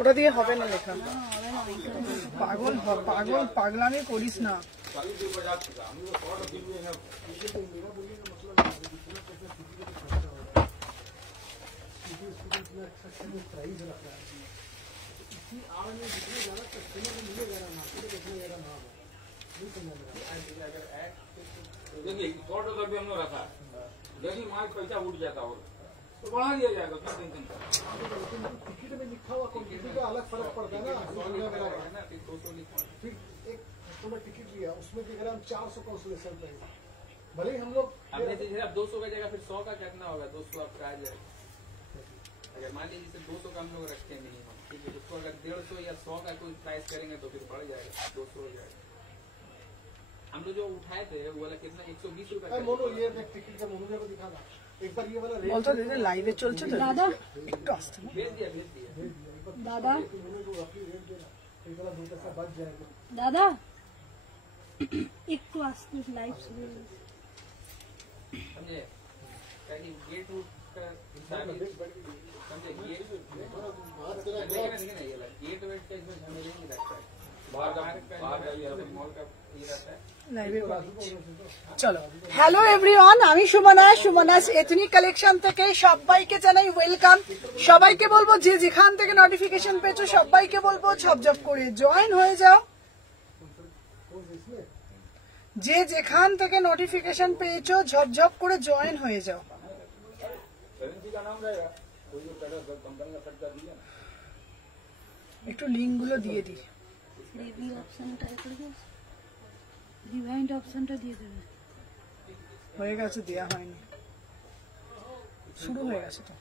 ওটা দিয়ে হবে না লেখা। পাগল পাগল পাগলামি করিস না। देखिए 100 भी हमने रखा, यदि माल पैसा उठ जाता हो तो बढ़ा दिया जाएगा। क्या टेंशन कर? टिकट में लिखा हुआ क्वांटिटी का अलग फर्क पड़ता है ना। फिर एक तुमने टिकट लिया उसमें दिख रहा है 400 कंसोलेशन प्राइस, भले ही हम लोग हमने देखिए अब 200 का जगह फिर 100 का कितना होगा, 200 आपका आ जाएगा। अगर मान लीजिए 200 का हम लोग रखते नहीं, ठीक है, उसको अगर 150 या 100 का कोई प्राइस करेंगे तो फिर बढ़ जाएगा, 200 हो जाएगा। हम लोग जो उठाए थे वो वाला कितना 120 रुपए मोनो ये टिकट का मोनो को दिखाना एक बार, ये वाला रेट বলতো দিদি লাইভে চলছে তো দাদা একটু আসতে না। भेज दिया दादा एक वाला 2 पैसा बच जाएगा। दादा एक तो आस्ते लाइव समझे, ताकि गेट का समझे गेट वेट का इसमें झमेले नहीं रहता है, बाहर मॉल का ये रहता है। চলো হ্যালো এভরিওয়ান, আমি সুমনা, সুমনাস এথনিক কালেকশন থেকে সবাইকে জানাই ওয়েলকাম। সবাইকে বলবো যে যেখান থেকে নোটিফিকেশন পেয়েছো সবাইকে বলবো ঝপঝপ করে জয়েন হয়ে যাও। যে যেখান থেকে নোটিফিকেশন পেয়েছো ঝপঝপ করে জয়েন হয়ে যাও। একটু লিঙ্ক গুলো দিয়ে দিই। রিভিউ অপশনটা করে দাও, রিভাইন্ড অপশনটা দিয়ে দেবে। হয়ে গেছে, দেয়া হয়নি, শুরু হয়ে গেছে তো।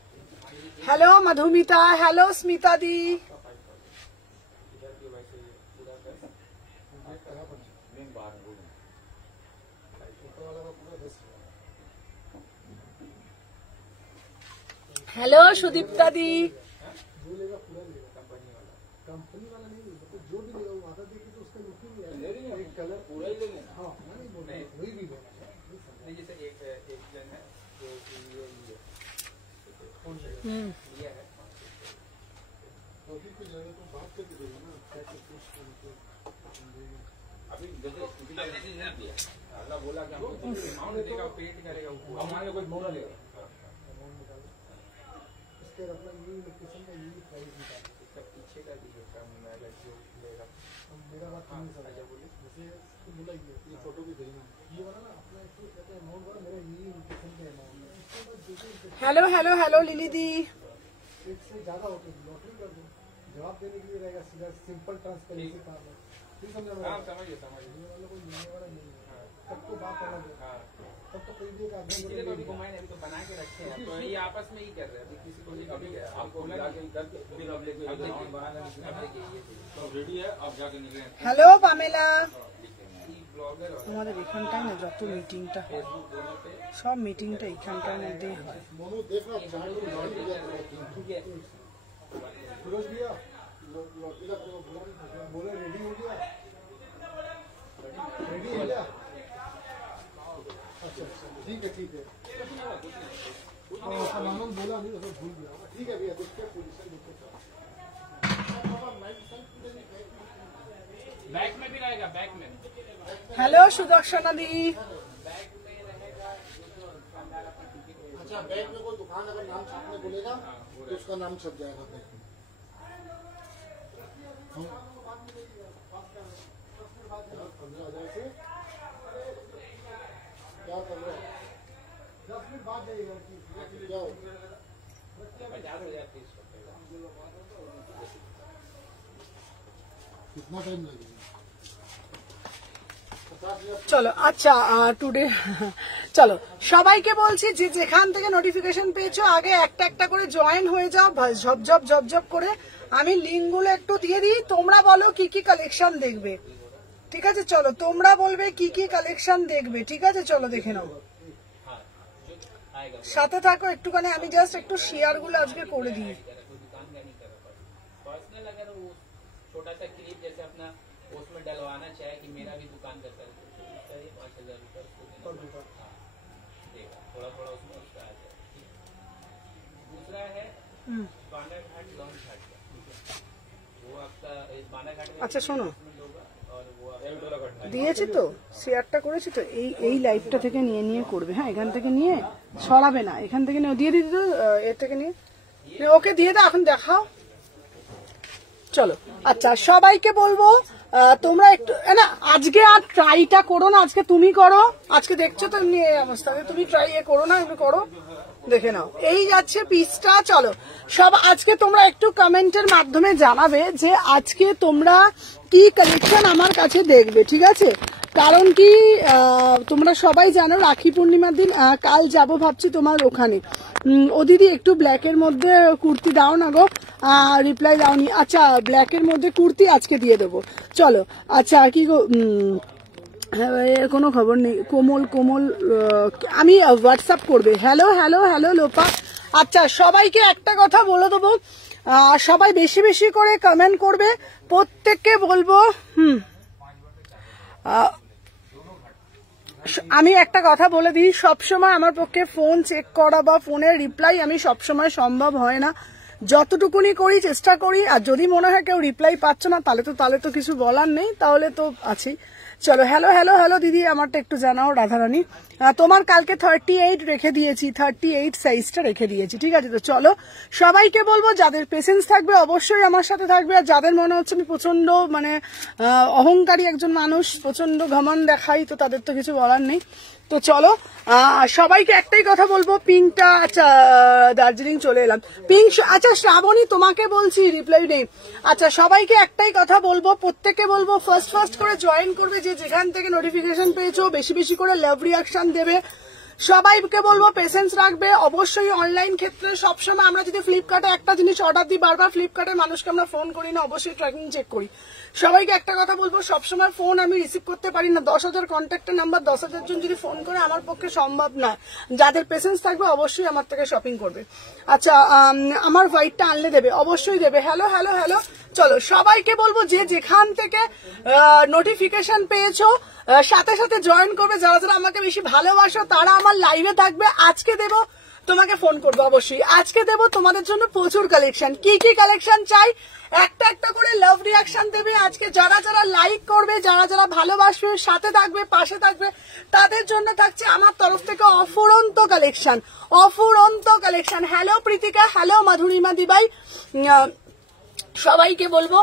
হ্যালো মধুমিতা, হ্যালো স্মিতা দি, হ্যালো সুদীপ্তা দি, कंपनी वाला नहीं, मतलब जो भी लेगा वो आधा देखिए तो उसका लुक ही नहीं आएगा। एक कलर पूरा ही लेंगे। हाँ नहीं बोल रहे, वही भी लेना है। जैसे एक जन है जो ये है तो भी कुछ जगह तो बात करके देगा ना, कैसे कुछ अभी जैसे नहीं दिया, अगला बोला कि हमको अमाउंट देगा, पेड करेगा वो, हमारे कोई मोड़ा लेगा। इसके अपना न्यू लोकेशन का न्यू प्राइस निकाल, इसका पीछे का भी है कम जो लेगा। मेरा बात नहीं समझा, बोले जैसे तो बोला ये फोटो भी भेजना, ये वाला ना अपना एक कहते हैं अमाउंट वाला मेरा न्यू लोकेशन का अमाउंट है, इसके बाद जो হ্যালো হ্যালো হ্যালো লিলি দি। एक से ज्यादा होते हैं लॉटरी कर दो, जवाब देने के लिए रहेगा, सीधा सिंपल ट्रांसपेरेंसी काम है। ठीक समझा मेरा? हाँ समझिए ये वाला कोई लेने वाला नहीं है, तब तो बात अलग है। तब तो कोई भी एक आदमी इसलिए तो अभी घुमाए अभी तो बना के रखे हैं, तो ये आपस में ही कर रहे हैं, अभी किसी को नहीं अभी आपको बोला जाके करके फिर अब लेके रेडी है, अब जाके निकले। Hello Pamela. ब्लॉगर और আমাদের এখানটায় না যত মিটিংটা হয় फेसबुक दोनों पे সব মিটিংটা এখানটার মধ্যেই হয়। मोनू देखना चालू ठीक है। फिरोज भैया बोले रेडी हो गया, रेडी हो गया। अच्छा ठीक है ठीक है, मानो बोला नहीं तो भूल गया। ठीक है भैया, देखते पोजीशन देखते बैक में भी रहेगा, बैक में হ্যালো সুদর্শনা দি। अच्छा बैग में कोई दुकान अगर नाम छापने बोलेगा तो उसका नाम छप जाएगा बैग में। क्या कर रहे हो? 10 मिनट बाद जाइएगा, क्या हो? 50 हो जाती है। कितना टाइम लगेगा? চলো আচ্ছা টুডে চলো সবাইকে বলছি যে যেখান থেকে নোটিফিকেশন পেয়েছো আগে একটা একটা করে জয়েন হয়ে যাও, ঝপঝপ ঝপঝপ করে। আমি লিঙ্কগুলো একটু দিয়ে দিই, তোমরা বলো কি কি কালেকশন দেখবে, ঠিক আছে? চলো তোমরা বলবে কি কি কালেকশন দেখবে, ঠিক আছে? চলো দেখে নাও, সাথে থাকো একটুখানি। আমি জাস্ট একটু শেয়ার গুলো আজকে করে দিই। पर्सनल अगर वो छोटा सा क्लिप जैसे अपना उसमें डलवाना चाहे कि मेरा भी दुकान का सर 5,000 रुपये थोड़ा थोड़ा उसमें उसका आ जाए। दूसरा है আচ্ছা শোনো, দিয়েছি তো, শেয়ারটা করেছি তো, এই লাইভটা থেকে নিয়ে নিয়ে করবে। হ্যাঁ, এখান থেকে নিয়ে সরাবে না, এখান থেকে নিয়ে দিয়ে দিতে তো, এর থেকে নিয়ে ওকে দিয়ে দাও, এখন দেখাও। চলো, আচ্ছা সবাইকে বলবো তোমরা একটু না আজকে আর ট্রাইটা করো না, আজকে তুমি করো, আজকে দেখছো তো এমনি এই অবস্থা, তুমি ট্রাই করো না, এমনি করো, দেখে নাও। এই যাচ্ছে পিসটা। চলো সব আজকে তোমরা একটু কমেন্টের মাধ্যমে জানাবে যে আজকে তোমরা কি কালেকশন আমার কাছে দেখবে, ঠিক আছে? কারণ কি তোমরা সবাই জানো রাখি পূর্ণিমার দিন কাল যাব ভাবছি তোমার ওখানে। ও দিদি একটু ব্ল্যাকের মধ্যে কুর্তি দাও না গো, রিপ্লাই দাওনি। আচ্ছা ব্ল্যাকের মধ্যে কুর্তি আজকে দিয়ে দেবো। চলো আচ্ছা কি গো, এর কোনো খবর নেই। কোমল কোমল আমি হোয়াটসঅ্যাপ করবে। Hello hello hello Lopa. আচ্ছা সবাইকে একটা কথা বলে দেবো, সবাই বেশি বেশি করে কমেন্ট করবে, প্রত্যেককে বলবো। আমি একটা কথা বলে দিই, সবসময় আমার পক্ষে ফোন চেক করা বা ফোনের রিপ্লাই আমি সবসময় সম্ভব হয় না, যতটুকুনি করি চেষ্টা করি। আর যদি মনে হয় কেউ রিপ্লাই পাচ্ছ না তাহলে তো কিছু বলার নেই, তাহলে তো আছি। চলো হ্যালো হ্যালো হ্যালো দিদি, আমারটা একটু জানাও রাধারানী। তোমার কালকে 38 রেখে দিয়েছি, 38 সাইজটা রেখে দিয়েছি, ঠিক আছে? তো চলো সবাইকে বলবো যাদের পেশেন্স থাকবে অবশ্যই আমার সাথে থাকবে, আর যাদের মনে হচ্ছে আমি প্রচন্ড মানে অহংকারী একজন মানুষ, প্রচন্ড ঘমন্ড দেখাই, তো তাদের তো কিছু বলার নেই। তো চলো সবাইকে একটাই কথা বলবো, পিঙ্কটা আচ্ছা দার্জিলিং চলে এলাম পিঙ্ক। আচ্ছা শ্রাবণী তোমাকে বলছি, রিপ্লাই নেই। আচ্ছা সবাইকে একটাই কথা বলবো, প্রত্যেককে বলবো ফার্স্ট করে জয়েন করবে, যে যেখান থেকে নোটিফিকেশন পেয়েছো বেশি বেশি করে লাভ রিয়াকশন দেবে। সবাইকে বলবো পেশেন্স রাখবে। অবশ্যই অনলাইন ক্ষেত্রে সবসময় আমরা যদি ফ্লিপকার্টে একটা জিনিস অর্ডার দিই, বারবার ফ্লিপকার্টের মানুষকে আমরা ফোন করি না, অবশ্যই ট্র্যাকিং চেক করি। সবাইকে একটা কথা বলবো, সবসময় ফোন আমি রিসিভ করতে পারি না, 10,000 কন্ট্যাক্টের নাম্বার 10,000 জন যদি ফোন করে আমার পক্ষে সম্ভব না। যাদের পেশেন্স থাকবে অবশ্যই আমার থেকে শপিং করবে। আচ্ছা আমার হোয়াইটটা আনলে দেবে, অবশ্যই দেবে। Hello hello hello. চলো সবাইকে বলবো যে যেখান থেকে নোটিফিকেশন পেয়েছো সাথে সাথে জয়েন করবে। যারা যারা আমাকে বেশি ভালোবাসো তারা আমার লাইভে থাকবে। আজকে দেবো তোমাকে ফোন করবো, অবশ্যই আজকে দেবো তোমাদের জন্য প্রচুর কালেকশন। কি কি কালেকশন চাই একটা একটা করে লাভ রিয়াকশন দেবে। আজকে যারা যারা লাইক করবে, যারা যারা ভালোবাসবে, সাথে থাকবে, পাশে থাকবে, তাদের জন্য থাকছে আমার তরফ থেকে অফুরন্ত কালেকশন, অফুরন্ত collection. Hello Pritika, hello Madhurima দিবাই। সবাইকে বলবো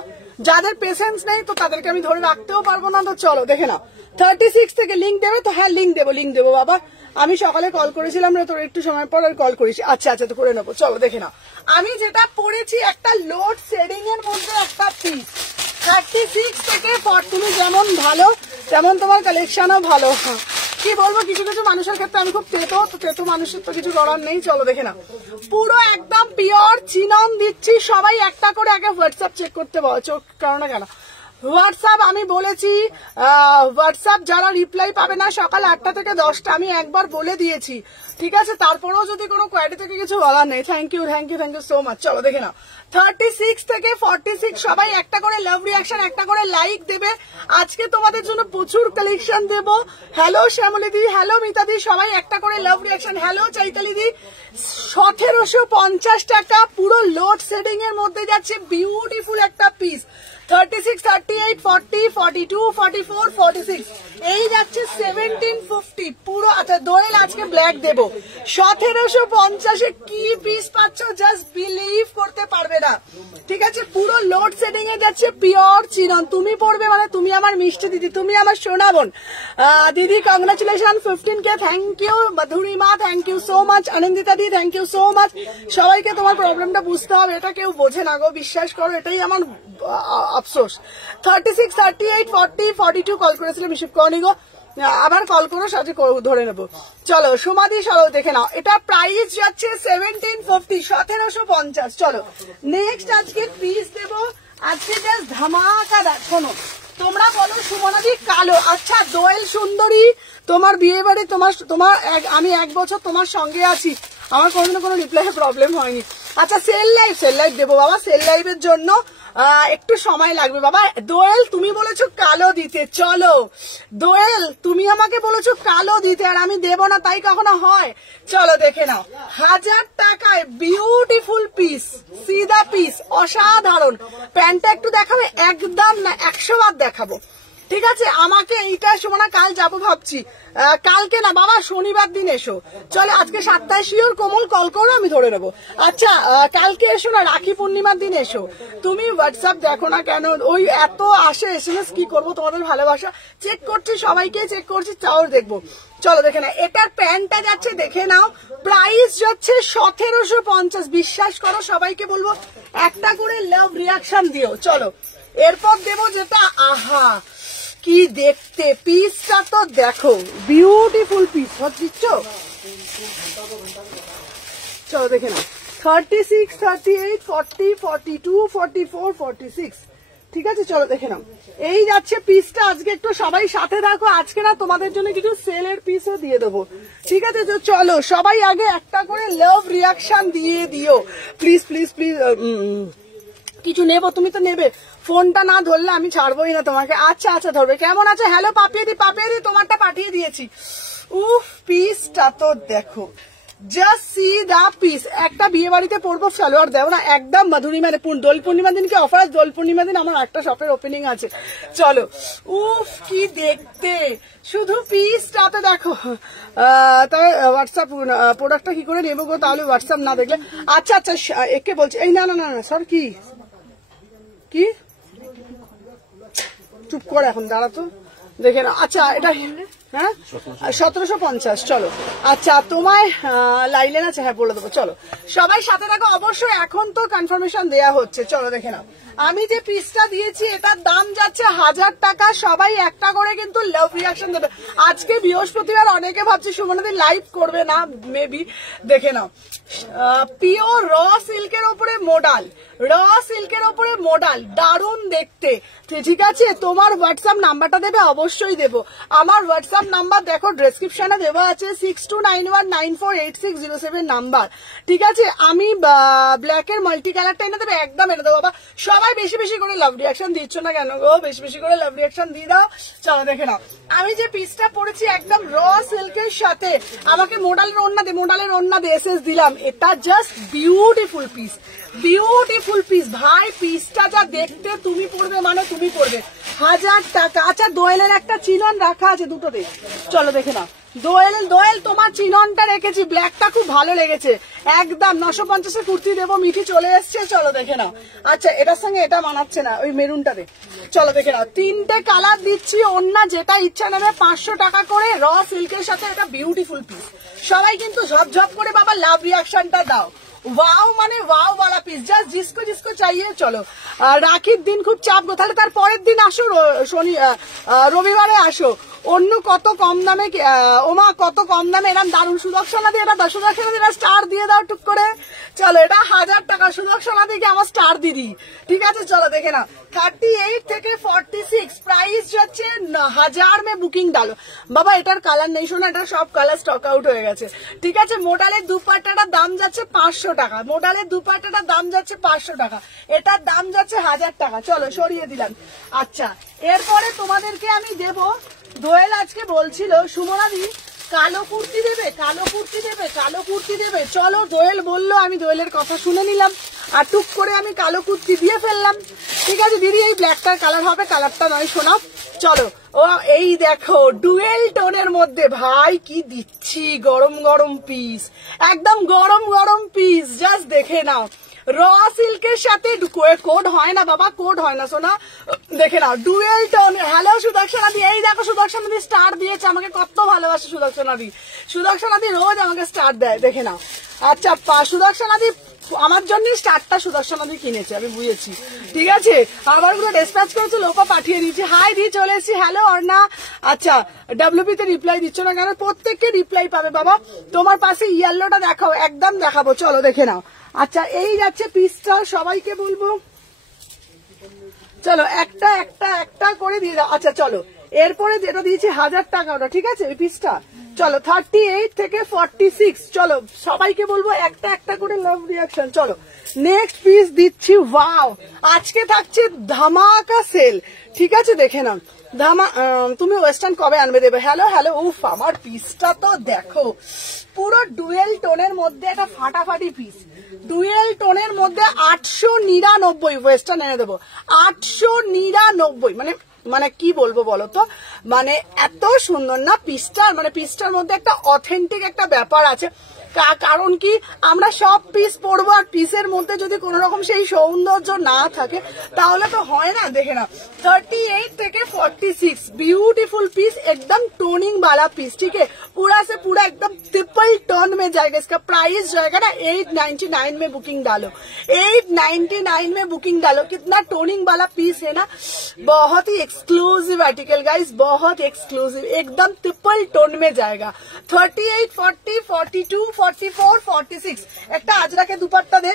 যাদের পেশেন্স নেই তো তাদেরকে আমি ধরে রাখতেও পারবো না। তো চলো দেখে নাও, 36 থেকে লিঙ্ক দেবে তো? হ্যাঁ লিঙ্ক দেবো বাবা। আমি সকালে কল করেছিলাম না, তোর একটু সময় পর আর কল করিস। আচ্ছা তো করে নেবো। চলো দেখে নাও, আমি যেটা পড়েছি একটা লোড শেডিং এর মধ্যে একটা পিস 36 থেকে 40। তুমি যেমন ভালো তেমন তোমার কালেকশনও ভালো। কি বলবো, কিছু কিছু মানুষের ক্ষেত্রে আমি খুব তেতো মানুষের তো কিছু করার নেই। চলো দেখে নাও, পুরো একদম পিওর চিনন দিচ্ছি। সবাই একটা করে আগে হোয়াটসঅ্যাপ চেক করতে বলছো, কারণ কেন হোয়াটসঅ্যাপ আমি বলেছি, হোয়াটসঅ্যাপ যারা রিপ্লাই পাবে না সকাল 8টা থেকে 10টা, আমি একবার বলে দিয়েছি, ঠিক আছে? তারপরেও যদি কোনো কোয়ারি থেকে কিছু বলার নেই। Thank you so much. চলো দেখে নাও, 36 থেকে 46 সবাই একটা করে লাভ রিয়াকশন, একটা করে লাইক দেবে। আজকে তোমাদের জন্য প্রচুর কালেকশন দেবো। হ্যালো শ্যামলী দি, হ্যালো মিতা দি, সবাই একটা করে লাভ রিয়াকশন। হ্যালো চৈতালি দি। 1750 টাকা পুরো লোড সেটিং এর মধ্যে যাচ্ছে বিউটিফুল একটা পিস। 36, 38, 40, 42, 44, 46 এই যাচ্ছে 1750 পুরো। আচ্ছা দোয়েল আজকে ব্ল্যাক দেবো 1750 কি পিস পাচ্ছ, জাস্ট বিলিভ করতে পারবে না, ঠিক আছে? পুরো লোড সেটিং এ যাচ্ছে পিওর চিনন। তুমি পড়বে মানে তুমি আমার মিষ্টি দিদি, তুমি আমার সোনা বোন। দিদি congratulation 15K। Thank you Madhurima, thank you so much. Anandita দি থ্যাংক ইউ সো মাচ। সবাইকে তোমার প্রবলেমটা বুঝতে হবে, এটা কেউ বোঝে না গো, বিশ্বাস করো, এটাই আমার আফসোস। 36, 38, 40, 42 কল করেছিলাম, রিসিভ করনি গো, আবার কল করো, সাথে ধরে নেবো। চলো সমাধি চলো দেখে নাও, এটা প্রাইস যাচ্ছে 1750, 1750। চলো নেক্সট আজকে পিস দেবো, আজকে জাস্ট ধামাকাদার। শোনো তোমরা বলো সুমনাদি কালো, আচ্ছা দোয়েল সুন্দরী, তোমার বিয়ে বাড়ি, তোমার আমি 1 বছর তোমার সঙ্গে আছি, আমার কোনো রিপ্লাই প্রবলেম হয়নি। আচ্ছা সেল লাইভ দেবো বাবা, সেল লাইভের জন্য একটু সময় লাগবে বাবা। দোয়েল তুমি বলেছো কালো দিতে, চলো দোয়েল তুমি আমাকে বলেছো কালো দিতে, আর আমি দেব না তাই কখনো হয়? চলো দেখে নাও, 1000 টাকায় বিউটিফুল পিস, সিধা পিস, অসাধারণ। প্যান্টটা একটু দেখাবে? একদম না, 100 বার দেখাবো, ঠিক আছে? আমাকে এইটা শোনা, কাল যাবো ভাবছি, কালকে না বাবা, শনিবার দিন এসো। চলো আজকে 27 শিওর, কোমল কল করো, আমি ধরে নেবো। আচ্ছা কালকে এসো না, রাখি পূর্ণিমার দিন এসো। তুমি হোয়াটসঅ্যাপ দেখো না কেন? ওই এত আসে SMS, কি করবো? তোমাদের ভালোবাসা চেক করছি, সবাইকে চেক করছি, তাও দেখবো। চলো দেখে না, এটার প্যান্টটা যাচ্ছে, দেখে নাও, প্রাইস যাচ্ছে 1750। বিশ্বাস করো, সবাইকে বলবো একটা করে লাভ রিয়াকশন দিও। চলো এরপর দেবো যেটা, আহা কি দেখতে, পিসটা তো দেখো, বিউটিফুল পিস দিচ্ছ। চলো দেখে নাও, 36, 38, 40, 42, 44, 46, ঠিক আছে? চলো দেখে নাও, এই যাচ্ছে পিসটা। আজকে একটু সবাই সাথে থাকো, আজকে না তোমাদের জন্য কিছু সেলের পিসও দিয়ে দেবো, ঠিক আছে? তো চলো সবাই আগে একটা করে লাভ রিয়াকশন দিয়ে দিও, প্লিজ প্লিজ প্লিজ। কিছু নেবো, তুমি তো নেবে, ফোনটা না ধরলে আমি ছাড়বোই না তোমাকে। আচ্ছা আচ্ছা ধরবে। কেমন আছে? হ্যালো পাপিয়ে দি, তোমারটা পাঠিয়ে দিয়েছি। উফ পিসটা তো দেখো, জাস্ট সি দা পিস। একটা বিয়ে বাড়িতে পরবো, সালোয়ার দেও না, একদম মাধুরী, মানে দোল পূর্ণিমার দিন কি অফার আছে? দোল পূর্ণিমার দিন আমার একটা শপের ওপেনিং আছে। চলো, উফ কি দেখতে, শুধু পিসটাতে দেখো। তবে হোয়াটসঅ্যাপ প্রোডাক্টটা কি করে নেবো গো তাহলে, হোয়াটসঅ্যাপ না দেখলে? আচ্ছা আচ্ছা একে বলছি, এই না না না না স্যার, কি কি চুপ করে এখন, দাঁড়া তো দেখে না। আচ্ছা এটা হ্যাঁ 1750। চলো আচ্ছা তোমায় লাইলেন আছে, হ্যাঁ বলে দেবো। চলো সবাই সাথে থাকো অবশ্যই, এখন তো কনফার্মেশন দেয়া হচ্ছে। চলো দেখে নাও, আমি যে পিসটা দিয়েছি এটার দাম যাচ্ছে 1000 টাকা। সবাই একটা করে কিন্তু লাভ রিয়াকশন দেবে। আজকে বৃহস্পতিবার, অনেকে ভাবছি সুমনাদি লাইভ করবে না, মেবি। দেখে নাও, পিওর র সিল্কের ওপরে মডাল, র সিল্কের ওপরে মডাল, দারুণ দেখতে, ঠিক আছে? তোমার হোয়াটসঅ্যাপ নাম্বারটা দেবে? অবশ্যই দেবো। আমার হোয়াটসঅ্যাপ নাম্বার দেখো ডেসক্রিপশনে দেওয়া আছে, 6291948607 নাম্বার, ঠিক আছে? আমি ব্ল্যাকের মাল্টি কালারটা এনে দেবে, একদম এনে দেবো বাবা। সবাই বেশি বেশি করে লাভ রিয়াকশন দিচ্ছ না কেন গো? বেশি বেশি করে লাভ রিয়াকশন দিয়ে দাও। চলো দেখে নাও, আমি যে পিসটা পরেছি একদম র সিল্কের সাথে, আমাকে মোডালের ওড়না দে, মোডালের ওড়না দে, এসএস দিলাম। এটা just beautiful piece, beautiful piece ভাই। পিসটা যা দেখতে, তুমি পড়বে মানে তুমি পড়বে। 1000 টাকা। আচ্ছা দোয়েলের একটা চিনন রাখা আছে, দুটো দে। চলো দেখে নাও, দোয়েল তোমার চিননটা রেখেছি, ব্ল্যাকটা খুব ভালো লেগেছে, একদম 950 কুর্তি দেবো, মিঠি চলে এসছে। চলো দেখে নাও। আচ্ছা এটার সঙ্গে এটা মানাচ্ছে না, ওই মেরুনটা দে। চলো দেখে নাও, 3টে কালার দিচ্ছি, ওন্না যেটা ইচ্ছা নেবে 500 টাকা করে, র সিল্কের সাথে। এটা বিউটিফুল পিস। সবাই কিন্তু ঝপঝপ করে বাবা লাভ রিয়াকশনটা দাও। ওয়াও মানে ওয়াও वाला পিস, জাস্ট जिसको जिसको चाहिए। চলো রাখির দিন খুব চাপ গো, তাহলে তার পরের দিন আসো, রবিবারে আসো। অন্য কত কম দামে, ওমা কত কম দামে এরকম দারুণ সুদর্শনা দিয়ে, এটা সুদর্শনা দিয়ে স্টার দিয়ে দাও টুক করে। চলো এটা 1000 টাকা, সুদর্শনা দিয়ে আমার স্টার দিদি, ঠিক আছে? চলো দেখে না, 38 থেকে 46 প্রাইস যাচ্ছে 1000 में বুকিং ডালো বাবা। এটার কালার নেই শোনা, এটা সব কালার স্টক আউট হয়ে গেছে, ঠিক আছে? মোডালের দুপাট্টাটার দাম যাচ্ছে 500 টাকা, মোডালের দুপাট্টাটার দাম যাচ্ছে 500 টাকা, এটার দাম যাচ্ছে 1000 টাকা। চলো সরিয়ে দিলাম। আচ্ছা এরপরে তোমাদেরকে আমি দেবো, দোয়েল আজকে বলছিল সুমনাদি কালো কুর্তি দেবে, কালো কুর্তি দেবে, কালো কুর্তি দেবে। চলো দোয়েল বললো, আমি দোয়েলের কথা শুনে নিলাম, আর টুক করে আমি কালো কুর্তি দিয়ে ফেললাম, ঠিক আছে? দিদি এই ব্ল্যাকটার কালার হবে, কালারটা নয় শোনা। চলো ও এই দেখো ডুয়েল টোনের মধ্যে, ভাই কি দিচ্ছি, গরম গরম পিস, একদম গরম গরম পিস, জাস্ট দেখে নাও। র সিল্কের সাথে কোড হয় না বাবা, কোড হয় না সোনা, দেখে নাও ডুয়েল টোন। হ্যালো সুদর্শনা দি, এই দেখো সুদর্শনা দি স্টার দিয়েছে, আমাকে কত ভালোবাসে সুদর্শনা দি। সুদর্শনা দি রোজ আমাকে স্টার দেয়, দেখে নাও। আচ্ছা সুদর্শনা দি আমার জন্যই স্টারটা সুদর্শনা দি কিনেছে, আমি বুঝেছি, ঠিক আছে? আবার গুলো ডিসপ্যাচ করেছে, লোপা পাঠিয়ে দিয়েছি। হাই দি চলে এসেছি, হ্যালো অর্ণা। আচ্ছা ডাব্লিউপি তে রিপ্লাই দিচ্ছ না কেন? প্রত্যেককে রিপ্লাই পাবে বাবা। তোমার পাশে ইয়েলোটা দেখাও, একদম দেখাবো, চলো দেখে নাও। আচ্ছা এই যাচ্ছে পিসটা, সবাইকে বলবো চলো একটা একটা একটা করে দিয়ে দাও। আচ্ছা চলো এরপরে যেটা দিয়েছি 1000 টাকা, ওটা ঠিক আছে ওই পিসটা। চলো 38 থেকে 46, চলো সবাইকে বলবো একটা একটা করে লাভ রিয়াকশন। চলো নেক্সট পিস দিচ্ছি। ওয়াও, আজকে থাকছে ধামাকা সেল, ঠিক আছে দেখে নাও। তুমি ওয়েস্টার্ন কবে আনবে দেবে? হ্যালো হ্যালো, উফ আমার পিসটা তো দেখো, পুরো ডুয়েল টোনের মধ্যে একটা ফাটাফাটি পিস, ডুয়েল টোনের মধ্যে 899 ওয়েস্টার্ন এনে দেবো, 899। মানে কি বলবো বলো তো, মানে এত সুন্দর না পিসটার, মানে পিসটার মধ্যে একটা অথেন্টিক একটা ব্যাপার আছে। কারণ কি আমরা সব পিস পরবো আর পিসের মধ্যে যদি কোন রকম সেই সৌন্দর্য না থাকে তাহলে তো হয় না। দেখে না 38 থেকে 46 ब्यूटीफुल पीस, एकदम टोनिंग वाला पीस, ठीक है, पूरा से पूरा एकदम ट्रिपल टोन में जाएगा। इसका प्राइस जाएगा ना 899 में बुकिंग डालो, 899 में बुकिंग डालो। कितना टोनिंग वाला पीस है ना, बहुत ही एक्सक्लूसिव आर्टिकल गाइस, बहुत एक्सक्लूसिव, एकदम ट्रिपल टोन में जाएगा। 38, 40, 42, 44, 46 একটা আজরাকে দুপাট্টা দে।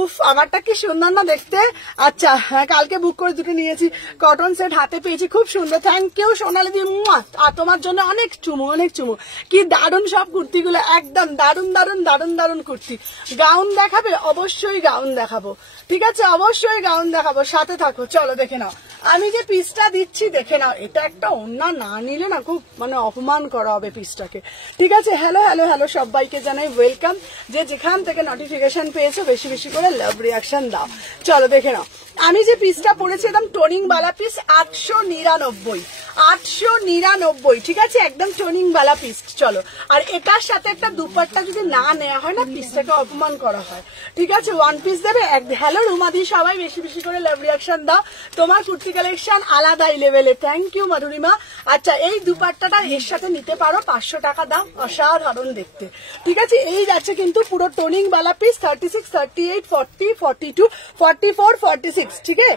উফ আমারটা কি সুন্দর না দেখতে। আচ্ছা হ্যাঁ, কালকে বুক করে দুটো নিয়েছি, কটন সেট হাতে পেয়েছি, খুব সুন্দর। থ্যাংক ইউ সোনালি দি, আর তোমার জন্য অনেক চুমু, অনেক চুমু। কি দারুণ সব কুর্তিগুলো, একদম দারুণ দারুণ দারুণ দারুণ কুর্তি। গাউন দেখাবে? অবশ্যই গাউন দেখাবো, ঠিক আছে, অবশ্যই গাউন দেখাবো, সাথে থাকো। চলো দেখে নাও আমি যে পিসটা দিচ্ছি, দেখে নাও। এটা একটা ওড়না না নিলে না খুব মানে অপমান করা হবে পিসটাকে, ঠিক আছে। হ্যালো হ্যালো হ্যালো, সবাইকে জানাই ওয়েলকাম। যে যেখান থেকে নোটিফিকেশন পেয়েছো বেশি বেশি করে লাভ রিয়াকশন দাও। চলো দেখে নাও আমি যে পিসটা পরেছি, একদম টোনিং বালা পিস, 899, 899, ঠিক আছে, একদম টোনিং বালা পিস। চলো, আর এটার সাথে একটা দুপাট্টা যদি না নেওয়া হয় না পিসটাকে অপমান করা হয়, ঠিক আছে। ওয়ান পিস দেবে। হ্যালো রুমাদি, সবাই বেশি বেশি করে লাভ রিয়াকশন দাও। তোমার কুর্তি কালেকশন আলাদাই লেভেলে, থ্যাংক ইউ মাধুরিমা। আচ্ছা এই দুপাট্টাটা এর সাথে নিতে পারো, 500 টাকা দাম, অসাধারণ দেখতে, ঠিক আছে। এই যাচ্ছে কিন্তু পুরো টোনিং বালা পিস, 36, 38, 40, 42, 44, 46, ঠিক আছে।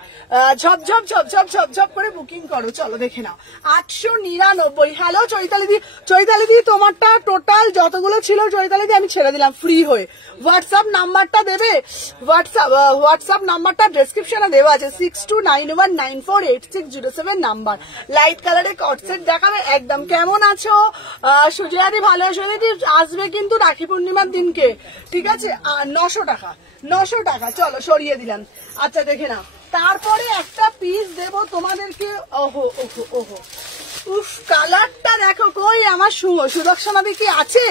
ঝপঝপ ঝপঝপ ঝপঝপ করে বুকিং করো। চলো দেখে নাও 899। হ্যালো চৈতালি দি, চৈতালি দি তোমারটা টোটাল যতগুলো ছিল চৈতালি দি আমি ছেড়ে দিলাম ফ্রি হয়ে। হোয়াটসঅ্যাপ নাম্বারটা দেবে? হোয়াটসঅ্যাপ নাম্বারটা ডেসক্রিপশনে দেওয়া আছে, 6291948607 নাম্বার। লাইট কালারে কটসেট দেখাবে একদম। কেমন আছো সুজয়াদি? ভালো আছো দিদি? আসবে কিন্তু রাখি পূর্ণিমার দিনকে, ঠিক আছে। 900 টাকা, 900 টাকা। চলো সরিয়ে দিলাম। আচ্ছা দেখে নাও তারপরে একটা পিস দেব তোমাদেরকে। ওহো ওহো ওহো, উফ কালারটা দেখো। কই আমার সুদর্শনাদি কি আছে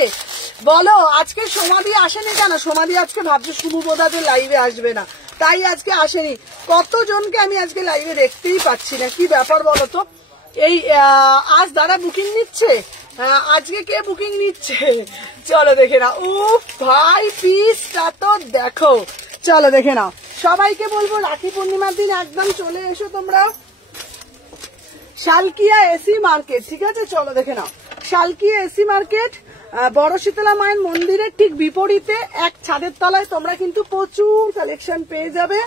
বলো? আজকে সোমাদি আসেনি কেন? সোমাদি আজকে ভাবছে শুভবোধাতে লাইভে আসবে না, তাই আজকে আসেনি। কতজনকে আমি আজকে লাইভে দেখতেই পাচ্ছি না, কি ব্যাপার বলো তো? এই আজ দাদা বুকিং নিচ্ছে, আজকে কে বুকিং নিচ্ছে? চলো দেখে নাও। উফ ভাই পিসটা তো দেখো। চলো দেখে নাও, সবাইকে বলবো রাখি পূর্ণিমার দিন একদম চলে এসো তোমরা শালকিয়া এসি মার্কেট, ঠিক আছে। চলো দেখে নাও শালকিয়া এসি মার্কেট, বড় শীতলা মায়ের মন্দিরের ঠিক বিপরীতে এক ছাদের তলায় তোমরা কিন্তু প্রচুর কালেকশন পেয়ে যাবে,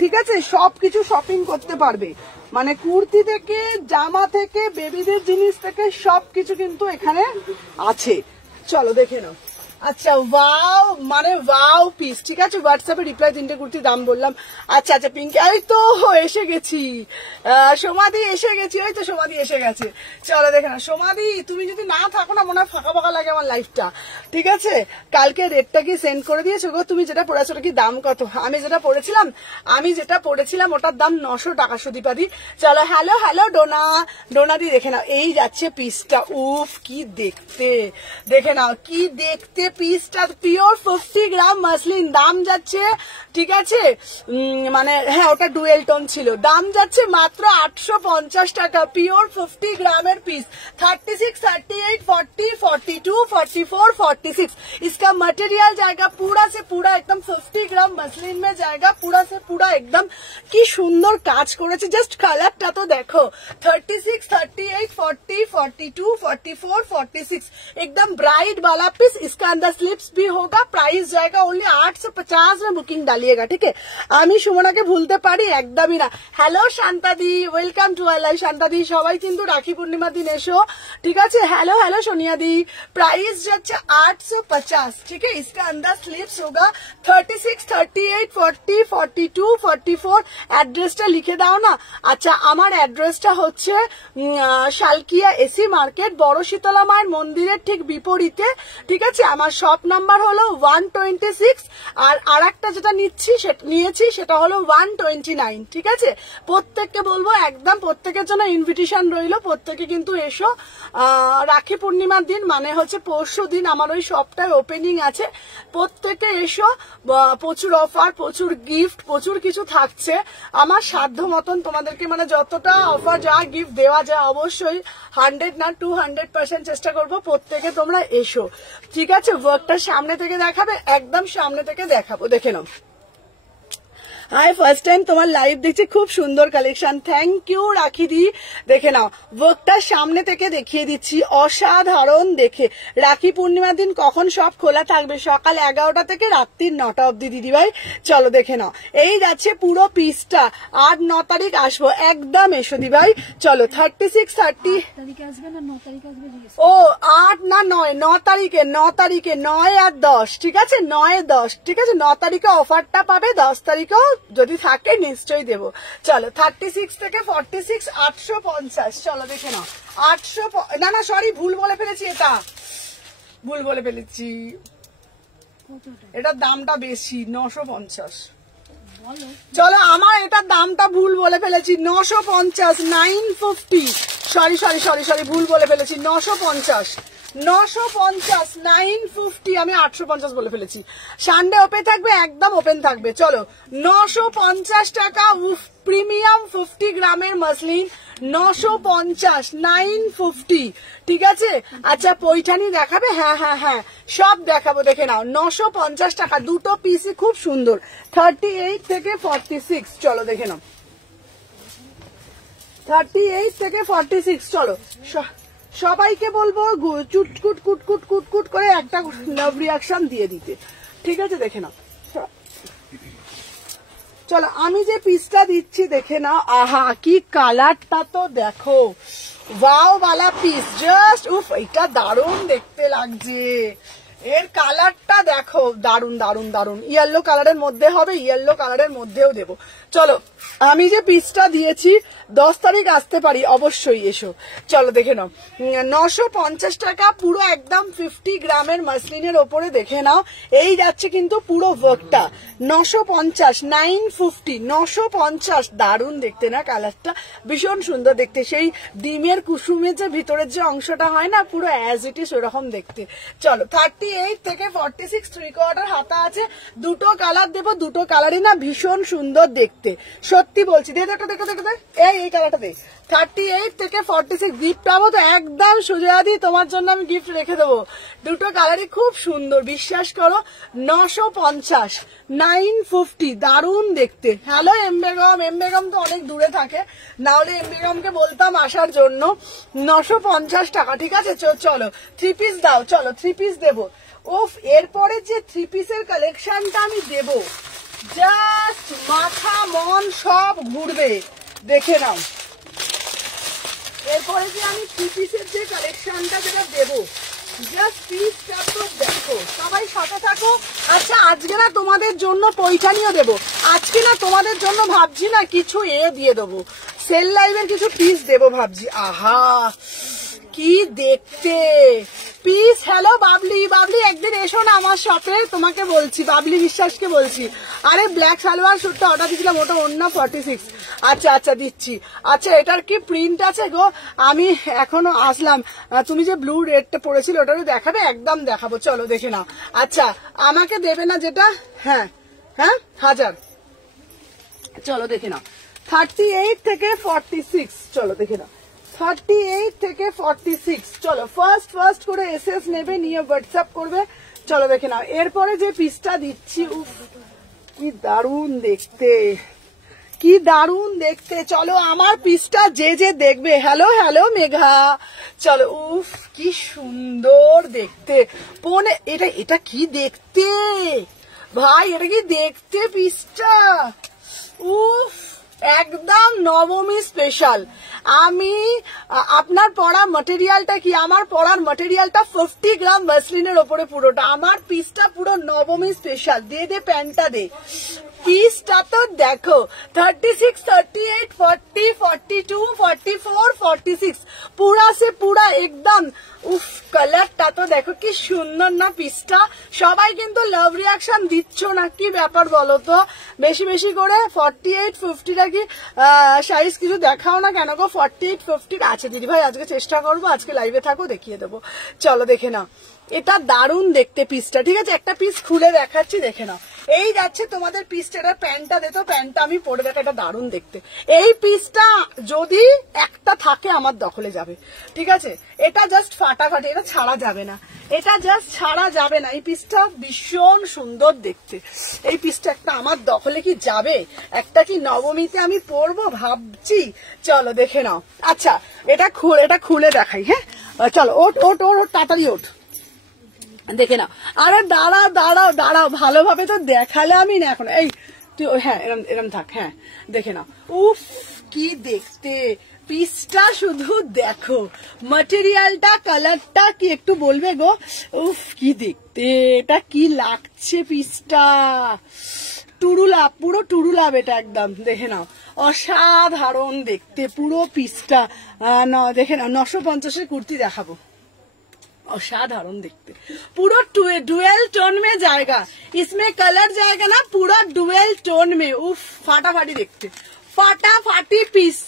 ঠিক আছে। সবকিছু শপিং করতে পারবে, মানে কুর্তি থেকে জামা থেকে বেবিদের জিনিস থেকে সবকিছু কিন্তু এখানে আছে। চলো দেখে নাও। আচ্ছা ওয়াও, মানে ওয়াও পিস, ঠিক আছে। হোয়াটসঅ্যাপে রিপ্লাই 3টে কুর্তি দাম বললাম। আচ্ছা আচ্ছা পিঙ্কি, ওই তো এসে গেছি, সোমাদি এসে গেছি, ওই তো সোমাদি এসে গেছে। চলো দেখে না সোমাদি, তুমি যদি না থাকো না মনে হয় ফাঁকা ফাঁকা লাগে আমার লাইফটা, ঠিক আছে। কালকে রেটটা কি সেন্ড করে দিয়েছো গো? তুমি যেটা পড়েছো ওটা কি দাম কত? আমি যেটা পড়েছিলাম ওটার দাম 900 টাকা সুদীপাদি। চলো হ্যালো হ্যালো ডোনা, ডোনাদি দেখে নাও এই যাচ্ছে পিসটা। উফ কি দেখতে, দেখে নাও কি দেখতে পিসটা। পিওর 50 গ্রাম মাসলিন, দাম যাচ্ছে, ঠিক আছে, মানে হ্যাঁ ওটা ডুয়েল টোন ছিল, দাম যাচ্ছে মাত্র 850 টাকা। পিওর 50 গ্রামের পিস, 36, 38, 40, 42, 44, 46। इसका मटेरियल जाएगा पूरा से पूरा एकदम 50 ग्राम मसलिन में जाएगा, पूरा से पूरा एकदम কি সুন্দর কাজ করেছে। জাস্ট কালারটা তো দেখো, 36, 38, 40, 42, 44, 46 एकदम ब्राइट वाला पीस। इसका अंदर स्लिप्स भी होगा। प्राइस जाएगा ओनली 850 में बुकिंग डालिएगा, ठीक है। আমি সুমনাকে ভুলতে পারি একদমই না। হ্যালো শান্তাদি, ওয়েলকাম টু আই লাইভ। শান্তাদি সবাই কিন্তু রাখি পূর্ণিমার দিন এসো, ঠিক আছে। হ্যালো হ্যালো সোনিয়াদি, প্রাইস যাচ্ছে 850, ठीक है। इसका अंदर स्लिप्स होगा 36, 38, 40, 42, 44। অ্যাড্রেসটা লিখে দাও না। আচ্ছা আমার অ্যাড্রেসটা হচ্ছে শালকিয়া এসি মার্কেট, বড় শীতলা মায়ের মন্দিরের ঠিক বিপরীতে, ঠিক আছে। আমার আমার শপ নাম্বার হলো 126, আর আরেকটা যেটা নিয়েছি সেটা হলো 129। ঠিক আছে, প্রত্যেককে বলবো একদম প্রত্যেকের জন্য ইনভিটেশন রইলো, প্রত্যেকে কিন্তু এসো। রাখি পূর্ণিমার দিন মানে হচ্ছে পরশু দিন আমার ওই শপটায় ওপেনিং আছে, প্রত্যেকে এসো। প্রচুর অফার, প্রচুর গিফট, প্রচুর কিছু থাকছে। আমার সাধ্য মতন তোমাদেরকে মানে যতটা অফার যা গিফট দেওয়া যায় অবশ্যই 100 না 200% চেষ্টা করবো। প্রত্যেকে তোমরা এসো, ঠিক আছে। ওয়ার্কটা সামনে থেকে দেখাবে, একদম সামনে থেকে দেখাবো, দেখে নাও। হাই, ফার্স্ট টাইম তোমার লাইভ দেখছি, খুব সুন্দর কালেকশন, থ্যাংক ইউ রাখি দি। দেখে নাও, ওয়ার্কটা সামনে থেকে দেখিয়ে দিচ্ছি, অসাধারণ দেখে। রাখি পূর্ণিমার দিন কখন সব খোলা থাকবে? সকাল 11টা থেকে রাত্রির 9টা অব্দি দিদি ভাই। চলো দেখে নাও, এই যাচ্ছে পুরো পিসটা। 8-9 তারিখ আসবো, একদম এসো দি ভাই। চলো 36, 30 তারিখে আসবে না 9 তারিখে আসবে? ও 8 না 9, 9 তারিখে, 9 তারিখে, 9 আর 10, ঠিক আছে, 9-10, ঠিক আছে। 9 তারিখে অফারটা পাবে, 10 তারিখেও যদি থাকে নিশ্চয়ই দেবো। চলো 36 থেকে 46, 850। চলো দেখে নাও, 800 না সরি, ভুল বলে ফেলেছি, এটা ভুল বলে ফেলেছি, এটার দামটা বেশি, 950। চলো আমার এটার দামটা ভুল বলে ফেলেছি, 950, 950, সরি সরি সরি সরি, ভুল বলে ফেলেছি, 950, 950, আমি 850 বলে ফেলেছি। সানডে ওপেন থাকবে, একদম ওপেন থাকবে। চলো 950 টাকা, উফ, প্রিমিয়াম 50 গ্রামের মাসলিন, 950, 950, ঠিক আছে। আচ্ছা পৈঠানি দেখাবে? হ্যাঁ হ্যাঁ হ্যাঁ, সব দেখাবো, দেখে নাও, 950 টাকা, দুটো পিসই খুব সুন্দর, 38 থেকে 46। চলো দেখে নাও, 38 থেকে 46। চলো সবাইকে বলবো চুটকুট কুটকুট কুটকুট করে একটা লাভ রিয়াকশন দিয়ে দিতে, ঠিক আছে, দেখে নাও। চলো আমি যে পিসটা দিচ্ছি দেখে নাও, আহা কি কালারটা তো দেখো, ওয়াও वाला পিস, জাস্ট উফ, এটা দারুণ দেখতে লাগছে, এর কালারটা দেখো, দারুণ দারুণ দারুণ। ইয়েলো কালারের মধ্যে হবে, ইয়েলো কালারের মধ্যেও দেবো। চলো আমি যে পিসটা দিয়েছি 10 তারিখ আসতে পারি, অবশ্যই এসো। চলো দেখে নাও, 950 টাকা, পুরো একদম 50 গ্রামের মাসলিনের ওপরে, দেখে নাও। এই যাচ্ছে কিন্তু পুরো ওয়ার্কটা, 950, 950, 950। দারুণ দেখতে না কালারটা, ভীষণ সুন্দর দেখতে, সেই ডিমের কুসুমের যে ভিতরের যে অংশটা হয় না, পুরো অ্যাজ ইট ইজ ওরকম দেখতে। চলো 38 থেকে 46, 3/4 হাতা আছে, দুটো কালার দেবো, দুটো কালারই না ভীষণ সুন্দর দেখতে, সত্যি বলছি। দেখো দেখো দেখো, এই কালারটা দেখ, 38 থেকে 46 গিফট পাবো তো, একদম সুজাদি তোমার জন্য আমি গিফট রেখে দেবো। দুটো কালারই খুব সুন্দর, বিশ্বাস করো। 950, 950, দারুণ দেখতে। হ্যালো এম বেগম তো অনেক দূরে থাকে, না হলে এম বেগমকে বলতাম আসার জন্য। 950 টাকা, ঠিক আছে। চলো 3 পিস দাও, চলো 3 পিস দেবো। ওফ, এরপরে যে 3 পিসের কালেকশনটা আমি দেবো, জাস্ট মাথা মন সব ঘুরবে, দেখে নাও। এরপরে যে আমি 3 পিসের যে কালেকশনটা যেটা দেবো, জাস্ট পিসটা তো দেখো, সবাই সাথে থাকো। আচ্ছা আজকে না তোমাদের জন্য পৈঠানিও দেবো, আজকে না তোমাদের জন্য ভাবছি না কিছু দিয়ে দেবো, সেল লাইভের কিছু পিস দেবো ভাবছি। আহা কি দেখতে পিস। হ্যালো বাবলি, বাবলি একদিন এসো না আমার শপে, তোমাকে বলছি, বাবলি বিশ্বাসকে বলছি। আরে ব্ল্যাক সালোয়ার স্যুটটা অর্ডার দিয়েছিলাম, ওটা ওন্না 46। আচ্ছা আচ্ছা দিচ্ছি। আচ্ছা এটার কি প্রিন্ট আছে গো? আমি এখনো আসলাম, তুমি যে ব্লু রেডটা পরেছিল ওটারও দেখাবে? একদম দেখাবো, চলো দেখে নাও। আচ্ছা আমাকে দেবে না যেটা? হ্যাঁ হ্যাঁ 1000। চলো দেখে নাও, 38 থেকে 46। চলো দেখে নাও, 38 থেকে 46। চলো ফার্স্ট করে এসএস নেবে, নিয়ে হোয়াটসঅ্যাপ করবে। চলো দেখে নাও, এরপরে যে পিসটা দিচ্ছি, উফ কি দারুণ দেখতে, কি দারুণ দেখতে। চলো আমার পিসটা যে যে দেখবে, হ্যালো হ্যালো মেঘা, চলো, উফ কি সুন্দর দেখতে। এটা কি দেখতে ভাই, এটা কি দেখতে পিসটা, উফ একদম নবমী স্পেশাল। আমি আপনার পড়া ম্যাটেরিয়ালটা কি? আমার পড়ার ম্যাটেরিয়ালটা 50 গ্রাম মাসলিনের ওপরে পুরোটা, আমার পিসটা পুরো নবমী স্পেশাল। দে প্যান্টটা দে, পিসটা পিসটা তো দেখো 36, 38, 40, 42, 44, 46 पूरा से पूरा एकदम উফ কালারটা তো দেখো কি সুন্দর না পিসটা। সবাই কিন্তু লাভ রিয়াকশন দিচ্ছ না, কি ব্যাপার বলো তো? বেশি বেশি করে 48, 50টা কি সাইজ কিছু দেখাও না কেন গো? 48, 50 আছে দিদি ভাই, আজকে চেষ্টা করবো, আজকে লাইভে থাকো দেখিয়ে দেবো। চলো দেখে নাও, এটা দারুণ দেখতে পিসটা। ঠিক আছে, একটা পিস খুলে দেখাচ্ছি, দেখে নাও। এই যাচ্ছে তোমাদের পিসটা, এটা প্যান্টটা দেখো, প্যান্টটা আমি পরে দেখো, এটা দারুণ দেখতে। এই পিসটা যদি একটা থাকে আমার দখলে যাবে। ঠিক আছে, এটা জাস্ট ফাটাফাটি, এটা ছাড়া যাবে না, এটা জাস্ট ছাড়া যাবে না। এই পিসটা ভীষণ সুন্দর দেখতে, এই পিসটা একটা আমার দখলে কি যাবে? একটা কি নবমীতে আমি পরবো ভাবছি। চলো দেখে নাও। আচ্ছা এটা খুলে দেখাই। হ্যাঁ চলো, ওট ওট ওট তাড়াতাড়ি ওঠ, দেখে নাও। আরে দাঁড়াও দাঁড়াও দাঁড়াও, ভালোভাবে তো দেখালে আমি না এখন। এই তুই, হ্যাঁ এরম এরম থাক। হ্যাঁ দেখে নাও, উফ কি দেখতে পিসটা, শুধু দেখো ম্যাটেরিয়ালটা, কালারটা কি একটু বলবে গো? উফ কি দেখতে, এটা কি লাগছে পিসটা, টুরুলাভ, পুরো টুরুলাভ এটা একদম। দেখে নাও, অসাধারণ দেখতে পুরো পিসটা। দেখে নাও, 950-এর কুর্তি দেখাবো, असाधारण देखते, पूरा डुएल टोन में जाएगा, इसमें कलर जाएगा ना पूरा डुएल टोन में। उफ फाटाफाटी देखते, फाटाफाटी पीस,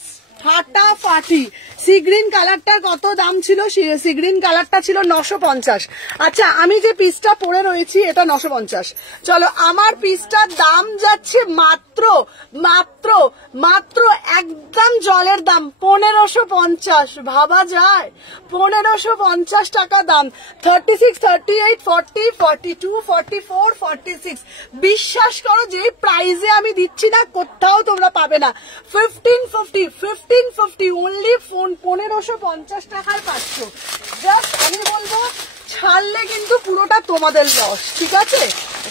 ফাটাফাটি। সি গ্রিন কালারটার কত দাম ছিল? সি গ্রিন কালারটা ছিল 950। আচ্ছা আমি যে পিসটা পরে রয়েছি এটা 950। চলো আমার পিসটার দাম যাচ্ছে মাত্র মাত্র মাত্র একদম জলের দাম 1550। ভাবা যায় 1550 টাকা দাম। 36, 38, 40, 42, 44, 46 বিশ্বাস করো যে প্রাইজে আমি দিচ্ছি না কোথাও তোমরা পাবে না। 1550 অনলি 1550 টাকার পাচ্ছ। জাস্ট আমি বলবো ছাড়লে কিন্তু পুরোটা তোমাদের লস। ঠিক আছে,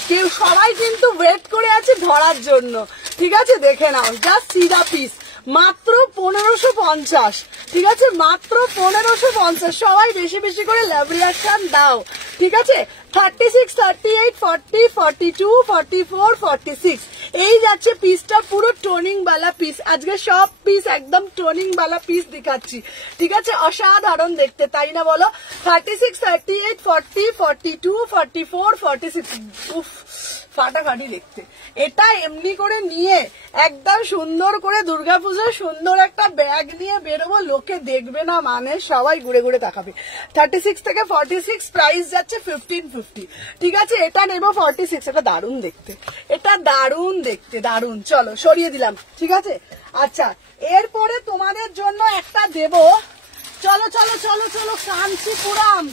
কেউ সবাই কিন্তু ওয়েট করে আছে ধরার জন্য। ঠিক আছে দেখে নাও, জাস্ট সিধা পিস মাত্র 1550। ঠিক আছে মাত্র 1550। সবাই বেশি বেশি করে লাভ রিয়াকশন দাও। ঠিক আছে 36, 38, 40, 42, 44, 46 এই যাচ্ছে পিসটা, পুরো টোনিং বালা পিস। আজকে সব পিস একদম টোনিং বালা পিস দেখাচ্ছি। ঠিক আছে অসাধারণ দেখতে, তাই না বলো? 36, 38, 40, 42, 44, 46 উফ ফাটাফাটি দেখতে। এটা এমনি করে নিয়ে একদম সুন্দর করে দুর্গাপুজোর সুন্দর একটা ব্যাগ নিয়ে বেরোবো, লোকে দেখবে না মানে সবাই ঘুরে ঘুরে তাকাবে। 36 থেকে 46 প্রাইস যাচ্ছে 1550। ঠিক আছে এটা নেবো 46। এটা দারুণ দেখতে, এটা দারুণ দেখতে, দারুণ। চলো সরিয়ে দিলাম। ঠিক আছে আচ্ছা এরপরে তোমাদের জন্য একটা দেবো। চলো চলো চলো চলো কাঞ্চিপুরম।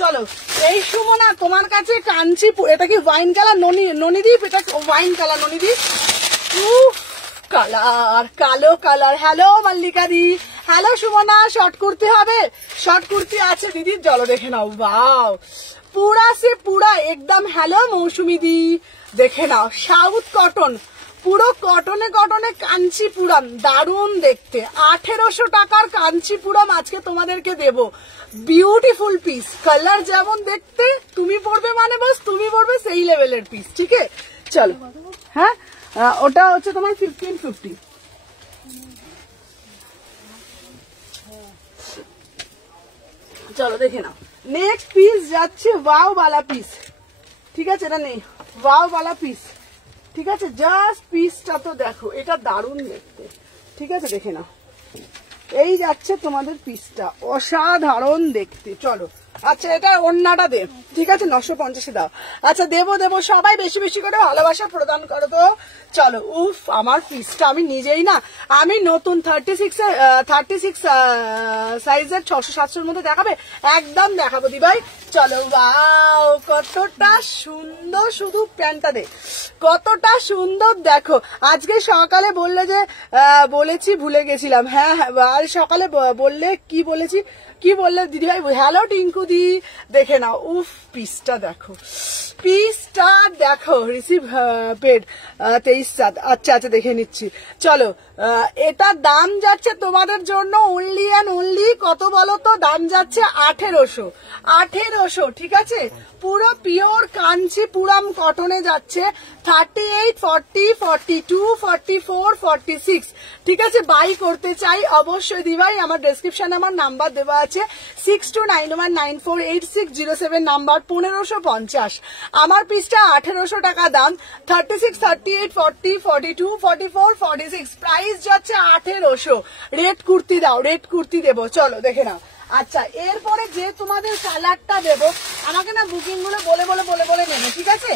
চলো এই সুমনা তোমার কাছে কাঞ্চিপুর, এটা কি ওয়াইন কালার ননিদীপ? এটা ওয়াইন কালার ননিদীপ। কালার কালো colour. Hello Mallika di, hello Sumana. Short kurti হবে? শর্ট কুর্তি আছে দিদি, চলো দেখে নাও। ওয়াও পুরা সে পুরা একদম। হ্যালো মৌসুমি দি, দেখে নাও সাউথ কটন, পুরো কটনে কটনে কাঞ্চিপুরম, দারুণ দেখতে। 1800 টাকার কাঞ্চিপুরম আজকে তোমাদেরকে দেব। বিউটিফুল পিস, কালার যেমন দেখতে, তুমি পরবে মানে বাস তুমি পরবে সেই লেভেলের পিস। ঠিক আছে চলো। হ্যাঁ ওটা হচ্ছে তোমার 1550। চলো দেখে নাও। নেক্সট পিস যাচ্ছে ওয়াও বালা পিস। ঠিক আছে এটা নেই, ওয়াও বালা পিস। ঠিক আছে জাস্ট পিসটা তো দেখো, এটা দারুণ দেখতে। ঠিক আছে দেখে নাও, এই যাচ্ছে তোমাদের পিসটা, অসাধারণ দেখতে। চলো আচ্ছা এটা ওন্নাটা দে। ঠিক আছে 950 দাও। আচ্ছা দেবো দেবো, সবাই বেশি বেশি করে ভালোবাসা প্রদান করো তো। চলো উফ আমার পিসটা আমি নিজেই না, আমি নতুন 36 সাইজের 600-700 মধ্যে দেখাবে, একদম দেখাবো দি ভাই। চলো ওয়াও কতটা সুন্দর, শুধু প্যান্টটা দে কতটা সুন্দর দেখো। আজকে সকালে বললে যে বলেছি ভুলে গেছিলাম। হ্যাঁ হ্যাঁ সকালে বললে কি বলেছি, কি বললে দিদি ভাই? হ্যালো টিঙ্কু দি, দি দেখে নাও, উফ পিসটা দেখো, পিসটা দেখো, রিসিভ পেড 23/7। আচ্ছা আচ্ছা দেখে নিচ্ছি। চলো এটার দাম যাচ্ছে তোমাদের জন্য অনলি অ্যান্ড অনলি কত বলো তো, দাম যাচ্ছে 1800, ঠিক আছে? পুরো পিওর কাঞ্চিপুরম কটনে যাচ্ছে 38, 40, 42, 44, 46, ঠিক আছে? বাই করতে চাই অবশ্যই দিভাই, আমার ডেসক্রিপশনে আমার নাম্বার দেওয়া আছে 6291948607 নাম্বার, 1550। আমার পিসটা 1800 টাকা দাম, 36, 38, 40, 42, 44, 46, প্রাইস যাচ্ছে 1800। রেড কুর্তি দাও, রেড কুর্তি দেবো, চলো দেখে নাও। আচ্ছা এরপরে যে তোমাদের কালারটা দেবো, আমাকে না বুকিং গুলো বলে বলে বলে বলে নেবে, ঠিক আছে?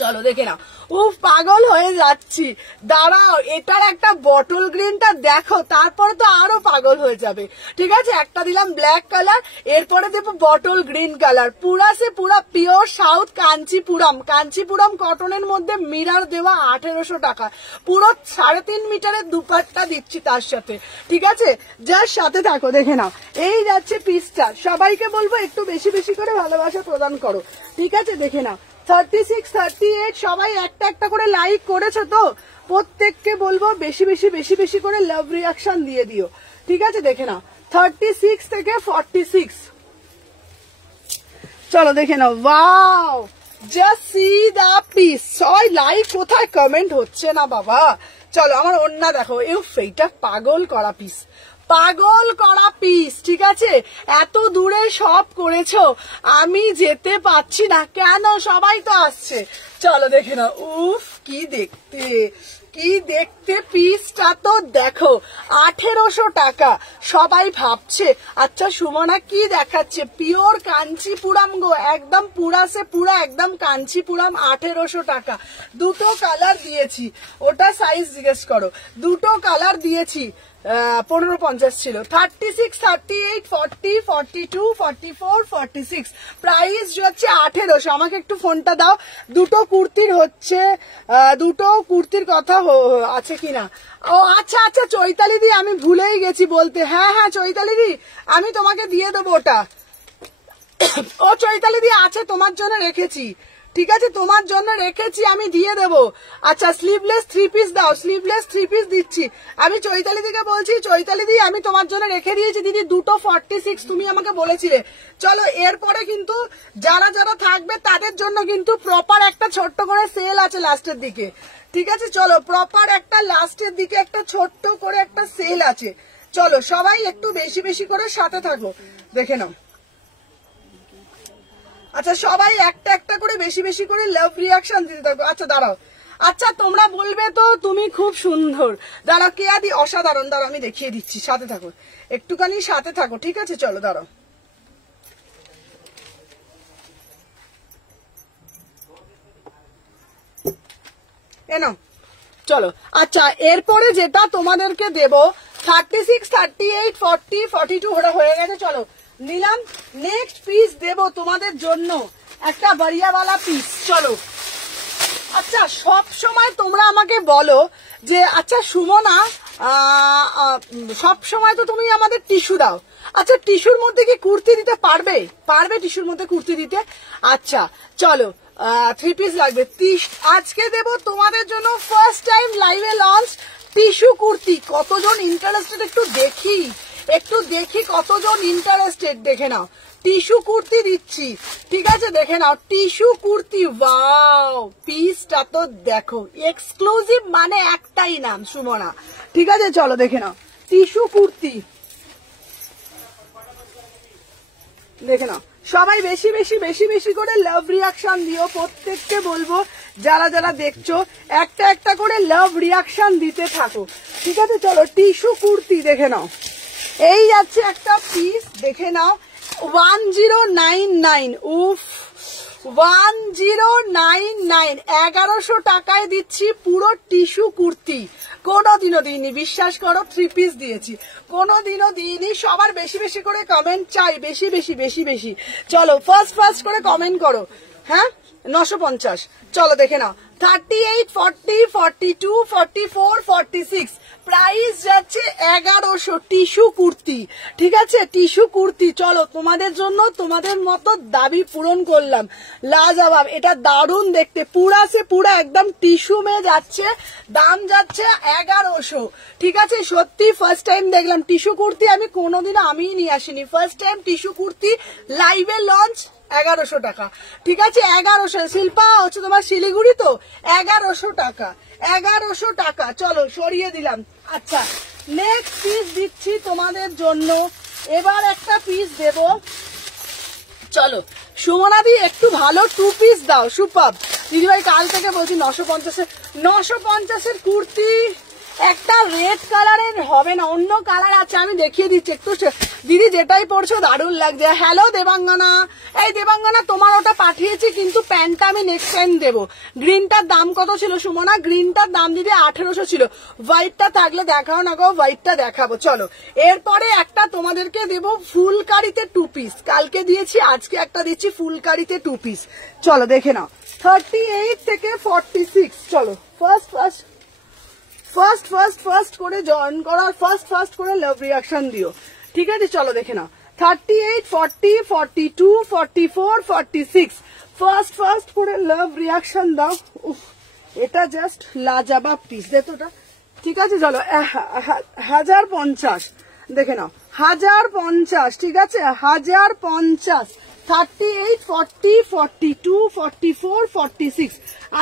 চলো দেখে নাও, উফ পাগল হয়ে যাচ্ছি, দাঁড়াও এটার একটা বটল গ্রিনটা দেখো, তারপরে তো আরো পাগল হয়ে যাবে, ঠিক আছে? একটা দিলাম ব্ল্যাক কালার, এরপরে দেবো বটল গ্রিন কালার, পুরা সে পুরা পিওর সাউথ কাঞ্চিপুরম, কাঞ্চিপুরম কটনের মধ্যে মিরার দেওয়া 1800 টাকা, পুরো 3.5 মিটারের দুপাট্টা দিচ্ছি তার সাথে, ঠিক আছে? যার সাথে থাকো দেখে নাও, এই যাচ্ছে পিসটা। সবাইকে বলবো একটু বেশি বেশি করে ভালোবাসা প্রদান করো, ঠিক আছে? দেখে নাও 36, 38 সবাই একটা একটা করে লাইক করেছো তো, প্রত্যেককে বলবো বেশি বেশি বেশি বেশি করে লাভ রিয়াকশন দিয়ে দিও, ঠিক আছে? দেখে নাও 36 থেকে 46। চলো দেখে নাও, ওয়াও জাস্ট সি দা পিস। সবাই লাইক কোথায়, কমেন্ট হচ্ছে না বাবা। চলো আমার ওন্না দেখো, এইটা পাগল করা পিস, পাগল করা পিস, ঠিক আছে? এত দূরে সব করেছো, আমি যেতে পাচ্ছি না কেন, সবাই তো আসছে। চলো দেখে নাও, উফ কি দেখতে, কি দেখতে, পিসটা তো দেখো 1800 টাকা। সবাই ভাবছে আচ্ছা সুমনা কি দেখাচ্ছে, পিওর কাঞ্চিপুরম গো, একদম পুরা সে পুরা একদম কাঞ্চিপুরম, 1800 টাকা। দুটো কালার দিয়েছি, ওটা সাইজ জিজ্ঞেস করো, দুটো কালার দিয়েছি, 1550 ছিল। 36, 38, 40, 42, 44, 46 প্রাইস হচ্ছে 1800। আমাকে একটু ফোনটা দাও, দুটো কুর্তির হচ্ছে, দুটো কুর্তির কথা আছে কিনা। ও আচ্ছা আচ্ছা চৈতালি দি, আমি ভুলেই গেছি বলতে, হ্যাঁ হ্যাঁ চৈতালি দি আমি তোমাকে দিয়ে দেবো ওটা। ও চৈতালি দি আছে, তোমার জন্য রেখেছি, ঠিক আছে? তোমার জন্য রেখেছি, আমি দিয়ে দেবো। আচ্ছা স্লিভলেস 3 পিস দাও, স্লিভলেস 3 পিস দিচ্ছি। আমি চৈতালি দিকে বলছি, চৈতালি দি আমি তোমার জন্য রেখে দিয়েছি দিদি, দুটো 46 তুমি আমাকে বলেছিলে। চলো এরপরে কিন্তু যারা যারা থাকবে তাদের জন্য কিন্তু প্রপার একটা ছোট্ট করে সেল আছে লাস্টের দিকে, ঠিক আছে? চলো প্রপার একটা লাস্টের দিকে একটা ছোট্ট করে একটা সেল আছে। চলো সবাই একটু বেশি বেশি করে সাথে থাকো, দেখে নাও। আচ্ছা সবাই একটা একটা করে বেশি বেশি করে লাভ রিয়াকশন দিতে থাকো। আচ্ছা দাঁড়াও, আচ্ছা তোমরা বলবে তো তুমি খুব সুন্দর, দাঁড়াও কেয়াদি অসাধারণ, দাঁড়াও আমি দেখিয়ে দিচ্ছি, সাথে থাকো একটুখানি, সাথে থাকো, ঠিক আছে? চলো দাঁড়াও, এনো চলো। আচ্ছা এরপরে যেটা তোমাদেরকে দেব 36, 38, 40, 42 ওটা হয়ে গেছে, চলো নিলাম। নেক্সট পিস দেব তোমাদের জন্য একটা বাড়িয়াওয়ালা পিস, চলো। আচ্ছা সব সময় তোমরা আমাকে বলো যে আচ্ছা সুমনা সব সময় তো তুমি আমাদের টিস্যু দাও, আচ্ছা টিস্যুর মধ্যে কি কুর্তি দিতে পারবে? পারবে টিস্যুর মধ্যে কুর্তি দিতে? আচ্ছা চলো 3 পিস লাগবে। আজকে দেব তোমাদের জন্য ফার্স্ট টাইম লাইভে লঞ্চ টিস্যু কুর্তি। কতজন ইন্টারেস্টেড একটু দেখি, একটু দেখি কতজন ইন্টারেস্টেড, দেখে নাও টিস্যু কুর্তি দিচ্ছি, ঠিক আছে? দেখে নাও টিস্যু কুর্তি, ওয়াও পিসটা তো দেখো, এক্সক্লুসিভ মানে একটাই নাম সুমনা, ঠিক আছে? চলো দেখে নাও টিস্যু কুর্তি, দেখে নাও। সবাই বেশি বেশি বেশি বেশি করে লাভ রিয়াকশন দিও, প্রত্যেককে বলবো যারা যারা দেখছো একটা একটা করে লাভ রিয়াকশন দিতে থাকো, ঠিক আছে? চলো টিস্যু কুর্তি দেখে নাও, এই যাচ্ছে একটা পিস, দেখে নাও 1099, উফ 1099, 1100 টাকায় দিচ্ছি পুরো টিস্যু কুর্তি। কোনোদিনও দিইনি, বিশ্বাস করো 3 পিস দিয়েছি, কোনোদিনও দিইনি। সবার বেশি বেশি করে কমেন্ট চাই, বেশি বেশি বেশি বেশি। চলো ফার্স্ট করে কমেন্ট করো, হ্যাঁ 950। চলো দেখে নাও 38, 40, 42, 44, 46 প্রাইস যাচ্ছে 1100 টিস্যু কুর্তি। ঠিক আছে, টিস্যু কুর্তি। চলো তোমাদের জন্য তোমাদের মতো দাবি পূরণ করলাম। লাজবাব, এটা দারুণ দেখতে, পুরা সে পুরা একদম টিস্যু মে যাচ্ছে, দাম যাচ্ছে 1100। ঠিক আছে, সত্যি ফার্স্ট টাইম দেখলাম টিস্যু কুর্তি, আমি কোনোদিনও আমিই নিয়ে আসিনি, ফার্স্ট টাইম টিস্যু কুর্তি লাইভে লঞ্চ 1100 টাকা। ঠিক আছে, 1100। শিল্পা হচ্ছে তোমার শিলিগুড়ি তো, 1100 টাকা, 1100 টাকা। চলো সরিয়ে দিলাম। আচ্ছা, নেক্সট পিস দিচ্ছি তোমাদের জন্য, এবার একটা পিস দেব। চলো সুমনাদি একটু ভালো 2 পিস দাও। সুপার দিদিভাই, কাল থেকে বলছি 950-এর কুর্তি একটা রেড কালারের হবে না, অন্য কালার আছে, আমি দেখিয়ে দিচ্ছি একটু। দিদি যেটাই পড়ছো দারুণ লাগছে। হ্যালো দেবাঙ্গনা, এই দেবাঙ্গনা তোমার ওটা পাঠিয়েছি, কিন্তু প্যান্টটা আমি নেক্সট টাইম দেবো। গ্রিনটার দাম কত ছিল সুমনা? গ্রিনটার দাম দিদি 1800 ছিল। হোয়াইটটা থাকলে দেখাও না গো, হোয়াইটটা দেখাবো। চলো এরপরে একটা তোমাদেরকে দেবো ফুলকারিতে 2 পিস, কালকে দিয়েছি, আজকে একটা দিচ্ছি ফুলকারিতে 2 পিস। চলো দেখে নাও, 38 থেকে 46। চলো ফার্স্ট করে জয়েন করার, ফার্স্ট করে লাভ রিয়াকশন দিও। ঠিক আছে, চলো দেখে নাও, 38, 40, 42, 44, 46 ফার্স্ট করে লাভ রিয়াকশন দাও। উফ, এটা জাস্ট লাজবাব পিস, দেখো ওটা। ঠিক আছে, চলো 1050 দেখে নাও, 1050। ঠিক আছে, 1050, 38, 40, 42, 44, 46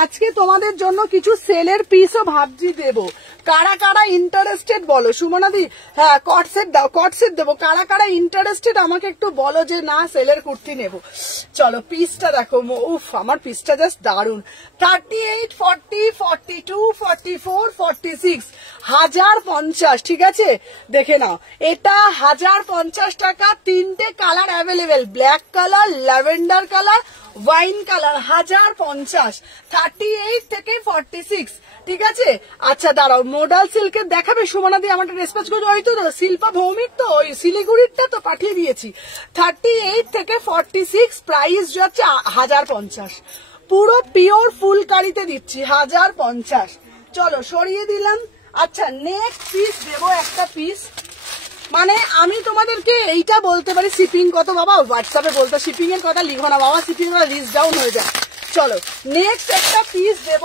আজকে তোমাদের জন্য কিছু সেলের পিসও ভাবছি দেবো। কারা কারা ইন্টারেস্টেড বলো সুমনাদি? হ্যাঁ, কটসেট দাও, কটসেট দেবো। কারা কারা ইন্টারেস্টেড আমাকে একটু বলো যে না সেলের কুর্তি নেবো। চলো পিসটা দেখো, উফ আমার পিসটা জাস্ট দারুন। 38, 40, 42, 44, 46 1050। ঠিক আছে, দেখে নাও, এটা 1050 টাকা। 3টে colour available, black colour, lavender colour, wine colour, 1050, 38 থেকে 46। ঠিক আছে, আচ্ছা দাঁড়াও, মোডাল সিল্কের দেখাবে সুমনাদি? আমার রেসপন্স করছে, ওই তো শিল্পা ভৌমিক, তো ওই শিলিগুড়িরটা তো পাঠিয়ে দিয়েছি। 38 থেকে 46 প্রাইস যাচ্ছে 1050, পুরো পিওর ফুলকারিতে দিচ্ছি 1050। চলো সরিয়ে দিলাম। আচ্ছা, নেক্সট পিস দেবো একটা পিস, মানে আমি তোমাদেরকে এইটা বলতে পারি শিপিং কত বাবা, হোয়াটসঅ্যাপে বলতে শিপিং এর কথা লিখো না বাবা, শিপিং এর লিস্ট ডাউন হয়ে যায়। চলো নেক্সট একটা পিস দেব।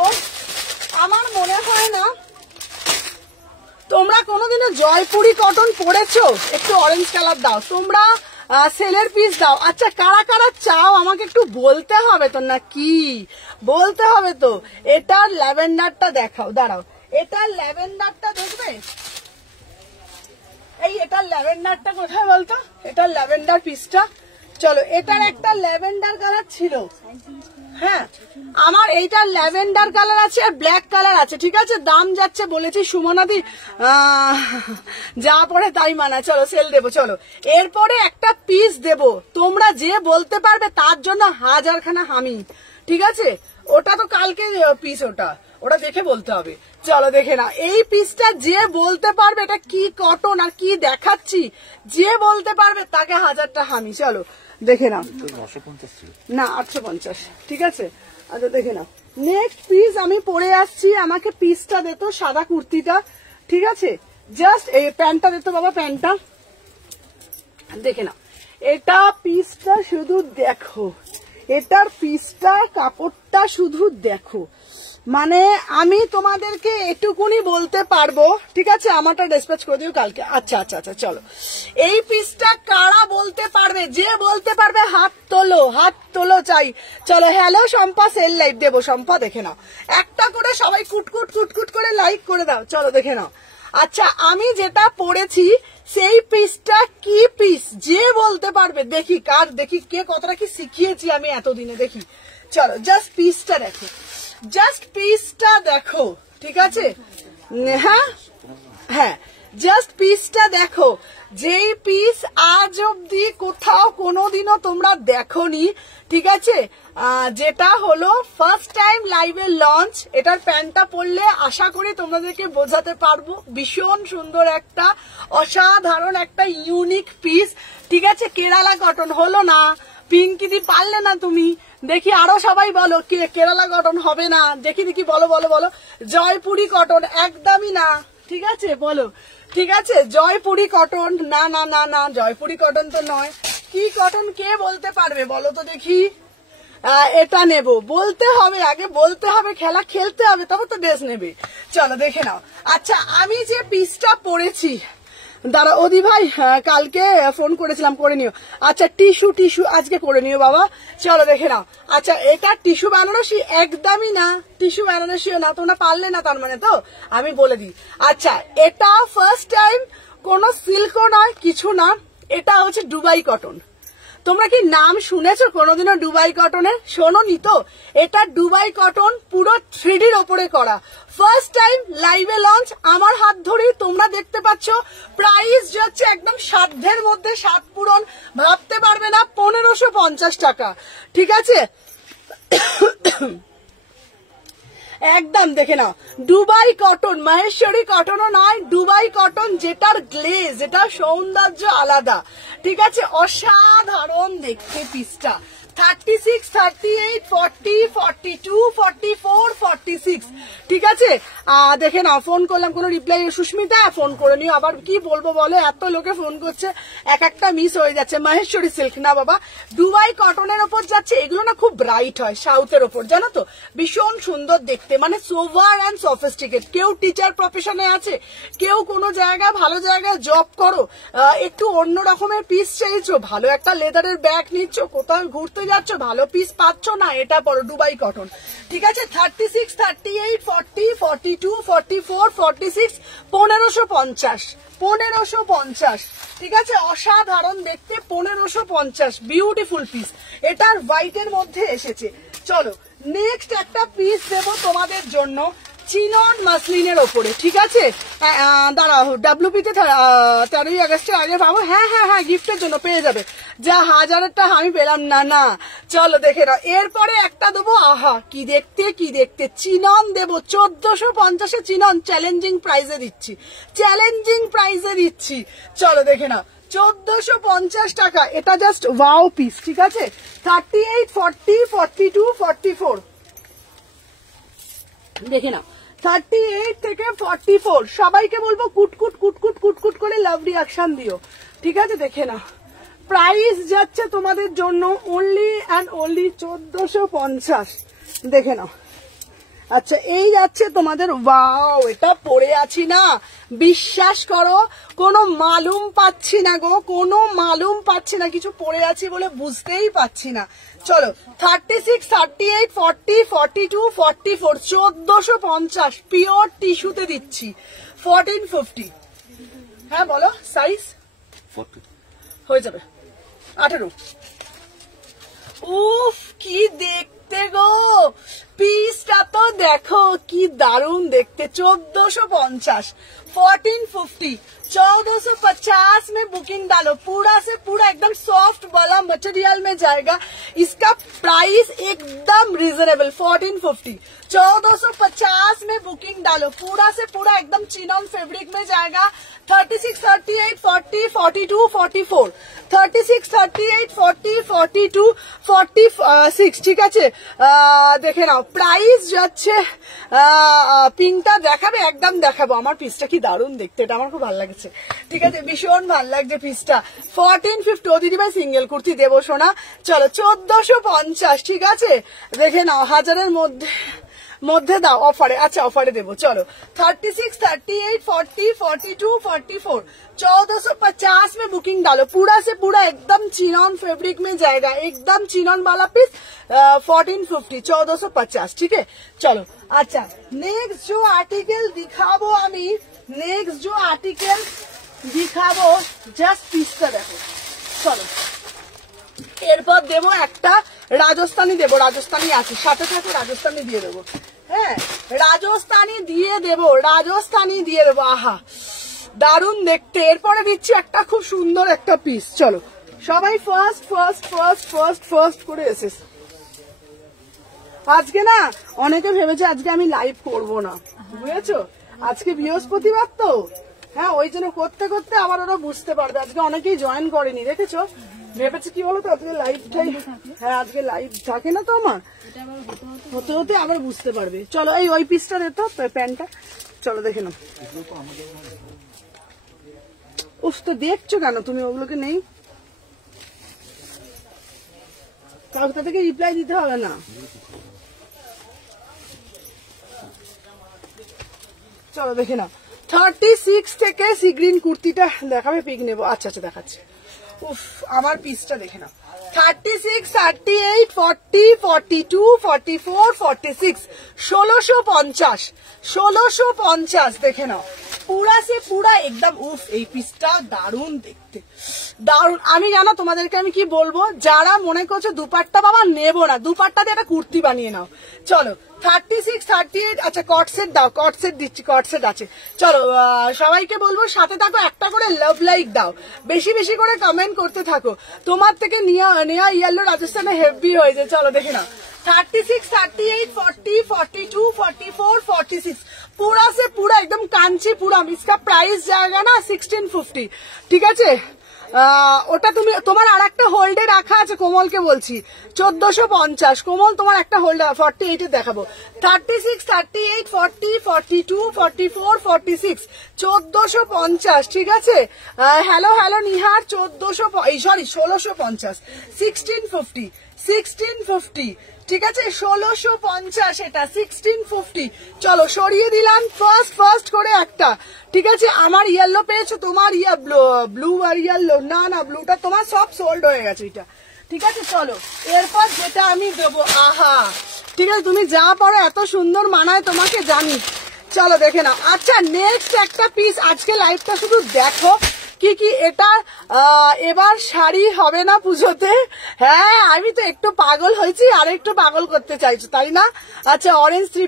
আমার মনে হয় না তোমরা কোনোদিনও জয়পুরি কটন পরেছো, একটু অরেঞ্জ কালার দাও তোমরা, সেলের পিস দাও। আচ্ছা, কারা কারা চাও আমাকে একটু বলতে হবে তো, না কি বলতে হবে তো। এটার ল্যাভেন্ডারটা দেখাও, দাঁড়াও, এটার ল্যাভেন্ডারটা দেখবে। এই এটার ল্যাভেন্ডারটা কোথায় বলতো? এটার ল্যাভেন্ডার পিসটা। চলো, এটার একটা ল্যাভেন্ডার কালার ছিল, হ্যাঁ আমার এইটার ল্যাভেন্ডার কালার আছে আর ব্ল্যাক কালার আছে। ঠিক আছে, দাম যাচ্ছে বলেছি সুমনাদি, যা পড়ে তাই মানা। চলো সেল দেবো। চলো এরপরে একটা পিস দেবো, তোমরা যে বলতে পারবে তার জন্য 1000খানা হামি। ঠিক আছে, ওটা তো কালকে পিস, ওটা দেখে বলতে হবে। চলো দেখে না, এই পিসটা যে বলতে পারবে এটা কি কটন আর কি দেখাচ্ছি, যে বলতে পারবে তাকে 1000টা হামি। চলো দেখে নাও, না 850। ঠিক আছে, আচ্ছা দেখে নাও। নেক্সট পিস আমি পরে আসছি, আমাকে পিসটা দিত, সাদা কুর্তিটা। ঠিক আছে, জাস্ট এই প্যান্টটা দিত বাবা, প্যান্টটা দেখে নাও। এটা পিসটা শুধু দেখো, এটার পিসটা কাপড়টা শুধু দেখো, মানে আমি তোমাদেরকে এটুকুনি বলতে পারবো। ঠিক আছে, আমারটা ডিসপ্যাচ করে দিও কালকে। আচ্ছা আচ্ছা আচ্ছা, চলো এই পিসটা কারা বলতে পারবে, যে বলতে পারবে হাত তোলো চাই। চলো, হ্যালো শম্পা, সেল লাইভ দেবো। শম্পা দেখে নাও, একটা করে সবাই কুটকুট করে লাইক করে দাও। চলো দেখে নাও। আচ্ছা, আমি যেটা পড়েছি সেই পিসটা কি পিস, যে বলতে পারবে, দেখি কে কতটা কি শিখিয়েছি আমি এতদিনে, দেখি। চলো জাস্ট পিসটা দেখো, জাস্ট পিসটা দেখো। ঠিক আছে, হ্যাঁ জাস্ট পিসটা দেখো, যেই পিস আজ অব্দি কোথাও কোনোদিনও তোমরা দেখোনি। ঠিক আছে, যেটা হলো ফার্স্ট টাইম লাইভে লঞ্চ। এটার প্যান্টটা পরলে আশা করি তোমাদেরকে বোঝাতে পারবো, ভীষণ সুন্দর একটা অসাধারণ একটা ইউনিক পিস। ঠিক আছে, কেরালা কটন হলো না, পিঙ্কিদি পারলে না তুমি, দেখি আরো সবাই বলো। কেরালা কটন হবে না, দেখি দেখি বলো বলো বলো। জয়পুরি কটন একদমই না, ঠিক আছে বলো। ঠিক আছে, জয়পুরি কটন না না না না, জয়পুরি কটন তো নয়। কি কটন কে বলতে পারবে বলো তো দেখি। এটা নেব বলতে হবে, আগে বলতে হবে, খেলা খেলতে হবে, তবে তো ড্রেস নেবে। চলো দেখে নাও। আচ্ছা আমি যে পিসটা পরেছি, দাঁড়া অদি ভাই, কালকে ফোন করেছিলাম, করে নিও। আচ্ছা টিস্যু টিস্যু আজকে করে নিও বাবা। চলো দেখে নাও। আচ্ছা এটা টিস্যু বেনারসি একদমই না, টিস্যু বেনারসিও না, তোমরা পারলে না তার মানে তো আমি বলে দিই। আচ্ছা এটা ফার্স্ট টাইম, কোনো সিল্কও নয় কিছু না, এটা হচ্ছে দুবাই কটন। তোমরা কি নাম শুনেছো কোনোদিনও দুবাই কটনের? শোনোনি তো? এটা দুবাই কটন পুরো 3Dর ওপরে করা, ফার্স্ট টাইম লাইভে লঞ্চ, আমার হাত ধরেই তোমরা দেখতে পাচ্ছ। প্রাইস যাচ্ছে একদম সাধ্যের মধ্যে, সাত পূরণ, ভাবতে পারবে না, 1550 টাকা। ঠিক আছে একদম দেখে নাও। দুবাই কটন, মহেশ্বরী কটনও নয়, দুবাই কটন, যেটার গ্লেজ, যেটার সৌন্দর্য আলাদা। ঠিক আছে, অসাধারণ দেখতে পিসটা। 36, 38, 40, 42, 44, 46। ঠিক আছে দেখে নাও। ফোন করলাম, কোনো রিপ্লাই। সুস্মিতা ফোন করে নিও, আবার কি বলবো বলো, এত লোকে ফোন করছে, এক একটা মিস হয়ে যাচ্ছে। মহেশ্বরী সিল্ক না বাবা, দুবাই কটনের ওপর যাচ্ছে। এগুলো না খুব ব্রাইট হয়, সাউথের ওপর, জানো তো, ভীষণ সুন্দর দেখতে, মানে সোভার অ্যান্ড সফিস্টিকেট। কেউ টিচার প্রফেশনে আছে, কেউ কোনো জায়গায় ভালো জায়গায় জব করো, একটু অন্য রকমের পিস চাইছো, ভালো একটা লেদারের ব্যাগ নিচ্ছ, কোথাও ঘুরতে যাচ্ছ, ভালো পিস পাচ্ছ না, এটা পড়ো দুবাই কটন। ঠিক আছে 36, 38, 40, 42, 44, 46, 1550, 1550। ঠিক আছে, অসাধারণ দেখতে, 1550, বিউটিফুল পিস। এটার হোয়াইটের মধ্যে এসেছে। চলো নেক্সট একটা পিস দেবো তোমাদের জন্য, চিনন মাসলিনের ওপরে। ঠিক আছে দাঁড়াও, ডাব্লিউপিতে 13ই আগস্টের আগে পাবো। হ্যাঁ হ্যাঁ হ্যাঁ, গিফটের জন্য পেয়ে যাবে। যা 1000-এরটা আমি পেলাম না। না চলো দেখে নাও, এরপরে একটা দেবো। আহা কি দেখতে, কি দেখতে, চিনন দেবো 1450-এ, চিনন চ্যালেঞ্জিং প্রাইজে দিচ্ছি, চ্যালেঞ্জিং প্রাইজে দিচ্ছি। চলো দেখে নাও, 1450 টাকা। এটা জাস্ট ওয়াও পিস। ঠিক আছে 38, 40, 42, 44 দেখে নাও। 38 থেকে 44 সবাইকে বলবো কুটকুট কুটকুট কুটকুট করে লাভ রিয়াকশন দিও। ঠিক আছে দেখে নাও, প্রাইস যাচ্ছে তোমাদের জন্য অনলি অ্যান্ড অনলি 1450। দেখে নাও। আচ্ছা এই যাচ্ছে তোমাদের, ওয়াও এটা পরে আছি না, বিশ্বাস করো কোনো মালুম পাচ্ছি না গো, কোনো মালুম পাচ্ছি না, কিছু পরে আছি বলে বুঝতেই পাচ্ছি না। চলো 36, 38, 40, 42, 44, 1450 পিওর টিস্যুতে দিচ্ছি, 1450। হ্যাঁ বলো সাইজ হয়ে যাবে 18। উফ কি দেখতে গো, পিসটা তো দেখো কি দারুণ দেখতে। 1450, 1450, 1450 में बुकिंग डालो, पूरा से पूरा एकदम सॉफ्ट वाला मटेरियल में जाएगा। इसका प्राइस एकदम रिजनेबल 1450, 1450 में बुकिंग डालो, पूरा से पूरा एकदम चिनॉन फैब्रिक में जाएगा। 36, 38, 40, 42, 44, 36, 38, 40, 42, 46। ঠিক আছে দেখে নাও, প্রাইস যাচ্ছে, পিঙ্কটা দেখাবে, একদম দেখাবো। আমার পিসটা কি দারুণ দেখতে, এটা আমার খুব ভালো লাগছে। ঠিক আছে ভীষণ ভালো লাগছে পিসটা। 1450। ও দিদি ভাই সিঙ্গেল কুর্তি দেবো সোনা। চলো 1450। ঠিক আছে দেখে নাও, 1000-এর মধ্যে দাও অফারে। আচ্ছা অফারে দেবো। চলো 36, 38, 40, 42, 44, 1450 में बुकिंग डालो, पूरा से पूरा एकदम चिनॉन फैब्रिक में जाएगा, एकदम चिनॉन वाला पीस 1450, 1450। ठीक है चलो। अच्छा नेक्स्ट जो आर्टिकल दिखाबो আমি, नेक्स्ट जो आर्टिकल दिखाबो, জাস্ট পিসটা দেখো। চলো এরপর দেবো একটা রাজস্থানি, দেবো রাজস্থানি আছে সাথে সাথে, রাজস্থানি দিয়ে দেবো। হ্যাঁ রাজস্থানি দিয়ে দেবো, রাজস্থানি দিয়ে দেবো। আহা দারুণ দেখতে। এরপরে দিচ্ছি একটা খুব সুন্দর একটা পিস। চলো সবাই first first first first first করে এসেস। আজকে না অনেকে ভেবেছে আজকে আমি লাইভ করব না, বুঝেছো, আজকে বৃহস্পতিবার তো। হ্যাঁ ওই জন্য করতে করতে আবার ওরা বুঝতে পারবে। আজকে অনেকেই জয়েন করেনি, দেখেছো ভেবেছি কি বলো তো আজকে লাইভটাই, হ্যাঁ আজকে লাইভ থাকে না তো আমার, হতে হতে আবার বুঝতে পারবে। চলো এই ওই পিসটা দে তো প্যান্টটা, চলো দেখে নাও। উফ, তো দেখছো কেন তুমি ওগুলোকে? নেই কাউকে থেকে রিপ্লাই দিতে হবে না। চলো দেখে নাও। 36 থেকে সি গ্রিন কুর্তিটা দেখাবে, পিক নেবো। আচ্ছা আচ্ছা দেখাচ্ছি। উফ, আমার পিসটা দেখে নাও। 36, 38, 40, 42, 44, 46, 1650, 1650 দেখে নাও। পুরা সে পুরা একদম। উফ, এই পিসটা দারুণ দেখতে, দারুণ। আমি জানো তোমাদেরকে আমি কি বলবো, যারা মনে করছো দুপাট্টা বাবা নেবো না, দুপাট্টা দিয়ে একটা কুর্তি বানিয়ে নাও। চলো 36, 38, আচ্ছা কট সেট দাও, কট সেট দিচ্ছি, কট সেট আছে। চলো সবাইকে বলবো সাথে থাকো, একটা করে লাভ লাইক দাও, বেশি বেশি করে কমেন্ট করতে থাকো। তোমার থেকে নেয়া ইয়েলো রাজস্থানে হেভি হয়েছে। চলো দেখে নাও। 36, 38, 40, 42, 44, 46 पूरा से पूरा एकदम कांचीपुरम। इसका प्राइस जाएगा ना 1650, ঠিক আছে? ওটা তুমি তোমার আর একটা হোল্ডে রাখা আছে, কোমলকে বলছি 1450। কোমল তোমার একটা হোল্ডে 48 দেখাবো। 36, 38, 40, 42, 44, 46 1450, ঠিক আছে? হ্যালো হ্যালো নিহার 1650, 1650, 1650, ঠিক আছে? 1650 এটা 1650। চলো সরিয়ে দিলাম ফার্স্ট করে একটা, ঠিক আছে? আমার ইয়েলো পেয়েছো, তোমার ব্লু আর ইয়েলো, না না ব্লুটা তোমার সব সোল্ড হয়ে গেছে এটা, ঠিক আছে? চলো এরপর যেটা আমি দেবো, আহা ঠিক আছে, তুমি যা পারো এত সুন্দর মানায় তোমাকে, জানি। চলো দেখে নাও। আচ্ছা নেক্সট একটা পিস, আজকে লাইভটা শুধু দেখো কি কি। এটা এবার শাড়ি হবে না পুজোতে? হ্যাঁ আমি তো একটু পাগল হয়েছি, আর একটু পাগল করতে চাইছো তাই না? আচ্ছা অরেঞ্জ থ্রি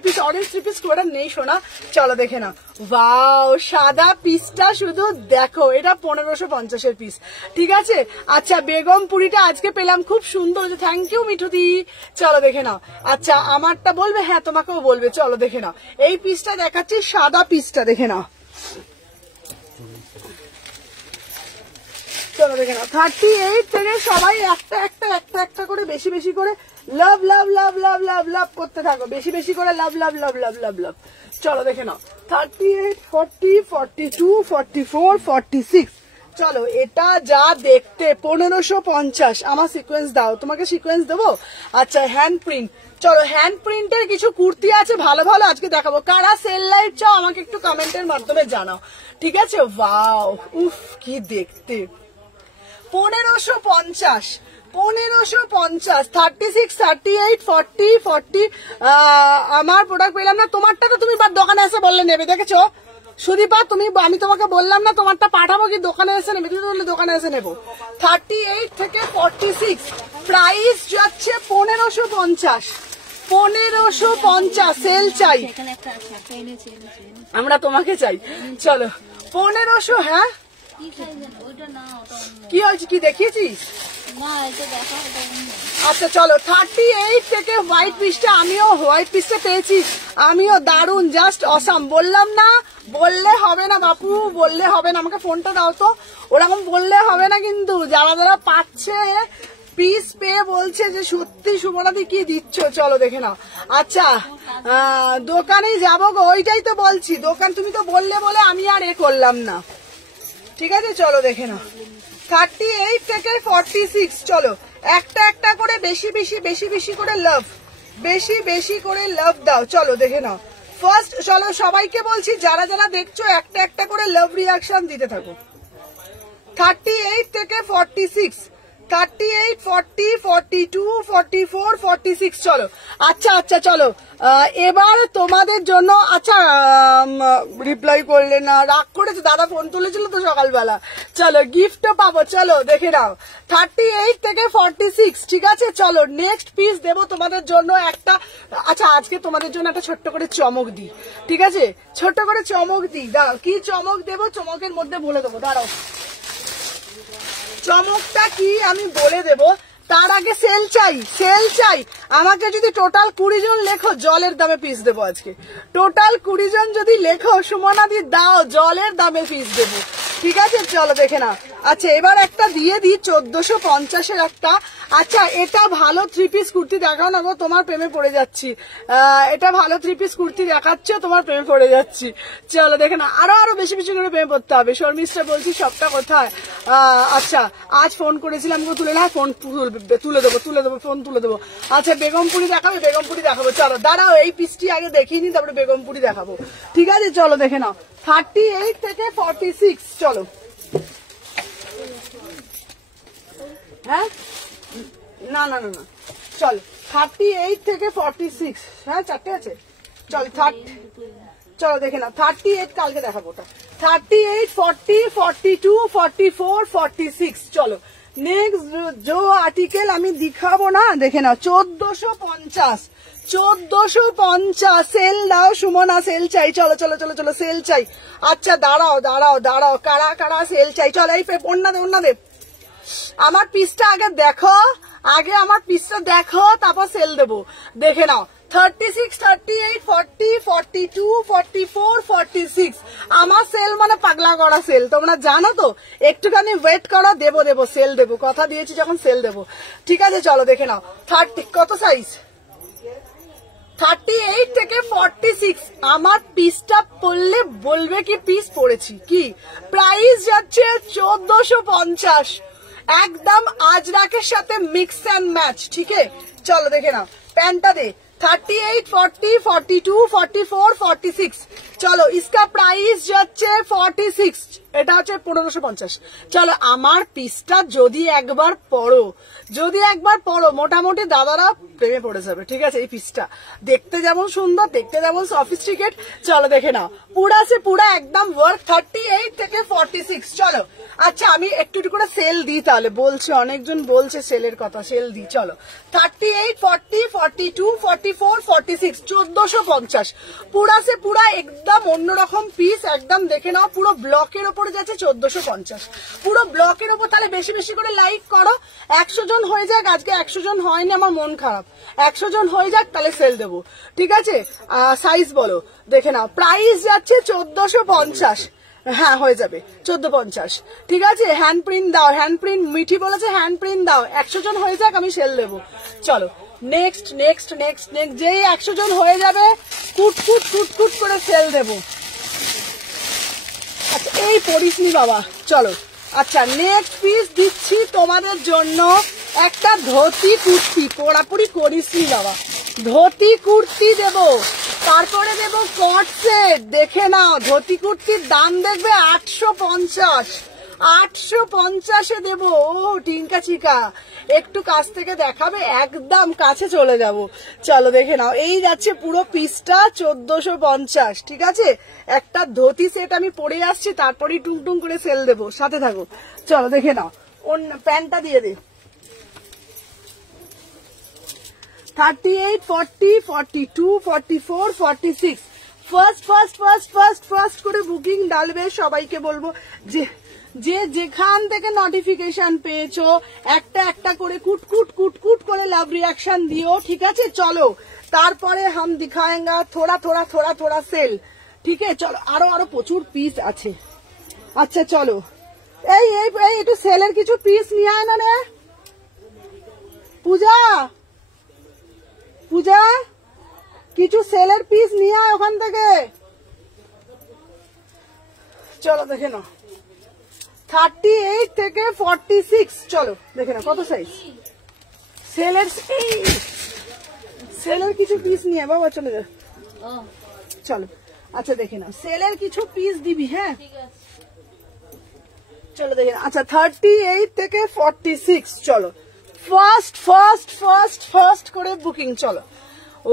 পিস করে নেই শোনা। চলো দেখে না। ওয়াও, সাদা পিসটা শুধু দেখো, এটা 1550 পিস, ঠিক আছে? আচ্ছা বেগমপুরিটা আজকে পেলাম, খুব সুন্দর, থ্যাংক ইউ মিঠুদি। চলো দেখে নাও। আচ্ছা আমারটা বলবে? হ্যাঁ তোমাকেও বলবে। চলো দেখে নাও, এই পিসটা দেখাচ্ছি, সাদা পিসটা দেখে নাও। চলো দেখে নাও। 38 থেকে সবাই একটা করে বেশি বেশি করে লাভ লাভ লাভ লাভ লাভ লাভ করতে থাকো, বেশি বেশি করে লাভ লাভ লাভ লাভ লাভ লাভ। চলো দেখে নাও। 38, 40, 42, 44, 46। চলো এটা যা দেখতে 1550। আমার সিকোয়েন্স দাও, তোমাকে সিকোয়েন্স দেবো। আচ্ছা হ্যান্ড প্রিন্ট, চলো হ্যান্ড প্রিন্টের কিছু কুর্তি আছে ভালো ভালো, আজকে দেখাবো। কারা সেল লাইট চাও আমাকে একটু কমেন্টের মাধ্যমে জানাও, ঠিক আছে? ওয়াও, উফ কি দেখতে। 1550, 36, 38, 40, 40। আমার প্রোডাক্ট পেলাম না। তোমারটা তো তুমি দোকানে এসে বললে নেবে, দেখেছো সুদীপা? আমি তোমাকে বললাম না তোমারটা পাঠাবো কি দোকানে এসে নেবে? তুমি বললে দোকানে এসে নেবো। 38 থেকে 46 প্রাইস যাচ্ছে 1550, 1550। সেল চাই আমরা, তোমাকে চাই। চলো 1500। হ্যাঁ কি হয়েছে, কি দেখিয়েছিস? আচ্ছা চলো 38 থেকে হোয়াইট পিসটা, আমিও হোয়াইট পিসটা পেয়েছি, আমিও দারুন, জাস্ট অসাম। বললাম না, বললে হবে না বাপু, বললে হবে না। আমাকে ফোনটা দাও তো। ওরকম বললে হবে না কিন্তু, যারা যারা পাচ্ছে পিস পেয়ে বলছে যে সত্যি সুমনাদি কি দিচ্ছ। চলো দেখে নাও। আচ্ছা দোকানেই যাবো গো, ওইটাই তো বলছি, দোকান তুমি তো বললে বলে আমি আর করলাম না, ঠিক আছে? চলো দেখে নাও। 38 থেকে 46। চলো একটা করে বেশি বেশি করে লাভ, বেশি বেশি করে লাভ দাও। চলো দেখে নাও ফার্স্ট। চলো সবাইকে বলছি, যারা যারা দেখছো একটা করে লাভ রিয়াকশন দিতে থাকো। 38 থেকে 46, 38, 40, 42, 44, 46। চলো আচ্ছা চলো এবার তোমাদের জন্য। আচ্ছা রিপ্লাই করলে না, রাগ করেছে, দাদা ফোন তুলেছিল তো সকালবেলা। চলো গিফটও পাবো, চলো দেখে নাও। 38 থেকে 46, ঠিক আছে? চলো নেক্সট পিস দেবো তোমাদের জন্য একটা। আচ্ছা আজকে তোমাদের জন্য একটা ছোট্ট করে চমক দিই, ঠিক আছে? ছোট্ট করে চমক দিই, দাঁড়াও কি চমক দেবো, চমকের মধ্যে বলে দেবো, দাঁড়াও। চমকটা কি আমি বলে দেব, তার আগে সেল চাই। আমাকে যদি টোটাল 20 জন লেখো, জলের দামে পিস দেবো আজকে। টোটাল 20 জন যদি লেখো সুমনাদি দাও, জলের দামে পিস দেবো। ঠিক আছে চলো দেখে না। আচ্ছা এবার একটা দিয়ে দিই 1450-এর একটা। আচ্ছা এটা ভালো 3 পিস কুর্তি দেখাও না গো, তোমার প্রেমে পড়ে যাচ্ছি। এটা ভালো 3 পিস কুর্তি দেখাচ্ছ, তোমার প্রেমে পড়ে যাচ্ছি। চলো দেখে না, আরো বেশি বেশি করে প্রেমে পড়তে হবে। শর্মিষ্ঠা বলছি সবটা কোথায়? আচ্ছা আজ ফোন করেছিলাম গো, তুলে না, ফোন তুলে দেবো ফোন তুলে দেবো। আচ্ছা বেগমপুরি দেখাবে, বেগমপুরি দেখাবো। চলো দাঁড়াও, এই পিসটি আগে দেখিয়ে নি, তারপরে বেগমপুরি দেখাবো। ঠিক আছে চলো দেখে নাও। 38 থেকে 46 চলো। হ্যাঁ না না না না চল 38 থেকে 46। হ্যাঁ চারটে আছে, চল 30। চলো দেখে না 38 কালকে দেখাবো ওটা। 38, 40, 42, 44, 46 চলো। নেক্সট जो आर्टिकल আমি दिखाबो ना দেখে নাও 1450। 1450 সেল দাও সুমনা, সেল চাই। চলো চলো চলো চলো সেল চাই। আচ্ছা দাঁড়াও দাঁড়াও দাঁড়াও, কারা কারা সেল চাই? চলো এই ওন্না দে আমার পিসটা আগে দেখো, আগে আমার পিসটা দেখো, তারপর সেল দেবো। দেখে নাও 36, 38, 40, 42, 44, 46 আমার সেল মানে পাগলা করা সেল, তোমরা জানো তো। একটুখানি ওয়েট করো, দেবো সেল দেবো, কথা দিয়েছি যখন সেল দেবো। ঠিক আছে চলো দেখে নাও 30 কত সাইজ? 38 থেকে 46 আমার পিসটা পড়লে বলবে কি পিস পড়েছি। কি প্রাইস যাচ্ছে 1450, একদম আজরাকের সাথে মিক্স অ্যান্ড ম্যাচ। ঠিক আছে চলো দেখে নাও। প্যান্টটা দে 38, 40, 42, 44, 46 চলো। इसका प्राइस যাচ্ছে 46, এটা হচ্ছে 1550। চলো আমার পিসটা যদি একবার পড়ো মোটামুটি দাদারা প্রেমে পড়ে যাবে। ঠিক আছে এই পিসটা দেখতে যেমন সুন্দর, দেখতে যেমন সফিস্টিকেট। চলো দেখে নাও পুরা সে পুরা একদম ওয়ার্ক। 38 থেকে 46 চলো। আচ্ছা আমি একটু একটু করে সেল দিই তাহলে, বলছে অনেকজন বলছে সেলের কথা, সেল দিই চলো। 38, 40, 42, 44, 46 1450 পুরা সে পুরা একদম অন্যরকম পিস। একদম দেখে নাও পুরো ব্লকের ওপরে যাচ্ছে 1450, পুরো ব্লকের ওপর। তাহলে বেশি বেশি করে লাইক করো, 100 জন হয়ে যাক। আজকে 100 জন হয়নি, আমার মন খারাপ। 100 জন হয়ে যাক তাহলে সেল দেবো। ঠিক আছে সাইজ বলো দেখে নাও। প্রাইস যাচ্ছে 1450। হ্যাঁ হয়ে যাবে 1450। ঠিক আছে হ্যান্ড প্রিন্ট দাও, হ্যান্ড প্রিন্ট মিঠি বলেছে হ্যান্ড প্রিন্ট দাও। 100 জন হয়ে যাক আমি সেল দেবো। চলো নেক্সট নেক্সট নেক্সট নেক্সট যেই 100 জন হয়ে যাবে কুটকুট কুটকুট করে সেল দেবো। আচ্ছা এই পড়িসনি বাবা চলো। আচ্ছা নেক্সট পিস দিচ্ছি তোমাদের জন্য একটা ধুতি কুর্তি, পোড়াপুরি করিসনি বাবা। ধুতি কুর্তি দেবো, তারপরে দেবো কট সেট। দেখে নাও ধুতি কুর্তির দাম দেখবে 850। 850-এ দেবো। ও টিঙ্কা চিকা একটু কাছ থেকে দেখাবে, একদম কাছে চলে যাব। চলো দেখে নাও এই যাচ্ছে পুরো পিসটা 1450। ঠিক আছে একটা ধুতি সেট আমি পরে আসছি, তারপরেই টুংটুং করে সেল দেবো, সাথে থাকো। চলো দেখে নাও অন্য প্যান্টটা দিয়ে দে। 38, 40, 42, 44, 46 ফার্স্ট করে বুকিং ডালবে। সবাইকে বলবো যে যেখান থেকে নোটিফিকেশন পেয়েছো একটা একটা করে কুটকুট কুটকুট করে লাভ রিয়াকশন দিও। ঠিক আছে চলো তারপরে হাম দিখাएंगा थोड़ा थोड़ा थोड़ा थोड़ा সেল। ঠিক আছে চলো আরো প্রচুর পিস আছে। আচ্ছা চলো এই একটু সেলের কিছু পিস নিয়ে আয় না রে পূজা কিছু সেলের পিস নিয়ে আয় ওখান থেকে। চলো দেখে নাও 38 থেকে 46 চলো দেখে নাও কত সাইজ সেলের কিছু পিস নিয়ে বাবা চলে যা চলো। আচ্ছা দেখে নাও সেলের কিছু পিস দিবি। হ্যাঁ চলো দেখে নাও। আচ্ছা 38 থেকে 46 চলো ফার্স্ট করে বুকিং। চলো ও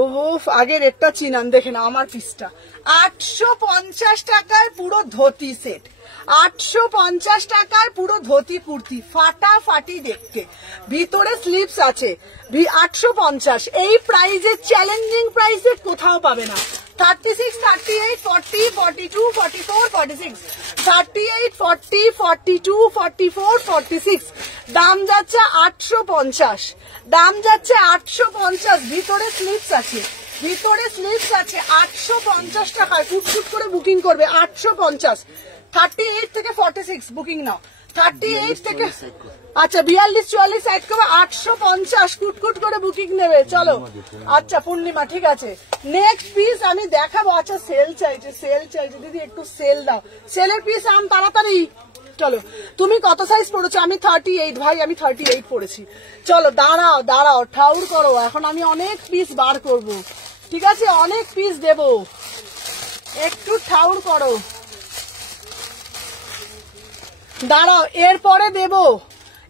আগে রেটটা চিনান দেখে নাও। আমার পিসটা 850 টাকায় পুরো ধুতি সেট, 850 টাকায় পুরো ধুতি কুর্তি ফাটাফাটি দেখতে, ভিতরে স্লিপস আছে। 850 এই প্রাইজে, চ্যালেঞ্জিং প্রাইসে কোথাও পাবে না। 36, 38, 40, 42, 44, 46 38, 40, 42, 44, 46 দাম যাচ্ছে 850। দাম যাচ্ছে 850। ভিতরে স্লিপস আছে, 850 টাকায় কুটকুট করে বুকিং করবে। 850 38 থেকে 46 বুকিং নাও। 38 থেকে আচ্ছা 42 44 সাইড করবে 850 কুটকুট করে বুকিং নেবে। চলো আচ্ছা পূর্ণিমা ঠিক আছে। নেক্সট পিস আমি দেখাবো। আচ্ছা সেল চাইছে দিদি, একটু সেল দাও। সেলের পিস আম তাড়াতাড়ি। চলো তুমি কত সাইজ পড়েছো? আমি 38 ভাই, আমি 38 পড়েছি। চলো দাঁড়াও ঠাউর করো, এখন আমি অনেক পিস বার করব, ঠিক আছে? অনেক পিস দেব, একটু ঠাউর করো, দাঁড়াও। এরপরে দেব,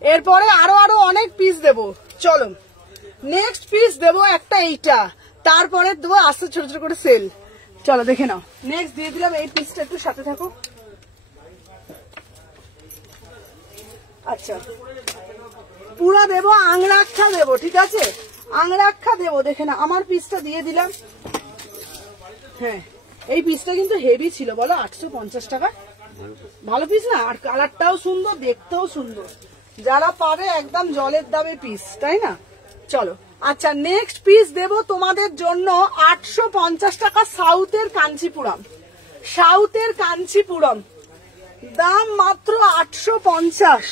এরপরে আরো অনেক পিস দেব। চলো নেক্সট পিস দেব একটা এইটা, তারপরে দেবো আস্তে ছোট ছোট করে সেল। চলো দেখে নাও। নেক্সট দিয়ে দিলাম এই পিসটা, একটু সাথে থাকো। আচ্ছা পুরো দেবো, আংরাক্ষা দেবো, ঠিক আছে? আংরাক্ষা দেবো, দেখে না আমার পিসটা দিয়ে দিলাম। হ্যাঁ এই পিসটা কিন্তু হেভি ছিল বলো, 850 টাকা। ভালো পিস না? আর কালারটাও সুন্দর, দেখতেও সুন্দর। যারা পারে একদম জলের দামে পিস, তাই না? চলো আচ্ছা নেক্সট পিস দেব তোমাদের জন্য 850 টাকা। সাউথের কাঞ্চিপুরম, সাউথের কাঞ্চিপুরম, দাম মাত্র 850,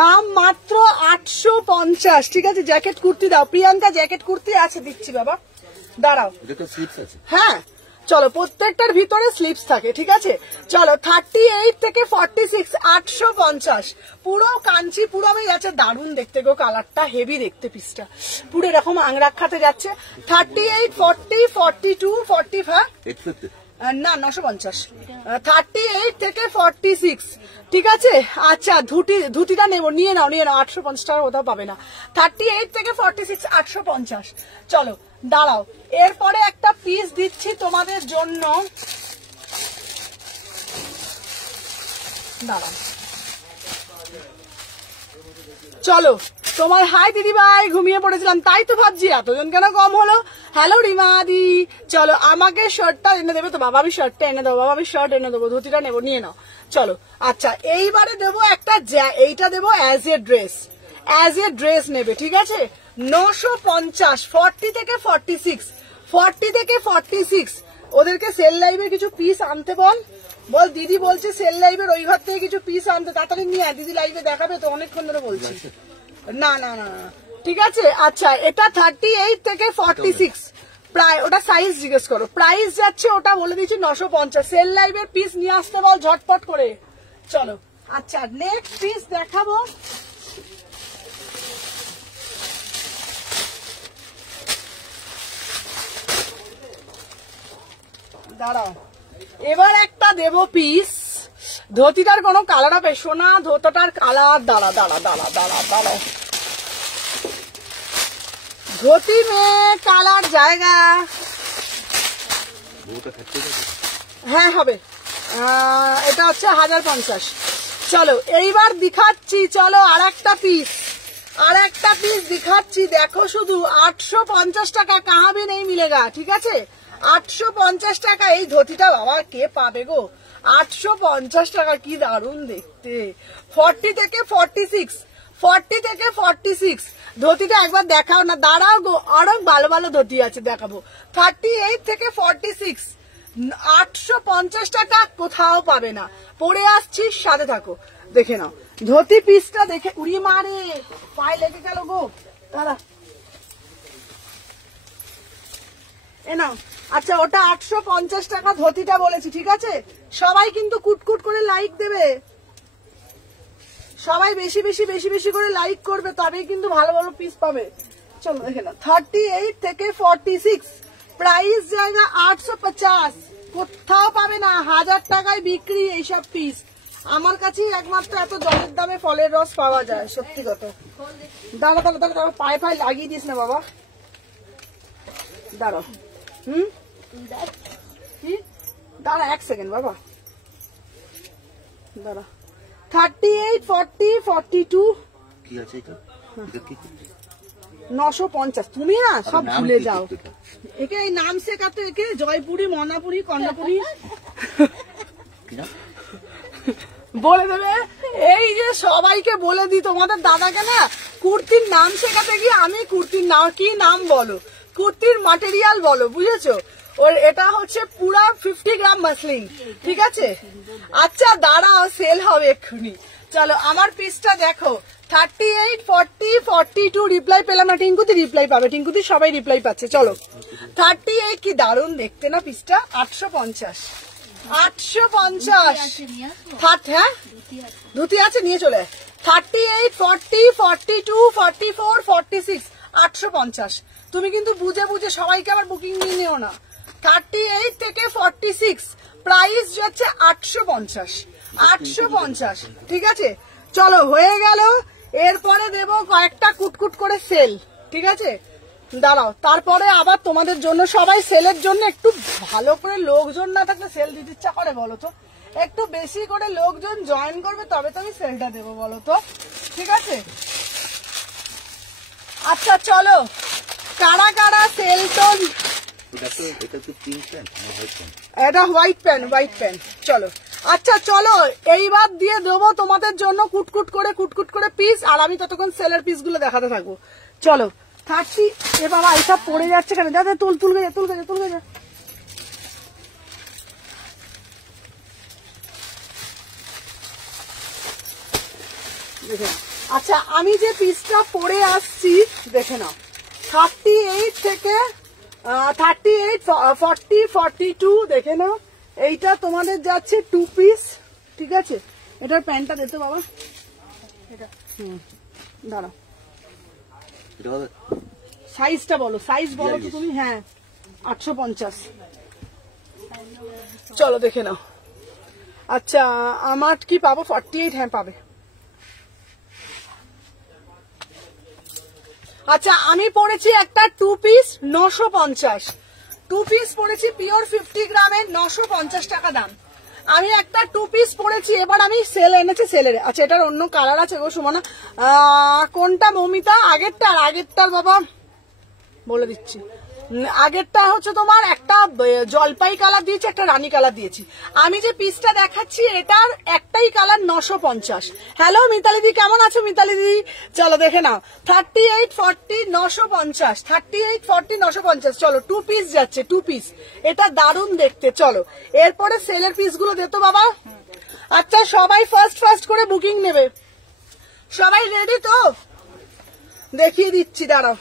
দাম মাত্র 850, ঠিক আছে? জ্যাকেট কুর্তি দাও প্রিয়াঙ্কা, জ্যাকেট কুর্তি আছে দিচ্ছি বাবা, দাঁড়াও। হ্যাঁ চলো প্রত্যেকটার ভিতরে স্লিপস থাকে, ঠিক আছে? চলো 38 থেকে 46 850, পুরো কাঞ্চিপুরমে যাচ্ছে। দারুণ দেখতে গো, কালারটা হেভি দেখতে, পিসটা পুরো এরকম আংরাক্ষাতে যাচ্ছে। 38 40 42 45 না 950, 38 থেকে 46, ঠিক আছে? আচ্ছা ধুতিটা নেবো, নিয়ে নাও 850 টাকা কোথাও পাবে না। 38 থেকে 46 850। চলো দাঁড়াও, এরপরে একটা পিস দিচ্ছি তোমাদের জন্য, দাঁড়াও। চলো তোমার হাই দিদি ভাই, ঘুমিয়ে পড়েছিলাম তাই তো ভাবছি এতজন কেন কম হলো। হ্যালো রিমাদি, চলো আমাকে শার্টটা এনে দেবে তো বাবা? আমি শার্টটা এনে দেবো বাবা, আমি শার্ট এনে দেবো, ধুতিটা নেবো, নিয়ে নাও। চলো আচ্ছা এইবারে দেবো একটা, এইটা দেবো অ্যাজ এ ড্রেস নেবে, ঠিক আছে? 950, 40 থেকে 46, 40 থেকে 46। ওদেরকে সেল লাইভের কিছু পিস আনতে বল দিদি বলছে সেল লাইভের ওই ঘর থেকে কিছু পিস আনতে, তাড়াতাড়ি নিয়ে আয়, দিদি লাইভে দেখাবে তো, অনেকক্ষণ ধরে বলছি। না ঠিক আছে। আচ্ছা এটা 38 থেকে 46, প্রায় ওটা সাইজ জিজ্ঞেস করো, প্রাইস যাচ্ছে ওটা বলে দিচ্ছি 950। সেল লাইভের পিস নিয়ে আসতে বল ঝটপট করে। চলো আচ্ছা নেক্সট পিস দেখাবো। দাঁড়াও এবার একটা দেব পিস। ধুতিটার কোনো কালার হবে সোনা, ধুতোটার কালার, দাঁড়া ধুতি মে কালার জায়গা, হ্যাঁ হবে। এটা হচ্ছে 1050। চলো এইবার দেখাচ্ছি, চলো আর একটা পিস দেখাচ্ছি। দেখো শুধু 850 টাকা, কাহাবে নেই মিলেগা, ঠিক আছে? 850 টাকা এই ধুতিটা বাবা কে পাবে গো? 850 টাকা, কি দারুণ দেখতে। 40 থেকে 46 ধুতিটা একবার দেখাও না, দাঁড়াও গো, আরো ভালো ভালো ধুতি আছে দেখাবো। 38 থেকে 46 850 টাকা, কোথাও পাবে না। পরে আসছি, সাথে থাকো, দেখে নাও ধুতি পিসটা দেখে। উড়িয়ে মারে, পায়ে লেগে গেল গো, দাঁড়া এ নাও। আচ্ছা ওটা 850 টাকা ধুতিটা বলেছি, ঠিক আছে? সবাই কিন্তু কুটকুট করে লাইক দেবে, সবাই বেশি বেশি করে লাইক করবে, তবেই কিন্তু ভালো ভালো পিস পাবে। চলো দেখে নাও 38 থেকে 46, প্রাইস জায়গা 850, কোথাও পাবে না। 1000 টাকায় বিক্রি এইসব পিস। আমার কাছেই একমাত্র এত জলের দামে ফলের রস পাওয়া যায়, সত্যি কথা। দাঁড়া পায়ে লাগিয়ে দিস না বাবা, দাঁড়াও। দাঁড়া 1 সেকেন্ড বাবা, দাঁড়া। 38 40 42 কি আছে এটা? 950। তুমি না সব ভুলে যাও, একে এই নাম শেখাতে, একে জয়পুরি, মনাপুরি, কর্ণাপুরি বলে দেবে। এই যে সবাইকে বলে দি, তোমাদের দাদাকে না কুর্তির নাম শেখাতে গিয়ে আমি কুর্তির নাম, কি নাম বলো, কুর্তির ম্যাটেরিয়াল বলো, বুঝেছো? ওর এটা হচ্ছে পুরা 50 গ্রাম মাসলিন, ঠিক আছে। আচ্ছা দাঁড়াও, সেল হবে এক্ষুনি। চলো আমার পিসটা দেখো, 38, 40, 42 রিপ্লাই পেলাম না। টিঙ্কুতি রিপ্লাই পাবে, টিঙ্কুতি সবাই রিপ্লাই পাচ্ছে। চলো 38, কি দারুণ দেখতে না পিসটা। 850, 850। হ্যাঁ ধুতি আছে, নিয়ে চলে। 38, 40, 42, 44, 46, 850। তুমি কিন্তু বুঝে বুঝে সবাইকে আবার বুকিং নিয়ে নিও না। 38 থেকে 46 প্রাইস যাচ্ছে 850, 850, ঠিক আছে। চলো হয়ে গেল। এরপরে দেব কয়েকটা কুটকুট করে সেল, ঠিক আছে। দাঁড়াও, তারপরে আবার তোমাদের জন্য সবাই সেলের জন্য একটু ভালো করে লোকজন না থাকলে সেল দিতে ইচ্ছা করে বলো তো। একটু বেশি করে লোকজন জয়েন করবে তবে তো আমি সেলটা দেবো বলো তো, ঠিক আছে। আচ্ছা চলো, কারা কারা সেল তো, এটা হোয়াইট প্যান্ট, হোয়াইট প্যান্ট। চলো আচ্ছা চলো, এইবার দিয়ে দেবো তোমাদের জন্য কুটকুট করে পিস, আর আমি ততক্ষণ সেলের পিস গুলো দেখাতে থাকবো। চলো 30, এ বাবা এইসব পড়ে যাচ্ছে কেন, যাতে তুলবে যা। দেখে আচ্ছা, আমি যে পিসটা পরে আসছি দেখে নাও। 38 থেকে 38, 40, 42 দেখে নাও। এইটা তোমাদের যাচ্ছে 2 পিস, ঠিক আছে। এটার প্যান্টটা দিতে বাবা, এটা দাঁড়াও, সাইজটা বলো, সাইজ বলো তো তুমি। হ্যাঁ 850। চলো দেখে নাও। আচ্ছা আমার কি পাবো? 48, হ্যাঁ পাবে। আচ্ছা আমি পড়েছি একটা 2 পিস 950, 2 পিস পড়েছি পিওর 50 গ্রামের, 950 টাকা দাম। আমি একটা 2 পিস পড়েছি, এবার আমি সেল এনেছি সেলের। আচ্ছা এটার অন্য কালার আছে গো সুমনা, কোনটা মমিতা? আগেরটার বাবা বলে দিচ্ছি। আগেরটা হচ্ছে তোমার একটা জলপাই কালার দিয়েছি, একটা রানী কালার দিয়েছি। আমি যে পিসটা দেখাচ্ছি এটার একটাই কালার 950। হ্যালো মিতালি দি, কেমন আছো মিতালি দি? চলো দেখে নাও। 38, 40, 950, 38, 40, 950। চলো 2 পিস যাচ্ছে, 2 পিস। এটা দারুণ দেখতে। চলো এরপরে সেলের পিস গুলো দে তো বাবা। আচ্ছা সবাই ফার্স্ট করে বুকিং নেবে, সবাই রেডি তো? দেখিয়ে দিচ্ছি, দাঁড়াও।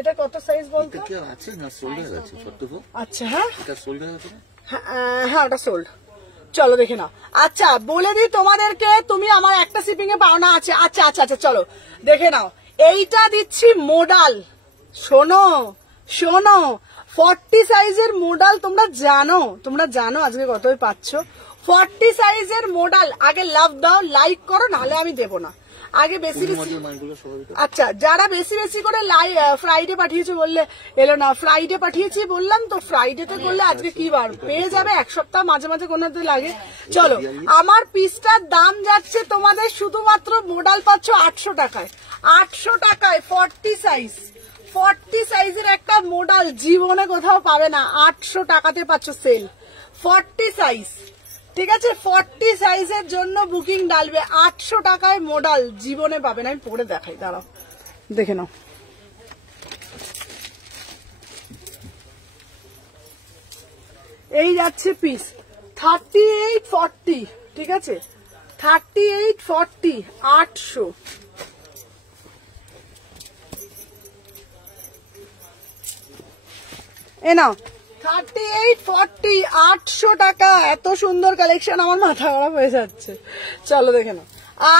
এটা কত সাইজ বলতো? আছে না, সোল্ড হয়ে গেছে 44। আচ্ছা হ্যাঁ, এটা সোল্ড হয়ে গেছে। হ্যাঁ ওটা সোল্ড। চলো দেখে নাও। আচ্ছা বলে দিই তোমাদেরকে, তুমি আমার একটা শিপিং এ পাওনা আছে। আচ্ছা চলো দেখে নাও। এইটা দিচ্ছি মোডাল, শোনো 40 সাইজের মোডাল। তোমরা জানো আজকে কতই পাচ্ছ। 40 সাইজের মোডাল। আগে লাভ দাও, লাইক করো, নাহলে আমি দেবো না। আগে বেশি আচ্ছা যারা বেশি করে ফ্রাইডে পাঠিয়েছে বললে এলো না, ফ্রাইডে পাঠিয়েছি বললাম তো, ফ্রাইডেতে করলে আজকে কি বার পেয়ে যাবে, এক সপ্তাহ মাঝে কোনো লাগে। চলো আমার পিসটার দাম যাচ্ছে তোমাদের শুধুমাত্র মোডাল পাচ্ছ 800 টাকায়, 800 টাকায় 40 সাইজ। 40 সাইজের একটা মোডাল জীবনে কোথাও পাবে না, 800 টাকাতে পাচ্ছ সেল। 40 সাইজ, ঠিক আছে। 40 সাইজের জন্য বুকিং ডালবে, 800 টাকায় মোডাল জীবনে পাবে না। আমি পরে দেখাই, দাঁড়াও দেখে নাও। এই যাচ্ছে পিস 38, 40, ঠিক আছে। 38, 40, 800। এ নাও 38, 40, 800 টাকা। এত সুন্দর কালেকশন, আমার মাথা খারাপ হয়ে যাচ্ছে। চলো দেখে নাও,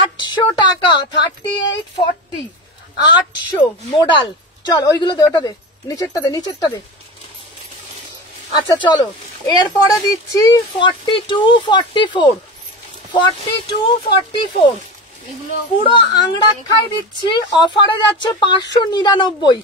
800 টাকা। 38, 40, 800 মোডাল। চল ওইগুলো দে, ওটা দে, নিচেরটা দে। আচ্ছা চলো এরপরে দিচ্ছি 42, 44, 42, 44 পুরো আংরাক্ষায় দিচ্ছি। অফারে যাচ্ছে 599,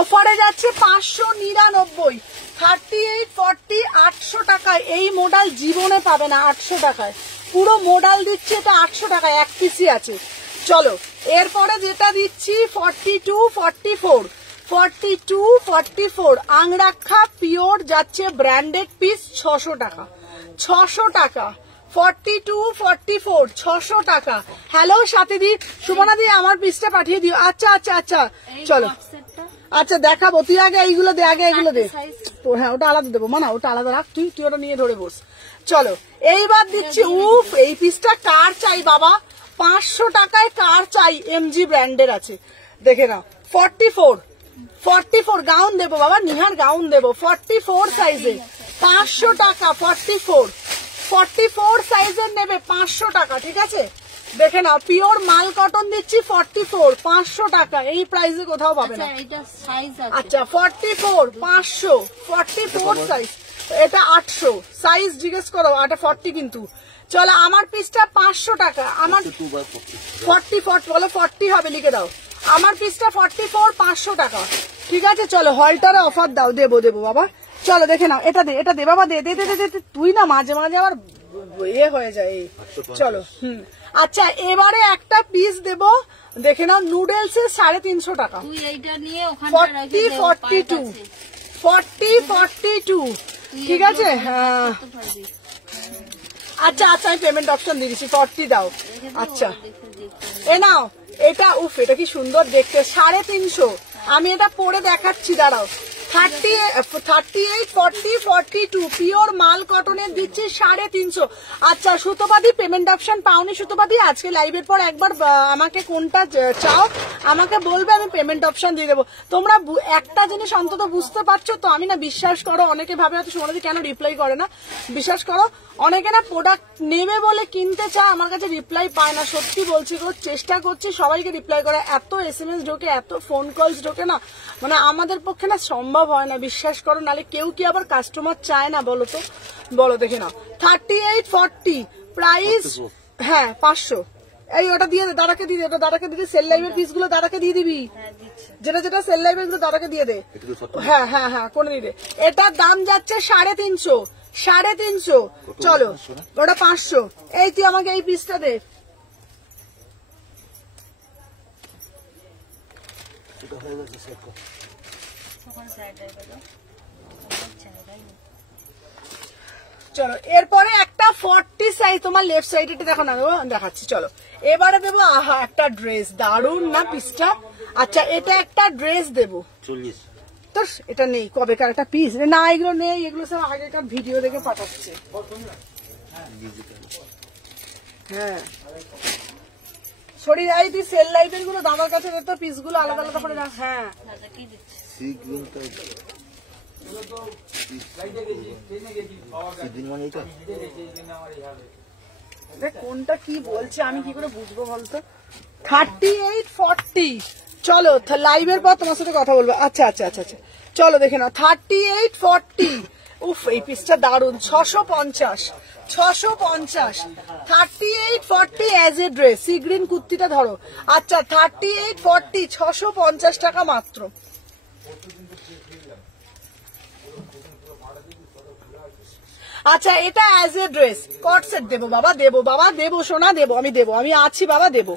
অফারে যাচ্ছে 599। 38, 40, 800 টাকায় এই মোডাল জীবনে পাবে না। 800 টাকায় পুরো মোডাল দিচ্ছে, এটা 800 টাকায় এক পিসই আছে। চলো এরপরে যেটা দিচ্ছি 42, 44, 42, 44 আংরাক্ষা পিওর যাচ্ছে ব্র্যান্ডেড পিস 600 টাকা, 600 টাকা। 42, 44, 600 টাকা। হ্যালো সাথী দি, সুমনা দি, আমার পিসটা পাঠিয়ে দিও। আচ্ছা চলো আচ্ছা দেখাবো, তুই আগে এইগুলো দে, আগে এইগুলো দে। তো হ্যাঁ ওটা আলাদা দেবো, মানা ওটা আলাদা রাখ, তুই ওটা নিয়ে ধরে বস। চলো এইবার দিচ্ছি। উফ, এই পিসটা কার চাই বাবা, 500 টাকায় কার চাই, এমজি ব্র্যান্ডের আছে, দেখে নাও। 44 গাউন দেবো বাবা, নিহার গাউন দেবো 44 সাইজে, 500 টাকা। 44 সাইজের নেবে 500 টাকা, ঠিক আছে? দেখে নাও, পিওর মাল কটন দিচ্ছি 44, 500 টাকা। এই প্রাইসে কোথাও পাবে না। এটা সাইজ আছে। আচ্ছা 44 500, 44 সাইজ, এটা 800 সাইজ জিজ্ঞেস করো, এটা 40 কিন্তু। চলো আমার পিসটা 500 টাকা, আমার 40 বলো 40 হবে, লিখে দাও। আমার পিসটা 44, 500 টাকা, ঠিক আছে? চলো হলটারে অফার দাও, দেবো বাবা। চলো দেখে নাও, এটা দে বাবা, দে দে দে দে দে, তুই না মাঝে মাঝে আমার হয়ে যায়। চলো আচ্ছা এবারে একটা পিস দেবো, দেখে নাও, নুডলস এর 350 টাকা। তুই এইটা নিয়ে ওখানে 42, ঠিক আছে? হ্যাঁ আচ্ছা আমি পেমেন্ট অপশন দিয়ে দিচ্ছি, 40 দাও। আচ্ছা এ নাও, এটা উফ, এটা কি সুন্দর দেখতে, 350। আমি এটা পরে দেখাচ্ছি, দাঁড়াও। 38, 40, 42 পিওর মাল কটনের দিচ্ছি 350। আচ্ছা সুতোপাদি পেমেন্ট অপশন পাওনি সুতোপাদি? আজকে লাইভের পর একবার আমাকে কোনটা চাও আমাকে বলবে, আমি পেমেন্ট অপশন দিয়ে দেবো। তোমরা একটা জিনিস অন্তত বুঝতে পারছো তো, আমি না, বিশ্বাস করো, অনেকে ভাবে হয়তো সোনাদি কেন রিপ্লাই করে না, বিশ্বাস করো অনেকে না প্রোডাক্ট নেবে বলে কিনতে চায়, আমার কাছে রিপ্লাই পায় না। সত্যি বলছি গো, চেষ্টা করছি সবাইকে রিপ্লাই করে, এত SMS ঢোকে, এত ফোন কলস ঢোকে না, মানে আমাদের পক্ষে না সম্ভব হয় না, বিশ্বাস করো। নালে কেউ কি আবার কাস্টমার চায় না বলো তো, বলো দেখে নাও। 38, 40 প্রাইস, হ্যাঁ 500। এই ওটা দিয়ে দে, দাদাকে দিয়ে দে, ওটা দাদাকে দিয়ে দে, সেল লাইভের পিস গুলো দাদাকে দিয়ে দিবি, যেটা সেল লাইভের গুলো দাদাকে দিয়ে দে। হ্যাঁ করে দিয়ে দে। এটার দাম যাচ্ছে 350। চলো ওটা 500। এই তুই আমাকে এই পিসটা দে। চলো এরপরে একটা 40 সাইজ, তোমার লেফট সাইড এটা দেখো না, দেখাচ্ছি। চলো এবারে দেবো, আহা একটা ড্রেস, দারুন না পিসটা? আচ্ছা এটা একটা ড্রেস দেবো 40। তো এটা নেই, কবেকার একটা পিস না, এগুলো নেই, এগুলো সব আগেকার ভিডিও দেখে পাঠাচ্ছে। হ্যাঁ শরীর, এই তুই সেল লাইভের গুলো দাদার কাছে তো পিস গুলো আলাদা আলাদা করে রাখ। হ্যাঁ কোনটা কি বলছে আমি কি করে বুঝবো বলতো? 38, 40। চলো লাইভের পর তোমার সাথে কথা বলবো। আচ্ছা চলো দেখে নাও, 38, 40। উফ এই পিসটা দারুন, 650। 38, 40 as a dress, sea green কুর্তিটা ধরো। আচ্ছা 38, 40 650 টাকা মাত্র। আচ্ছা এটা অ্যাজ এ ড্রেস, কট সেট দেবো বাবা, দেবো সোনা, আমি আছি বাবা, দেবো।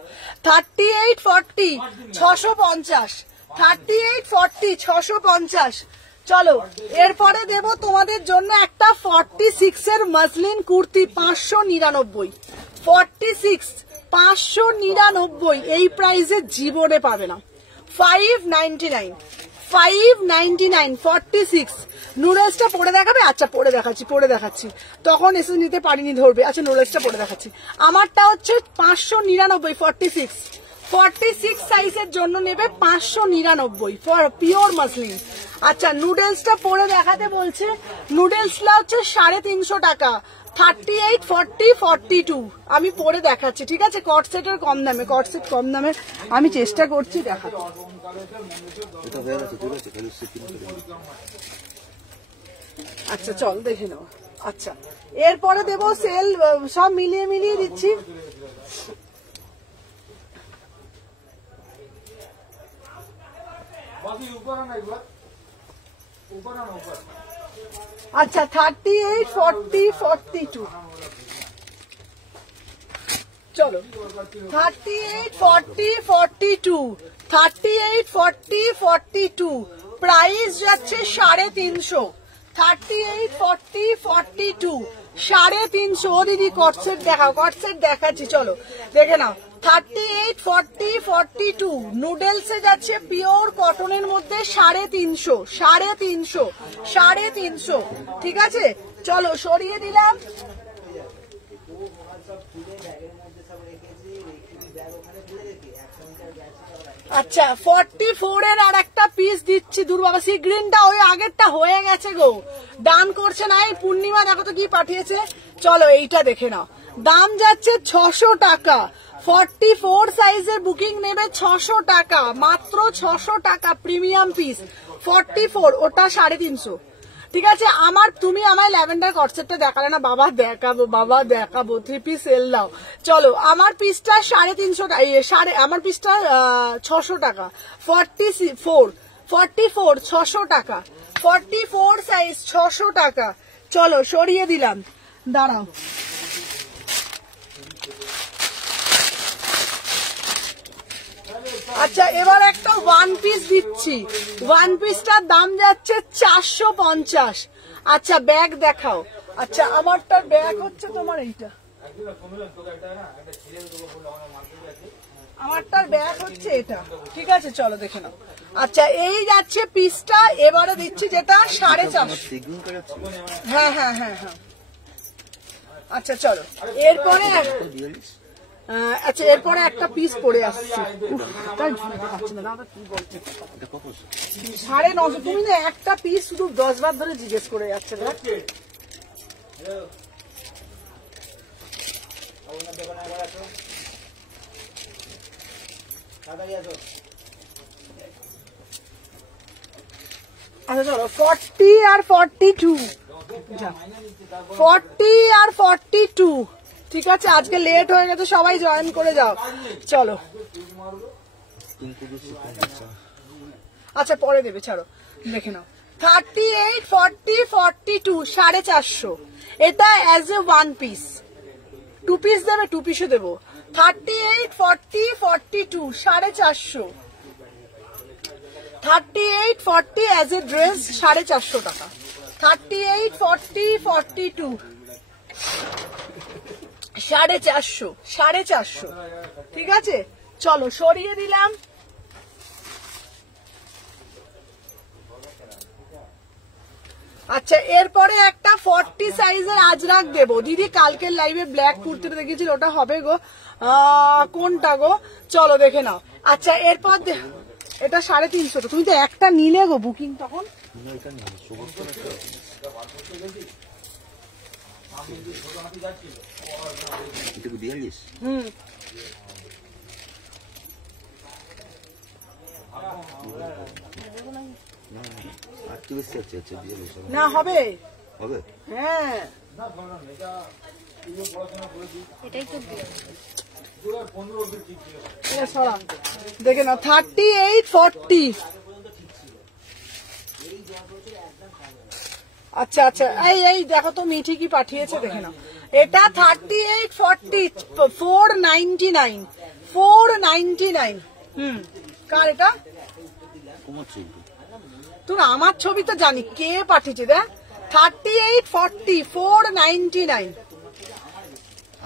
38, 40 650। 38, 40 650। চলো এরপরে দেব তোমাদের জন্য একটা 46 এর মাসলিন কুর্তি 599। 46 599, এই প্রাইসে জীবনে পাবে না। 599 46। নুডলসটা পরে দেখাবে? আচ্ছা পরে দেখাচ্ছি, তখন এসে নিতে পারিনি ধরবে। আচ্ছা নুডলসটা পরে দেখাচ্ছি। আমারটা হচ্ছে 599, 46 সাইজের জন্য নেবে 599 ফর পিওর মাসলিন। আচ্ছা নুডলসটা পরে দেখাতে বলছে, নুডলসটা হচ্ছে 350 টাকা। 38, 40, 42 আমি পরে দেখাচ্ছি, ঠিক আছে? কট সেটের কম দামে, আমি চেষ্টা করছি দেখাতে। আচ্ছা চল দেখে নাও। আচ্ছা এরপরে দেবো সেল, সব মিলিয়ে দিচ্ছি। আচ্ছা 38, 40, 42। চলো 38, 40, 42। 38, 40, 42 প্রাইস যাচ্ছে 350। 38, 40, 42, 350। ও দিদি কটসেট দেখাও, কটসেট দেখাচ্ছি, চলো দেখে নাও। 38, 40, 42 নুডলসে যাচ্ছে পিওর কটনের মধ্যে 350, 350, 350। ঠিক আছে, চলো সরিয়ে দিলাম। আচ্ছা 44 এর আর একটা পিস দিচ্ছি। দূর বাবা, সি গ্রিনটা ওই আগেরটা হয়ে গেছে গো, ডান করছে না। এই পূর্ণিমা দেখো তো কি পাঠিয়েছে, চলো এইটা দেখে নাও। দাম যাচ্ছে 600 টাকা। 44 সাইজের বুকিং নেবে 600 টাকা, মাত্র 600 টাকা প্রিমিয়াম পিস। 44 ওটা 350। ঠিক আছে, আমার তুমি আমায় ল্যাভেন্ডার কটসেটটা দেখালে না, বাবা দেখাবো, বাবা দেখাবো। 3 পিস সেল দাও। চলো আমার পিসটা 350 টাকা, আমার পিসটা 600 টাকা। 44 600 টাকা। 44 সাইজ 600 টাকা। চলো সরিয়ে দিলাম, দাঁড়াও। আচ্ছা এবার একটা ওয়ান পিস দিচ্ছি। ওয়ান পিসটার দাম যাচ্ছে 450। আচ্ছা ব্যাগ দেখাও। আচ্ছা আমারটার ব্যাগ হচ্ছে তোমার এইটা, আমারটার ব্যাগ হচ্ছে এটা। ঠিক আছে চলো দেখে নাও। আচ্ছা এই যাচ্ছে পিসটা, এবারে দিচ্ছি যেটা 450। হ্যাঁ হ্যাঁ হ্যাঁ হ্যাঁ। আচ্ছা চলো এরপরে, আচ্ছা এরপরে একটা পিস পরে আসছে। 950। তুমি না একটা পিস শুধু 10 বার ধরে জিজ্ঞেস করে যাচ্ছে। আচ্ছা চলো 40 আর 42, 40 আর 42। ঠিক আছে, আজকে লেট হয়ে গেছে, সবাই জয়েন করে যাও। চলো আচ্ছা পরে দেবে, ছাড়ো দেখে নাও। 38, 40, 42 450। এটা অ্যাজ এ ওয়ান পিস। 2 পিস দেবে, 2 পিসও দেবো। 38, 40, 42 450। 38, 40 অ্যাজ এ ড্রেস 450 টাকা। 38, 40, 42 450, 450। ঠিক আছে চলো সরিয়ে দিলাম। আচ্ছা এরপরে একটা 40 সাইজের আজরাক দেবো। দিদি কালকের লাইভে ব্ল্যাক কুর্তিটা দেখেছিল, ওটা হবে গো, কোনটা গো, চলো দেখে নাও। আচ্ছা এরপর এটা 350। তুমি তো একটা নিলে গো বুকিং তখন। না হবে হবে, হ্যাঁ এটাই তো দেখে নাও। 38, 40। আচ্ছা আচ্ছা এই দেখো তো মিঠি কি পাঠিয়েছে, দেখে নাও। এটা 38, 40 499, 499। কার এটা? তুমি আমার ছবি তো জানি কে পাঠিয়েছে। দেখ 38, 40 499।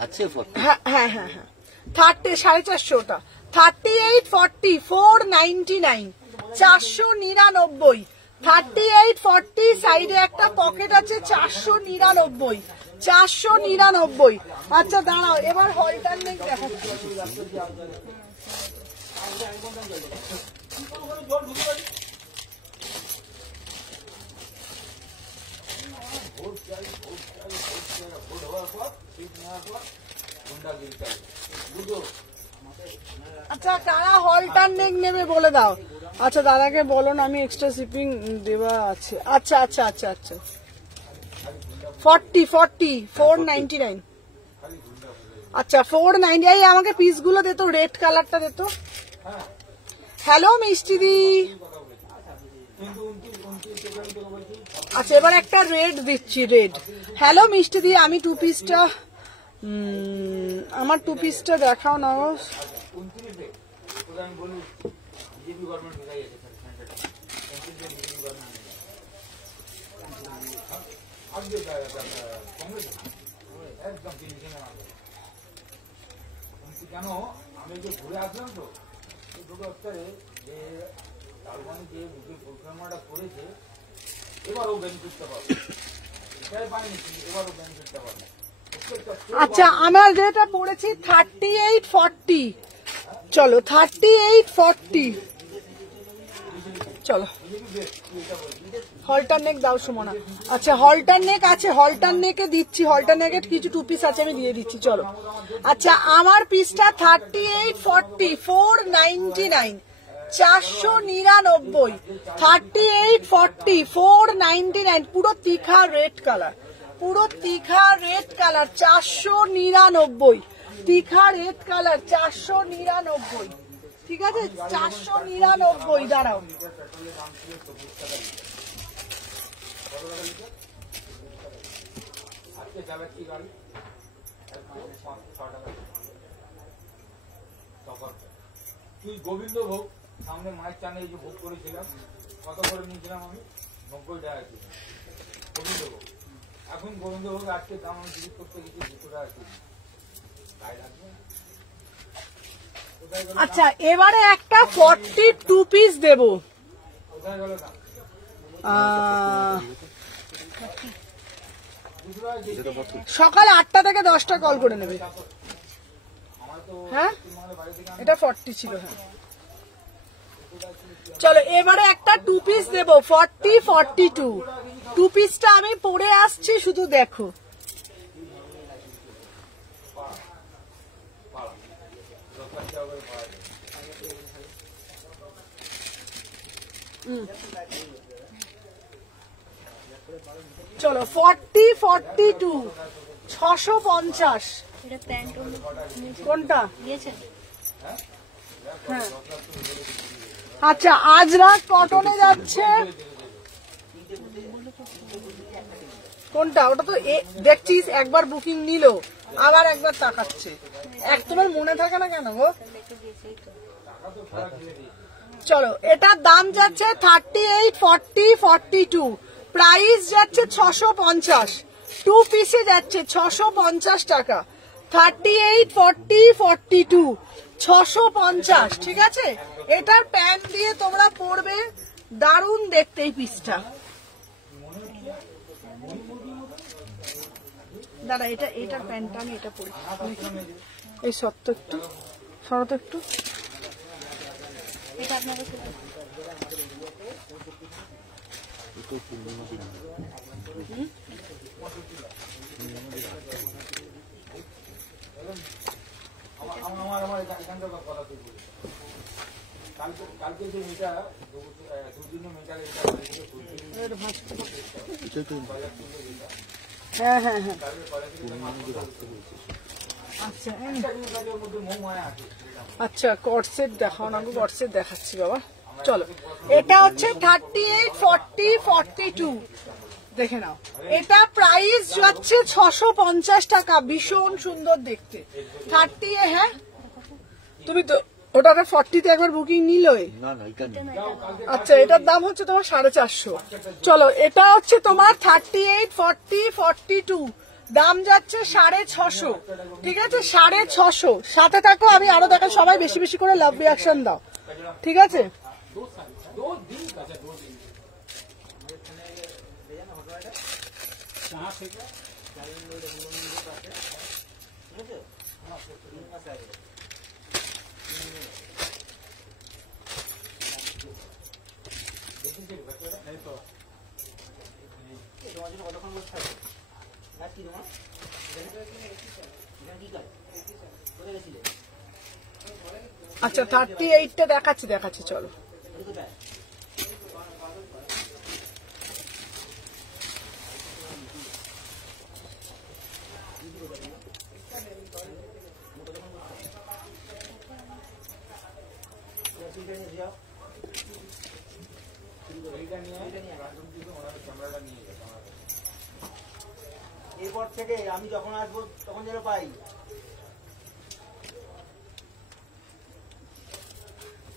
আছে হ্যাঁ হ্যাঁ হ্যাঁ হ্যাঁ 450 ওটা। 38, 40 499, 499। 38, 40 সাইডে একটা পকেট আছে 499, 499। আচ্ছা দাঁড়াও এবার হলটার নেক দেখাচ্ছি। আচ্ছা কারা হলটার নেক নেবে বলে দাও। আচ্ছা দাদাকে বলো না, আমি এক্সট্রা শিপিং দেওয়া আছে। আচ্ছা আচ্ছা আচ্ছা আচ্ছা 40, 499। আচ্ছা 490। এই আমাকে পিসগুলো দে তো, রেড কালারটা দে তো। হ্যালো মিষ্টি দি। আচ্ছা এবার একটা রেড দিচ্ছি, রেড। হ্যালো মিষ্টি দি, আমি 2 পিসটা, আমার 2 পিসটা দেখাও না। আজকে কংগ্রেস একদম টেনশনে আছে। কেন আমি যে ঘুরে আসলাম তো এই দুটো অবস্থায় যে তালবানি যে বুকের পরিক্রমাটা করেছে এবারও বেনিফিটটা পাবে, এটাই পাইনি এবারও বেনিফিটটা পাবে। আচ্ছা আমার যেটা পড়েছি 3840, চলো 3840, চলো হলটার নেক দাও সুমনা। আচ্ছা হলটার নেক আছে, হলটার নেকে দিচ্ছি, হলটার নেকের কিছু টু পিস আছে আমি দিয়ে দিচ্ছি চলো। আচ্ছা আমার পিসটা 3840, 499, 499, 3840, 499, পুরো তিখা রেড কালার, পুরো তিখা রেড কালার 499, তিখা রেড কালার 499, ঠিক আছে 499। দাঁড়াও আজকে যাবে কি গাড়ি 6 টাকা তুই গোবিন্দ ভোগ সামনে মায়ের চানে এই যে ভোগ করেছিলাম কত করে নিয়েছিলাম আমি 90 টাকা ছিল গোবিন্দ ভোগ। এখন গোবিন্দ ভোগ আজকে দাম আমি জিজ্ঞেস করতে গেছি 200 টাকা ছিল গায়ে লাগবে। আচ্ছা এবারে একটা 42 পিস দেব, কোথায় গেল দাম সকাল 8টা থেকে 10টা কল করে নেবে। হ্যাঁ এটা 40 ছিল। হ্যাঁ চলো এবারে একটা 2 পিস দেব 40 42, 2 পিসটা আমি পরে আসছি শুধু দেখো। চলো 40 42, 650। এটা প্যান্ট কোনটা? দিয়েছেন? হ্যাঁ আচ্ছা আজরাক কটনে যাচ্ছে কোনটা? ওটা তো দেখছিস একবার বুকিং নিল আবার একবার তাকাচ্ছে, এক তোমার মনে থাকে না কেন গো? চলো এটার দাম যাচ্ছে 38 40 42, প্রাইস যাচ্ছে 650, 2 পিসে যাচ্ছে 650 টাকা। 38 40 42, 650, ঠিক আছে। এটার প্যান্ট দিয়ে তোমরা পরবে, দারুণ দেখতে এই পিসটা। দাদা এটা এটার প্যান্টটা আমি এটা পরি, এই সত্য একটু শরৎ একটু এটা আপনার কাছে আমার এখানকার কথা তুই বলি কালকে যে মেয়েটা দুদিনের মেয়েটার হ্যাঁ হ্যাঁ হ্যাঁ আচ্ছা আচ্ছা কটসেট দেখাও না গো, কটসেট দেখাচ্ছি বাবা। চলো এটা হচ্ছে 38 40 42, দেখে নাও। এটা প্রাইস যাচ্ছে 650 টাকা, ভীষণ সুন্দর দেখতে। 30, হ্যাঁ তুমি তো ওটা 40তে একবার বুকিং নিলই। আচ্ছা এটার দাম হচ্ছে তোমার 450। চলো এটা হচ্ছে তোমার 38 40 42, দাম যাচ্ছে 650, ঠিক আছে 650। সাথে থাকো আমি আরো দেখা, সবাই বেশি বেশি করে লাভ রিয়াকশন দাও, ঠিক আছে। আচ্ছা 38টা দেখাচ্ছি চলো। এরপর থেকে আমি যখন আসবো তখন যেন পাই।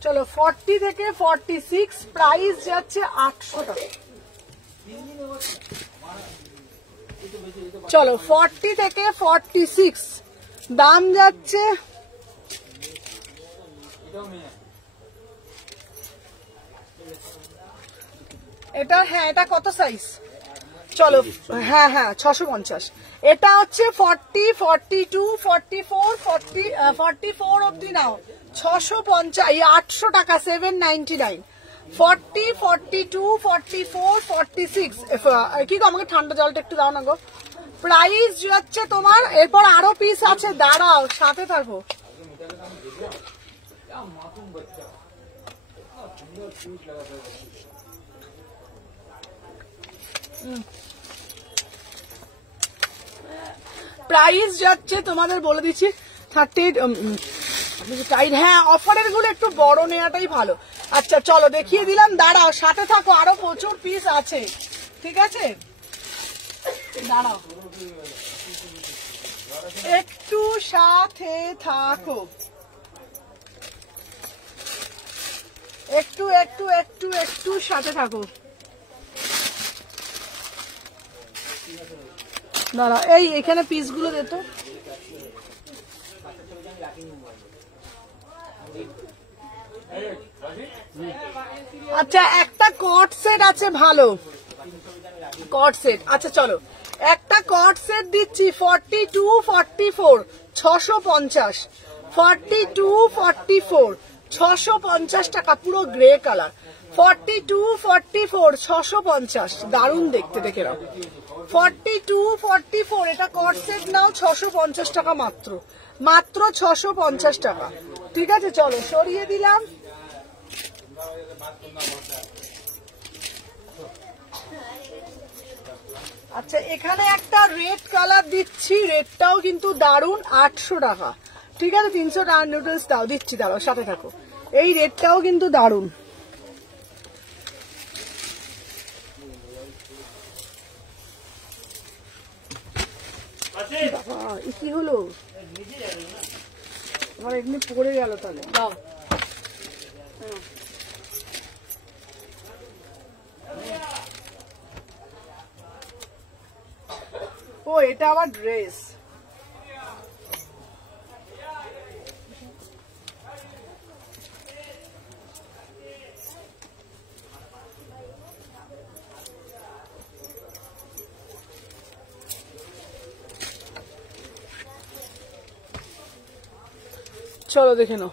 চলো 40 থেকে 46, প্রাইস যাচ্ছে 800 টাকা। চলো 40 থেকে 46 দাম যাচ্ছে। এটা হ্যাঁ, এটা কত সাইজ? চলো হ্যাঁ হ্যাঁ 650। এটা হচ্ছে 40, 42, 44, 44 অব্দি নাও 650, 800 টাকা 799। 40, 42, 44, 46 কি গো, আমাকে ঠান্ডা জলটা একটু দাও না গো। প্রাইস যাচ্ছে তোমার, এরপর আরো পিস আছে, দাঁড়াও সাথে থাকো। প্রাইস যাচ্ছে তোমাদের বলে দিচ্ছি 38 টাইট। হ্যাঁ, অফারের গুলো একটু বড় নেওয়াটাই ভালো। আচ্ছা চলো দেখিয়ে দিলাম, দাঁড়াও সাথে থাকো, আরো প্রচুর পিস আছে, ঠিক আছে দাঁড়াও একটু সাথে থাকো, একটু একটু একটু একটু সাথে থাকো। দাঁড়াও, এই এখানে পিস গুলো দে তো। আচ্ছা একটা কট সেট আছে ভালো, কট সেট। আচ্ছা চলো একটা কট সেট দিচ্ছি 42, 44 650, 42, 44 650 টাকা, পুরো গ্রে কালার। 42, 44 650, দারুণ দেখতে, দেখে নাও। 42, 44 এটা কট সেট নাও 650 টাকা মাত্র, মাত্র 650 টাকা, ঠিক আছে। চলো সরিয়ে দিলাম। আচ্ছা এখানে একটা রেড কালার দিচ্ছি, রেডটাও কিন্তু দারুণ, 800 টাকা, ঠিক আছে। 300 টাকা নুডলস দাও, দিচ্ছি, দাঁড়াও সাথে থাকো। এই রেডটাও কিন্তু দারুণ। কি হলো, আমার এমনি পড়ে গেল, তাহলে দাও। ও এটা আমার ড্রেস। চলো দেখে নাও,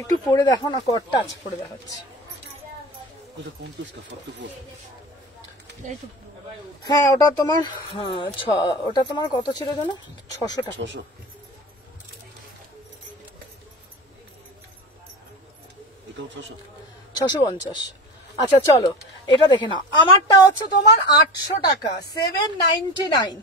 একটু পরে দেখো না, কটটা আছে, পরে দেখাচ্ছি। হ্যাঁ ওটা তোমার, ওটা তোমার কত ছিল জানো? 600 টাকা। 650। আচ্ছা চলো এটা দেখে নাও, আমারটা হচ্ছে তোমার 800 টাকা 799,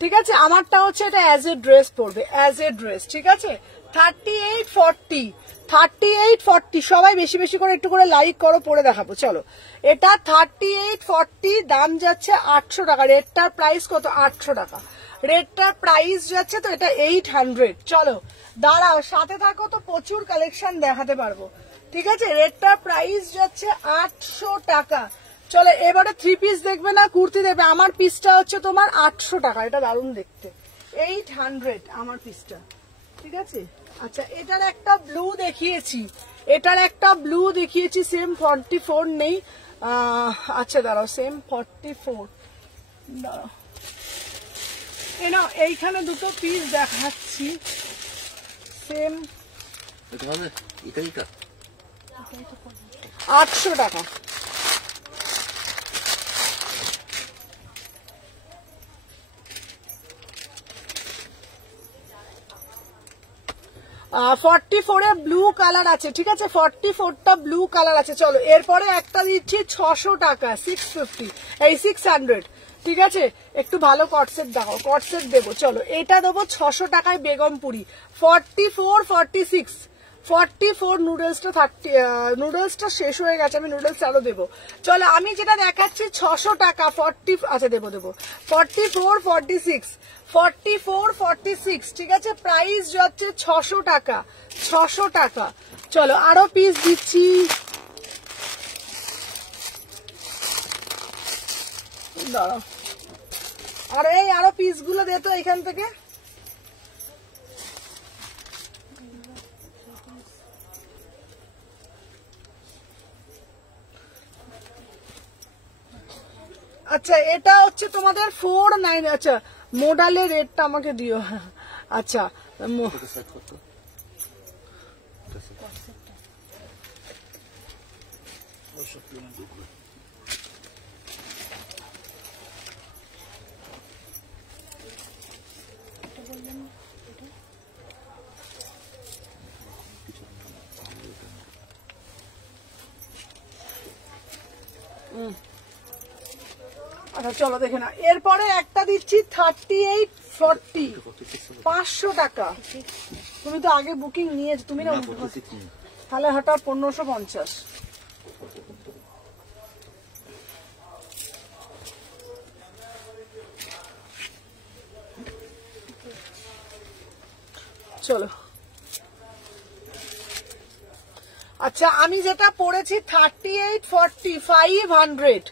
ঠিক আছে। আমারটা হচ্ছে এটা অ্যাজ এ ড্রেস পড়বে, অ্যাজ এ ড্রেস, ঠিক আছে। 38, 40, 38, 40 সবাই বেশি বেশি করে একটু করে লাইক করো, পরে দেখাবো। চলো এটা 38, 40 দাম যাচ্ছে 800 টাকা। রেটটার প্রাইস কত? 800 টাকা রেটটার প্রাইস যাচ্ছে, তো এটা 800। চলো দাঁড়াও সাথে থাকো, তো প্রচুর কালেকশন দেখাতে পারবো, ঠিক আছে। রেটটার প্রাইস যাচ্ছে 800 টাকা। চলো এবারে 3 পিস দেখবে না, কুর্তি দেখবে। আমার পিসটা হচ্ছে তোমার 800 টাকা, এটা দারুণ দেখতে, 800 আমার পিসটা, ঠিক আছে। আচ্ছা এটার একটা ব্লু দেখিয়েছি, এটার একটা ব্লু দেখিয়েছি, সেম 44 নেই। আচ্ছা দাঁড়াও, সেম 44 দাঁড়াও, এইখানে দুটো পিস দেখাচ্ছি, সেম 800 টাকা। 44 এ ব্লু কালার আছে, ঠিক আছে। 44টা ব্লু কালার আছে। চলো এরপরে একটা দিচ্ছি 600 টাকা, 650, এই 600, ঠিক আছে। একটু ভালো কটসেট দেখো, কটসেট দেবো। চলো এটা দেবো 600 টাকায় বেগমপুরি। 44, 46, 44 নুডলসটা 30, নুডলসটা শেষ হয়ে গেছে, আমি নুডলস আরো দেবো। চলো আমি যেটা দেখাচ্ছি 600 টাকা 40, আচ্ছা দেবো 44, 46, 44, 46, ঠিক আছে। প্রাইস যাচ্ছে 600 টাকা, 600 টাকা। চলো আরো পিস দিচ্ছি, দাঁড়াও আর এই আরো পিস গুলো দে তো এখান থেকে। আচ্ছা এটা হচ্ছে তোমাদের 49। আচ্ছা মোডালের রেটটা আমাকে দিও। আচ্ছা আচ্ছা চলো দেখে না। এরপরে একটা দিচ্ছি 3840, 500 টাকা। তুমি তো আগে বুকিং নিয়েছো, তুমি না তাহলে হঠাৎ 1550। চলো আচ্ছা আমি যেটা পড়েছি 3840, 500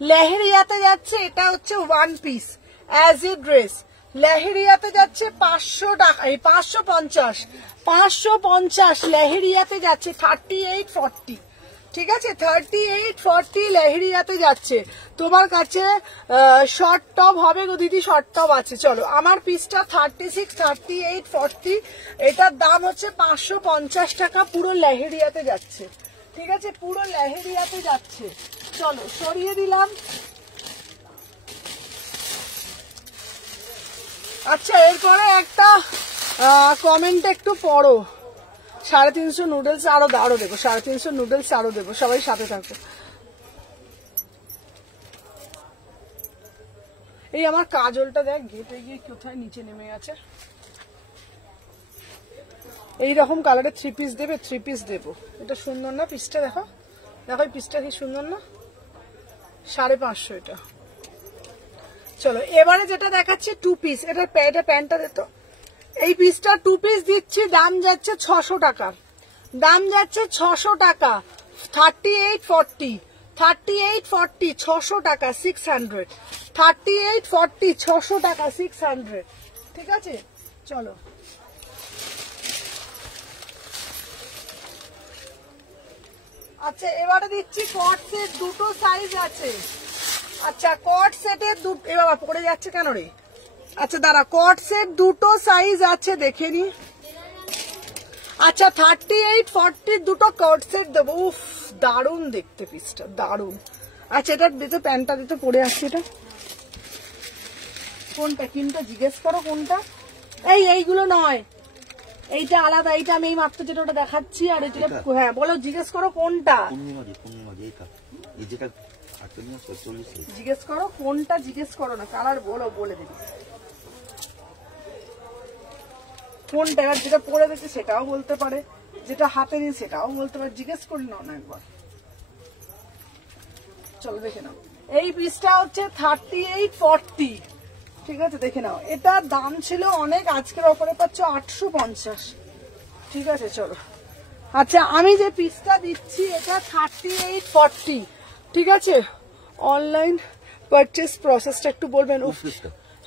লেহেরিয়াতে যাচ্ছে। এটা হচ্ছে one piece as a dress. লেহেরিয়াতে যাচ্ছে 500 টাকা, 550, 550 লেহেরিয়াতে যাচ্ছে 3840। ঠিক আছে 3840 লেহেরিয়াতে যাচ্ছে। তোমার কাছে শর্ট টপ হবে গো দিদি, শর্ট টপ আছে। চলো আমার পিসটা 36, 3840, এটার দাম হচ্ছে 550 টাকা। পুরো লেহেরিয়াতে যাচ্ছে। ঠিক আছে পুরো লেহেরিয়াতে যাচ্ছে। চলো সরিয়ে দিলাম। আচ্ছা এরপরে একটা কমেন্ট একটু পড়ো। 350 নুডলস আরো দেবো, 350 নুডলস আরো দেবো, সবাই সাথে থাকো। এই আমার কাজলটা দেখ ঘেটে গিয়ে কোথায় নিচে নেমে গেছে। এইরকম কালারের 3 পিস দেবে, 3 পিস দেবো। এটা সুন্দর না পিসটা? দেখো দেখো এই পিসটা কি সুন্দর না? 550 এটা। চলো এবারে যেটা দেখাচ্ছি 2 পিস। এটা প্যান্টটা দিত। এই পিসটা 2 পিস দিচ্ছি, দাম যাচ্ছে 600 টাকা। দাম যাচ্ছে 600 টাকা। 3840, 3840, 600 টাকা, 600, 3840, 600 টাকা, 600। ঠিক আছে চলো আচ্ছা এবারে দিচ্ছি কট সেট, দুটো সাইজ আছে। আচ্ছা কট সেটের এ বাবা পড়ে যাচ্ছে কেন রে? আচ্ছা দাঁড়া, কট সেট দুটো সাইজ আছে দেখে নি। আচ্ছা 3840 দুটো কট সেট দেবো। উফ দারুণ দেখতে পিসটা, দারুণ। আচ্ছা এটা দিতে, প্যান্টটা দিতে পড়ে আসছে। এটা কোনটা কিনটা জিজ্ঞেস করো কোনটা? এইগুলো নয়, এইটা আলাদা। এইটা আমি এই মাত্র যেটা ওটা দেখাচ্ছি। আর এটা হ্যাঁ বলো, জিজ্ঞেস করো কোনটা। জিজ্ঞেস করো কোনটা, জিজ্ঞেস করো না কালার বলো, বলে দিবি কোনটা। এবার যেটা পরে দেখছে সেটাও বলতে পারে, যেটা হাতে নিয়ে সেটাও বলতে পারে। জিজ্ঞেস করি না একবার। চলো দেখে নাও। এই পিসটা হচ্ছে 3840। ঠিক আছে দেখে নাও। এটার দাম ছিল অনেক, আজকের অফারে পাচ্ছ 850। ঠিক আছে চলো। আচ্ছা আমি যে পিসটা দিচ্ছি এটা 3840। ঠিক আছে অনলাইন পারচেস প্রসেসটা একটু বলবেন।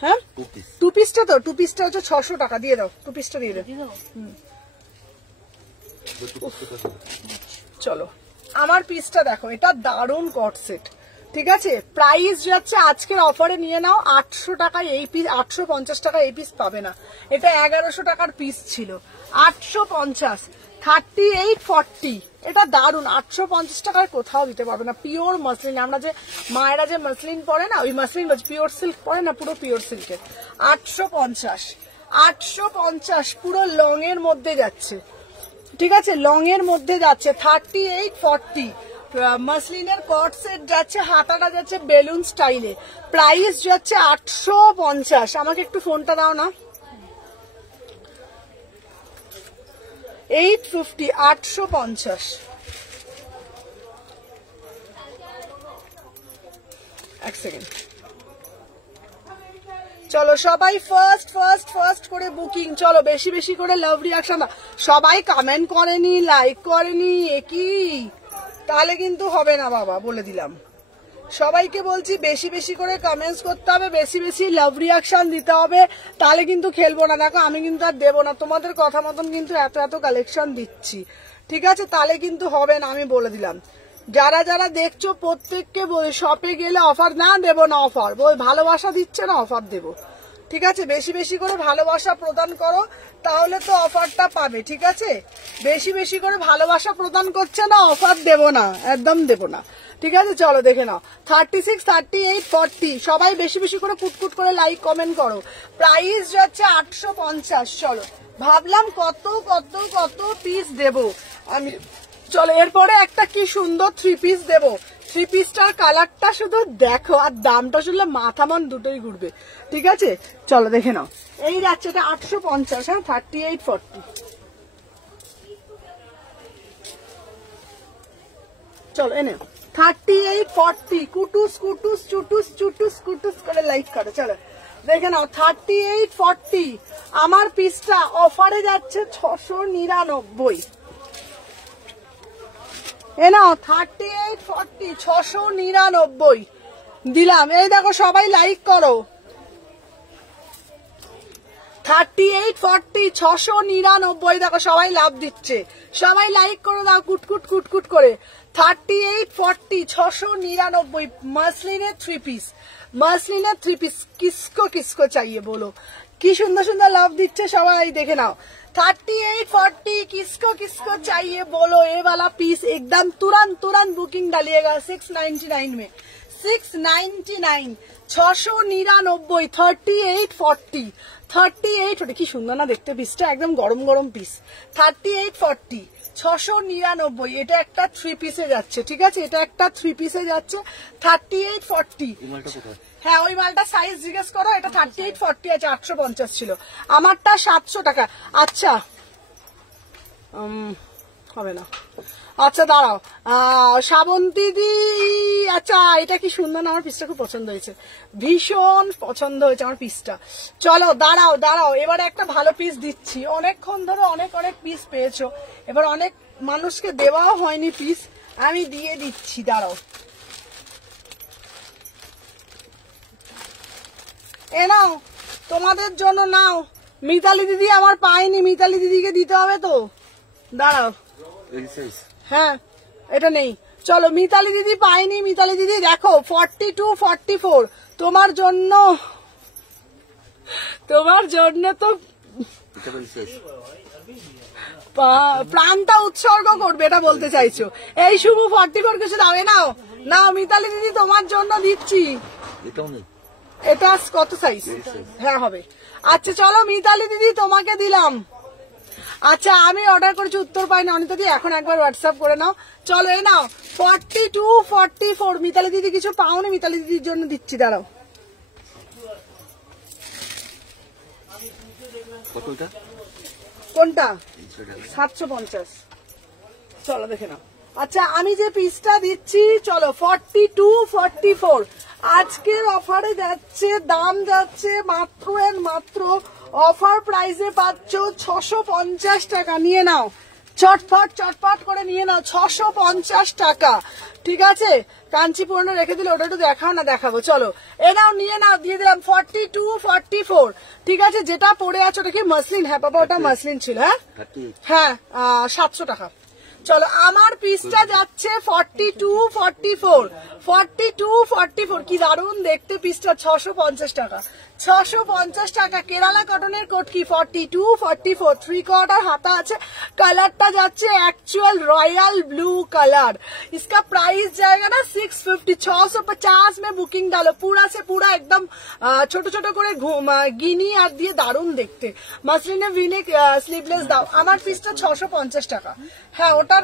হ্যাঁ 2 পিসটা তো, 2 পিসটা হচ্ছে 600 টাকা। দিয়ে দাও 2 পিসটা দিয়ে দাও। চলো আমার পিসটা দেখো, এটা দারুণ কট সেট। ঠিক আছে প্রাইস যাচ্ছে আজকের অফারে নিয়ে নাও 800 টাকায় এই পিস। 850 টাকা এই পিস পাবে না। এটা 1100 টাকার পিস ছিল, 850। 3840 এটা দারুণ। 850 টাকায় কোথাও দিতে পারবে না। পিওর মসলিন, আমরা যে মায়েরা যে মসলিন পরে না, ওই মসলিন পিওর সিল্ক পরে না, পুরো পিওর সিল্কের। 850, 850 পুরো লং এর মধ্যে যাচ্ছে। ঠিক আছে লং এর মধ্যে যাচ্ছে। 3840 মসলিনের কট সেট যাচ্ছে, হাতাটা যাচ্ছে বেলুন স্টাইলে। প্রাইস যাচ্ছে 850। আমাকে একটু ফোনটা দাও না। 850, 850। এক সেকেন্ড। চলো সবাই ফার্স্ট করে বুকিং। চলো বেশি বেশি করে লাভ রিয়াকশন। সবাই কমেন্ট করেনি, লাইক করেনি, একই তাহলে কিন্তু হবে না বাবা, বলে দিলাম। সবাইকে বলছি বেশি বেশি করে কমেন্টস করতে হবে, বেশি বেশি লাভ রিয়াকশন দিতে হবে, তাহলে কিন্তু খেলবো না। দেখো আমি কিন্তু আর দেবো না, তোমাদের কথা মতন কিন্তু এত এত কালেকশন দিচ্ছি, ঠিক আছে? তাহলে কিন্তু হবে না, আমি বলে দিলাম। যারা যারা দেখছো প্রত্যেককে শপে গেলে অফার না দেবো না, অফার ভালোবাসা দিচ্ছে না, অফার দেবো, ঠিক আছে? বেশি বেশি করে ভালোবাসা প্রদান করো, তাহলে তো অফারটা পাবে, ঠিক আছে? বেশি বেশি করে ভালোবাসা প্রদান করছে না, অফার দেবো না, একদম দেবো না, ঠিক আছে? চলো দেখে নাও। 36, 38, 40 সবাই বেশি বেশি করে কুটকুট করে লাইক কমেন্ট করো। প্রাইস যাচ্ছে 850। চলো ভাবলাম কত কত কত পিস দেবো আমি। চলো এরপরে একটা কি সুন্দর 3 পিস দেবো। 3 পিসটার কালারটা শুধু দেখো, আর দামটা শুনলে মাথা মন দুটোই ঘুরবে, ঠিক আছে? চলো দেখে নাও। এই যাচ্ছে এটা 850, হ্যাঁ 38, 40। চলো এনে 38, 40 কুটুস কুটুস চুটুস চুটুস কুটুস করে লাইক করো। চলো দেখে নাও 38, 40 আমার পিসটা অফারে যাচ্ছে 699। এ নাও 38, 40 699 দিলাম। এই দেখো সবাই লাইক করো। 38, 40 699 দেখো সবাই লাভ দিচ্ছে, সবাই লাইক করে দাও কুটকুট কুটকুট করে। 38, 40 699 মাসলিনের 3 পিস, মাসলিনের 3 পিস। কিসকো কিসকো চাইয়ে বলো, কি সুন্দর সুন্দর লাভ দিচ্ছে সবাই, দেখে নাও। 38, 40 किसको किसको चाहिए बोलो, ये वाला पीस एकदम तुरंत तुरंत बुकिंग डालिएगा। 699 में 699 699 38, 40 38 কি সুন্দর না দেখতে পিসটা, একদম গরম গরম পিস। 38, 40 699 এটা একটা 3 পিসে যাচ্ছে, ঠিক আছে? এটা একটা 3 পিসে যাচ্ছে 38, 40। হ্যাঁ ওই মালটা সাইজ জিজ্ঞেস করো, এটা 38, 40 আছে, 850 ছিল, আমারটা 700 টাকা। আচ্ছা হবে না, আচ্ছা দাঁড়াও শ্রাবন্তী দি, আচ্ছা এটা কি সুন্দর না, আমার পিসটা খুব পছন্দ হয়েছে, ভীষণ পছন্দ হয়েছে আমার পিসটা। চলো দাঁড়াও দাঁড়াও, এবারে একটা ভালো পিস দিচ্ছি। অনেকক্ষণ ধরে অনেক অনেক পিস পেয়েছো, এবার অনেক মানুষকে দেওয়াও হয়নি পিস, আমি দিয়ে দিচ্ছি, দাঁড়াও। এ নাও তোমাদের জন্য, নাও। মিতালি দিদি আমার পাইনি, মিতালি দিদিকে দিতে হবে তো, দাঁড়াও। হ্যাঁ এটা নেই, চলো মিতালি দিদি পাইনি, মিতালি দিদি দেখো 42, 44 তোমার জন্য, তোমার জন্য তো প্রাণটা উৎসর্গ করবে, এটা বলতে চাইছো। এই শুভ 44 কিছু দাও, নাও নাও মিতালি দিদি তোমার জন্য দিচ্ছি। এটা কত সাইজ? হ্যাঁ হবে। আচ্ছা চলো মিতালি দিদি তোমাকে দিলাম। আচ্ছা আমি অর্ডার করেছি, উত্তর পাই না অনিতা দি, এখন একবার হোয়াটসঅ্যাপ করে নাও। চলো এই নাও 42, 44 মিতালি দিদি কিছু পাওনি, মিতালি দিদির জন্য দিচ্ছি, দাঁড়াও। কোনটা? 750। চলো দেখে নাও। আচ্ছা আমি যে পিসটা দিচ্ছি, চলো 42, 44 আজকের অফারে যাচ্ছে, দাম যাচ্ছে মাত্র এর মাত্র অফার প্রাইসে পাচ্ছ 650 টাকা। নিয়ে নাও, চটপট চটপট করে নিয়ে নাও, 650 টাকা, ঠিক আছে? কাঞ্চিপুরনে রেখে দিলে ওটা একটু দেখাও না, দেখাবো। চলো এ নাও, নিয়ে নাও, দিয়ে দিলাম 42, 44, ঠিক আছে? যেটা পরে আছে ওটা কি মাসলিন? হ্যাঁ বাবা ওটা মাসলিন ছিল। হ্যাঁ 700 টাকা। চলো আমার পিসটা যাচ্ছে 42, 44 42, 44 কি দারুণ দেখতে পিসটা, 650 টাকা, 650 টাকা। কেরালা কটনের কোট কি 42, 44 3 কোয়ার্টার হাতা আছে, কালারটা যাচ্ছে एक्चुअल रॉयल ब्लू कलर। इसका प्राइस जाएगा ना 650, 650 में बुकिंग डालो। पूरा से पूरा एकदम ছোট ছোট করে গিনি আর দিয়ে দারুণ দেখতে, মাসলিনে ভিনেক স্লিভলেস দাও। আমার পিসটা 650 টাকা। হ্যাঁ ওটার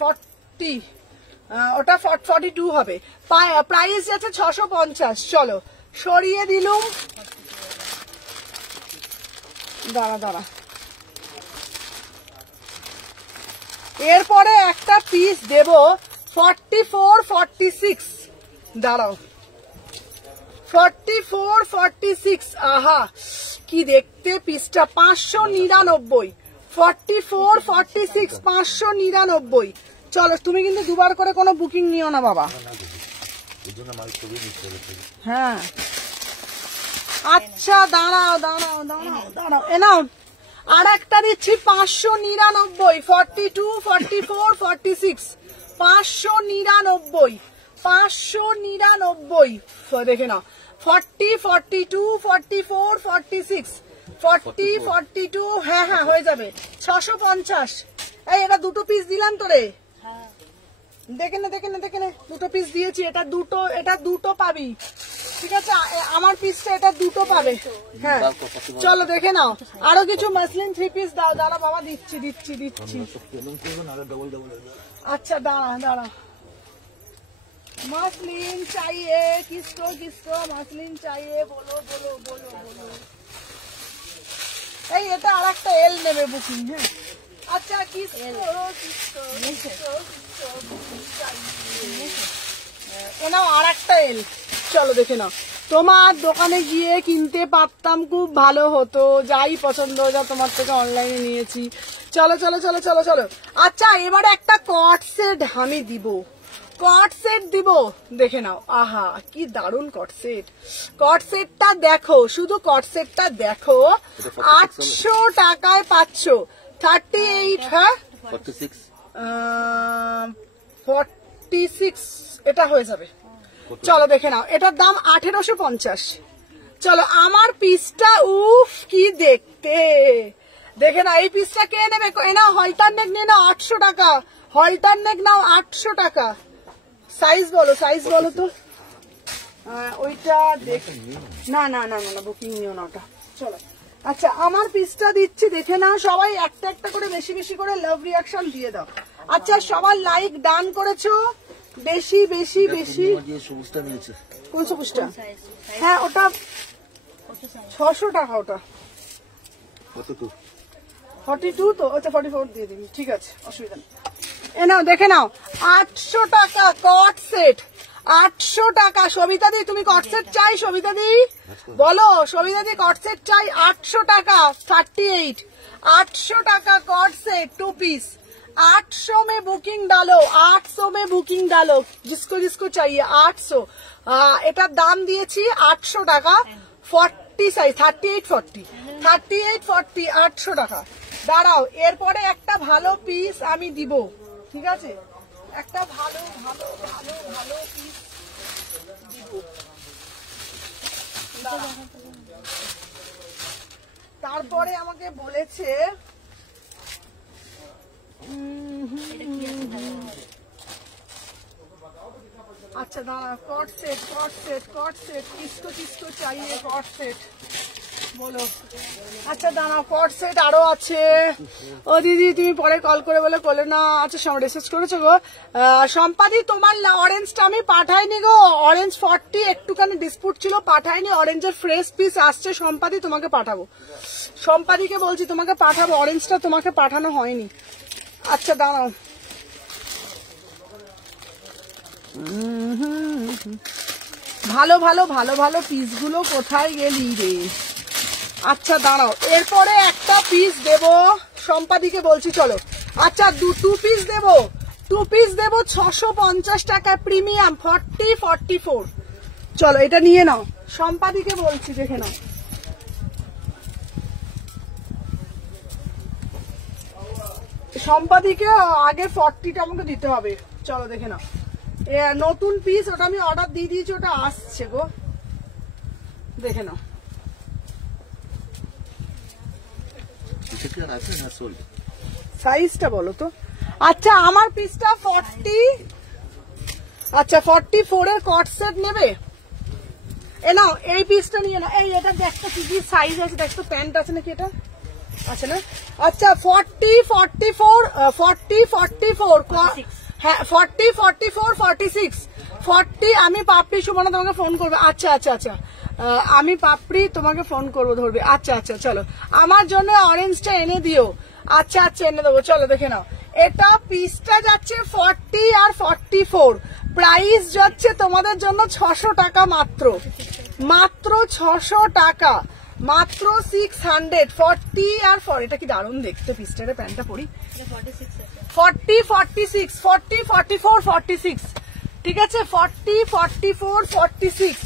40 ওটা 42 হবে, প্রাইস যাচ্ছে 650। চলো সরিয়ে দিলুম, দাঁড়া দাঁড়া। এরপরে একটা পিস দেব 44, 46 দাঁড়াও 44, 46 আহা কি দেখতে পিসটা, 599 44, 46 599। চলো তুমি কিন্তু দুবার করে কোনো বুকিং নিও না বাবা, হ্যাঁ আচ্ছা দাঁড়াও দাঁড়াও দাঁড়াও দাঁড়াও এ নাও আর একটা দিচ্ছি 599 42 44 46 599 599 দেখে নাও 40 42 44 46 40 42 হ্যাঁ হ্যাঁ হয়ে যাবে 650 এই এটা দুটো পিস দিলাম তো রে দেখে নে দেখে নে দেখে নে দুটো পিস দিয়েছি এটা দুটো পাবি ঠিক আছে আমার পিসটা এটা দুটো পাবে হ্যাঁ চলো দেখে নাও আরো কিছু মাসলিন 3 পিস দাও দাঁড়া বাবা দিচ্ছি দিচ্ছি দিচ্ছি अच्छा दाड़ा दाड़ा मसलिन चाहिए किसको किसको मसलिन चाहिए बोलो बोलो बोलो बोलो এই এটা আরেকটা এল নেবে বুকিং হ্যাঁ আচ্ছা কিসको এনাও আরেকটা এল চলো দেখে নাও তোমার দোকানে গিয়ে কিনতে পারতাম খুব ভালো হতো যাই পছন্দ যা তোমার থেকে অনলাইনে নিয়েছি চলো চলো চলো চলো চলো আচ্ছা এবারে একটা কট সেট আমি দিব কট সেট দিব দেখে নাও আহা কি দারুণ কট সেটটা দেখো শুধু কট সেটটা দেখো 800 টাকায় পাচ্ছ 38 হ্যাঁ 46 এটা হয়ে যাবে চলো দেখে নাও এটার দাম 1850 চলো আমার পিসটা উফ কি দেখতে দেখে না এই পিসটা কে নেবে নাও হলটার নেক নিয়ে নাও 800 টাকা হলটার নেক নাও 800 টাকা সাইজ বলো তো ওইটা দেখ না না না না বুকিং নিও না ওটা চলো আচ্ছা আমার পিসটা দিচ্ছি দেখে নাও সবাই একটা একটা করে বেশি বেশি করে লাভ রিঅ্যাকশন দিয়ে দাও আচ্ছা সবার লাইক ডান করেছো বেশি বেশি বেশি কোন সবুজটা হ্যাঁ ওটা 600 টাকা ওটা 42 তো আচ্ছা 44 দিয়ে দিবি ঠিক আছে অসুবিধা নেই এ নাও দেখে নাও 800 টাকা কট সেট 800 টাকা সবিতা দি তুমি কট সেট চাই সবিতা দি বলো সবিতা দি কট সেট চাই 800 টাকা 38 800 টাকা कॉर्ड सेट 2 पीस 800 में बुकिंग डालो 800 में बुकिंग डालो जिसको जिसको चाहिए 800 এটার দাম দিয়েছি 800 টাকা 40 সাইজ 38 40 800 টাকা দাঁড়াও এরপরে একটা ভালো পিস আমি দিব ঠিক আছে একটা ভালো ভালো ভালো ভালো পিস দিব তারপরে আমাকে বলেছে अच्छा दादा कॉट सेट किसको किसको चाहिए कॉट सेट बोलो अच्छा दादा कॉट सेट आरो আছে ও দিদি তুমি পরে কল করে বলে কোলে না আচ্ছা সব রিসার্চ করেছো গো সম্পাদি তোমার অরেঞ্জটা আমি পাঠাইনি গো অরেঞ্জ 40 একটুখানি ডিসপুট ছিল পাঠাইনি অরেঞ্জের ফ্রেশ পিস আসছে সম্পাদি তোমাকে পাঠাবো সম্পাদিকে বলছি তোমাকে পাঠাবো অরেঞ্জটা তোমাকে পাঠানো হয়নি আচ্ছা দাঁড়াও ভালো ভালো ভালো ভালো পিসগুলো কোথায় গেলি রে আচ্ছা দাঁড়াও এরপরে একটা পিস দেব সম্পাদিকে বলছি চলো আচ্ছা 2 পিস দেব 650 টাকা প্রিমিয়াম 44 চলো এটা নিয়ে নাও সম্পাদিকে বলছি দেখে নাও সম্পাদিকে আগে 40টা আমাকে দিতে হবে চলো দেখে নাও নতুন পিস ওটা আমি অর্ডার দিয়ে দিয়েছি ওটা আসছে গো দেখে নাও সাইজটা বলো তো আচ্ছা আমার পিসটা 40 আচ্ছা 44 এর কট সেট নেবে এ নাও এই পিসটা নিয়ে নাও এই এটা দেখো কি কি সাইজ আছে দেখো প্যান্ট আছে নাকি এটা আছে না আচ্ছা 44 হ্যাঁ 44 46 40 আমি পাপড়ি সুমনা তোমাকে ফোন করবে আচ্ছা আচ্ছা আচ্ছা আমি পাপড়ি তোমাকে ফোন করবো ধরবে আচ্ছা আচ্ছা চলো আমার জন্য অরেঞ্জটা এনে দিও আচ্ছা আচ্ছা এনে দেবো চলো দেখে নাও এটা পিসটা যাচ্ছে 40 আর 44 প্রাইস যাচ্ছে তোমাদের জন্য 600 টাকা মাত্র 600 টাকা মাত্র 600 40 আর 4 এটা কি দারুণ দেখতে পিসটারে প্যান্টটা পরি 40 46 40 44 46 ঠিক আছে 40, 44, 46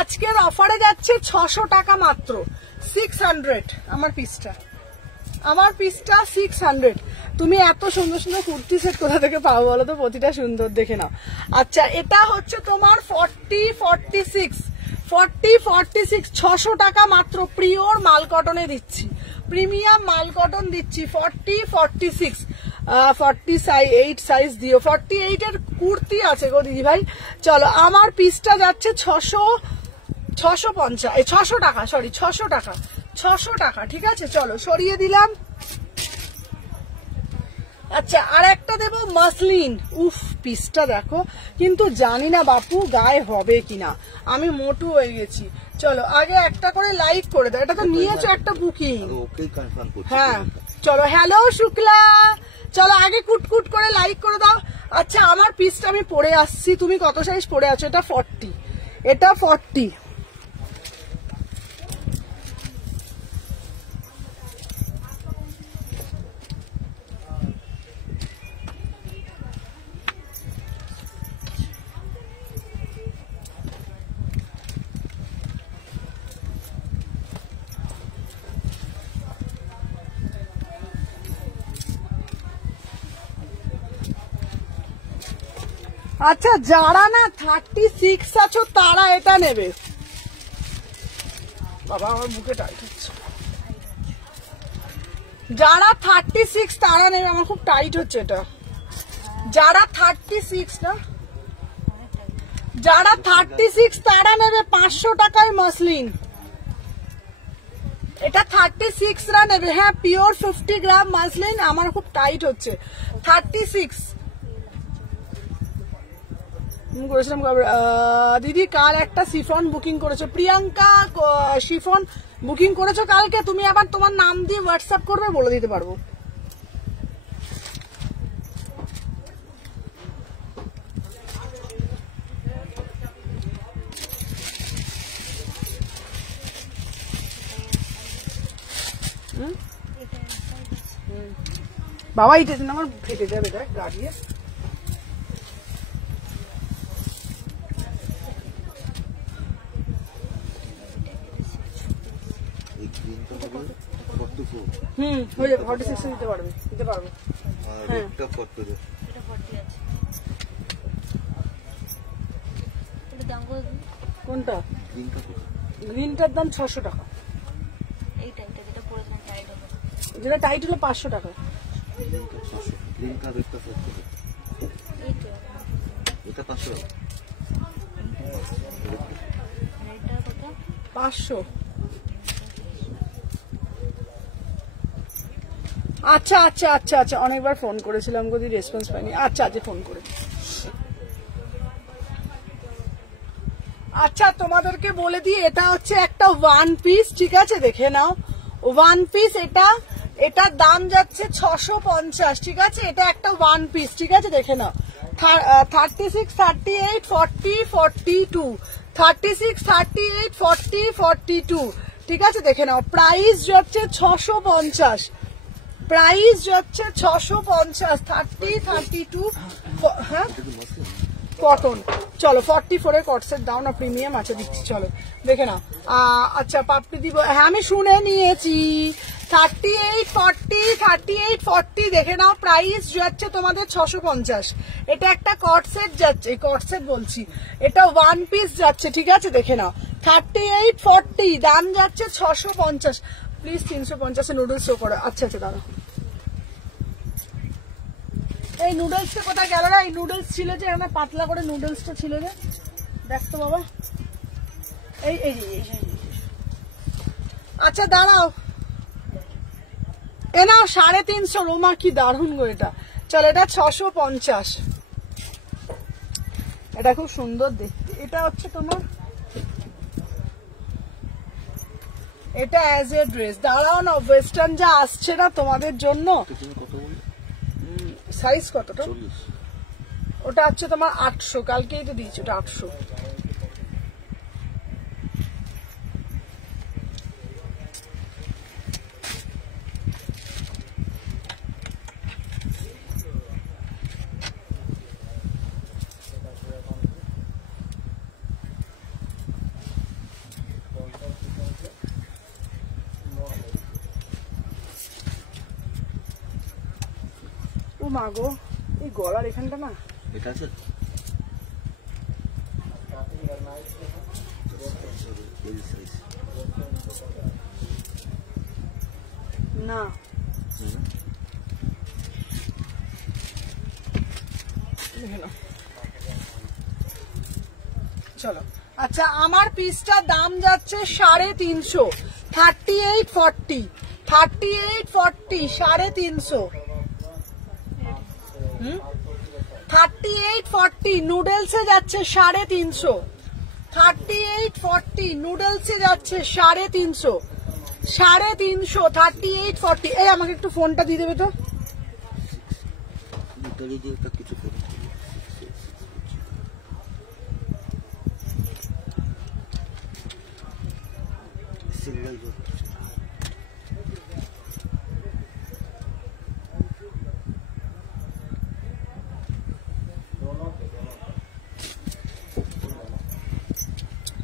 আজকের অফারে যাচ্ছে 600 টাকা মাত্র, 600 আমার পিসটা 600। তুমি এত সুন্দর সুন্দর কুর্তি সেট কোথা থেকে পাবো বলো তো, প্রতিটা সুন্দর দেখে নাও। আচ্ছা এটা হচ্ছে তোমার 40, 46 600 টাকা মাত্র, পিওর মাল কটনে দিচ্ছি, প্রিমিয়াম মাল কটন দিচ্ছি। 40, 46 48 সাইজ দিও, 48 এর কুর্তি আছে গো দিদি ভাই। চলো আমার পিসটা যাচ্ছে 600 টাকা, সরি 600 টাকা, ঠিক আছে চলো সরিয়ে দিলাম। আচ্ছা আর একটা দেবো মাসলিন, উফ পিসটা দেখো, কিন্তু জানি না বাপু গায়ে হবে কিনা, আমি মোটু হয়ে গেছি। চলো আগে একটা করে লাইক করে দাও, এটা তো নিয়েছো একটা বুকিং, হ্যাঁ চলো। হ্যালো শুক্লা, চলো আগে কুটকুট করে লাইক করে দাও। আচ্ছা আমার পিসটা আমি পরে আসছি, তুমি কত সাইজ পরে আছো? এটা 40, এটা 40। আচ্ছা যারা না 36 আছো তারা এটা নেবে। বাবা আমার বুকে টাইট হচ্ছে। যারা 36 তারা নেবে, আমার খুব টাইট হচ্ছে এটা। যারা 36 না, যারা 36 তারা নেবে 500 টাকায় মাসলিন। এটা 36 রা নেবে, হ্যাঁ পিওর 50 গ্রাম মাসলিন। আমার খুব টাইট হচ্ছে 36 করেছিলাম। দিদি কাল একটা শিফন বুকিং করেছো, প্রিয়াঙ্কা শিফন বুকিং করেছো কালকে, তুমি আবার তোমার নাম দিয়ে হোয়াটসঅ্যাপ করবে, বলে দিতে পারবো। বাবা এটা আমার ফেটে যাবে, দেখ গাড়িয়ে। হয়ে যাবে, 46 দিতে পারবে, দিতে পারবো। হ্যাঁ কোনটা? গ্রিনটার দাম 600 টাকা, যেটা টাইট হলো 500 টাকা। এটা 500 500। আচ্ছা আচ্ছা আচ্ছা আচ্ছা, অনেকবার ফোন করেছিলাম গো, রেসপন্স পাইনি। আচ্ছা আচ্ছা ফোন করে। আচ্ছা তোমাদেরকে বলে দিই, এটা হচ্ছে একটা ওয়ান পিস, ঠিক আছে দেখে নাও। ওয়ান পিস এটা, এটার দাম যাচ্ছে 650, ঠিক আছে। এটা একটা ওয়ান পিস, ঠিক আছে দেখে নাও। 36, 38, 40, 42, 36, 38, 40, 42, ঠিক আছে দেখে নাও। প্রাইস যাচ্ছে 650, প্রাইস যাচ্ছে 650, 30, 32, হ্যাঁ কটন। চলো 44 এর কটসেট দাও না, প্রিমিয়াম আছে দিচ্ছি, চলো দেখে নাও। আচ্ছা পাপড়ি দিব, হ্যাঁ আমি শুনে নিয়েছি। 38, 40, 38, 40 দেখে নাও। প্রাইস যাচ্ছে তোমাদের 650। এটা একটা কটসেট যাচ্ছে, কটসেট বলছি, এটা ওয়ান পিস যাচ্ছে, ঠিক আছে দেখে নাও। 38, 40 দাম যাচ্ছে 650। প্লিজ 350 এ নুডলস শো করো। আচ্ছা আচ্ছা দাঁড়াও, এই নুডলসটা কোথায় গেল না? এই নুডলস ছিল যে এখানে, পাতলা করে নুডলসটা ছিল যে, দেখতো বাবা। এই এই আচ্ছা দাঁড়াও, এ নাও 350। রোমা কি দারুন গো এটা। চল এটা 650, এটা খুব সুন্দর দেখতে। এটা হচ্ছে তোমার, এটা অ্যাজ এ ড্রেস। দাঁড়াও না, ওয়েস্টার্ন যা আসছে না তোমাদের জন্য। সাইজ কতটা? ওটা হচ্ছে তোমার 800, কালকেই তো দিয়েছি, ওটা 800। মাগো, এই গলার এখানটা না, এটা আছে এই সাইজ না দেখে নাও। চলো আচ্ছা, আমার পিসটার দাম যাচ্ছে 350, 3840, 3840, 350, 3840 নুডলসে যাচ্ছে 350, 3840 নুডলসে যাচ্ছে 350, 350, 3840। এই আমাকে একটু ফোনটা দিয়ে দেবে তো। ইতালি দিয়ে একটা কিছু করে সিরিয়াল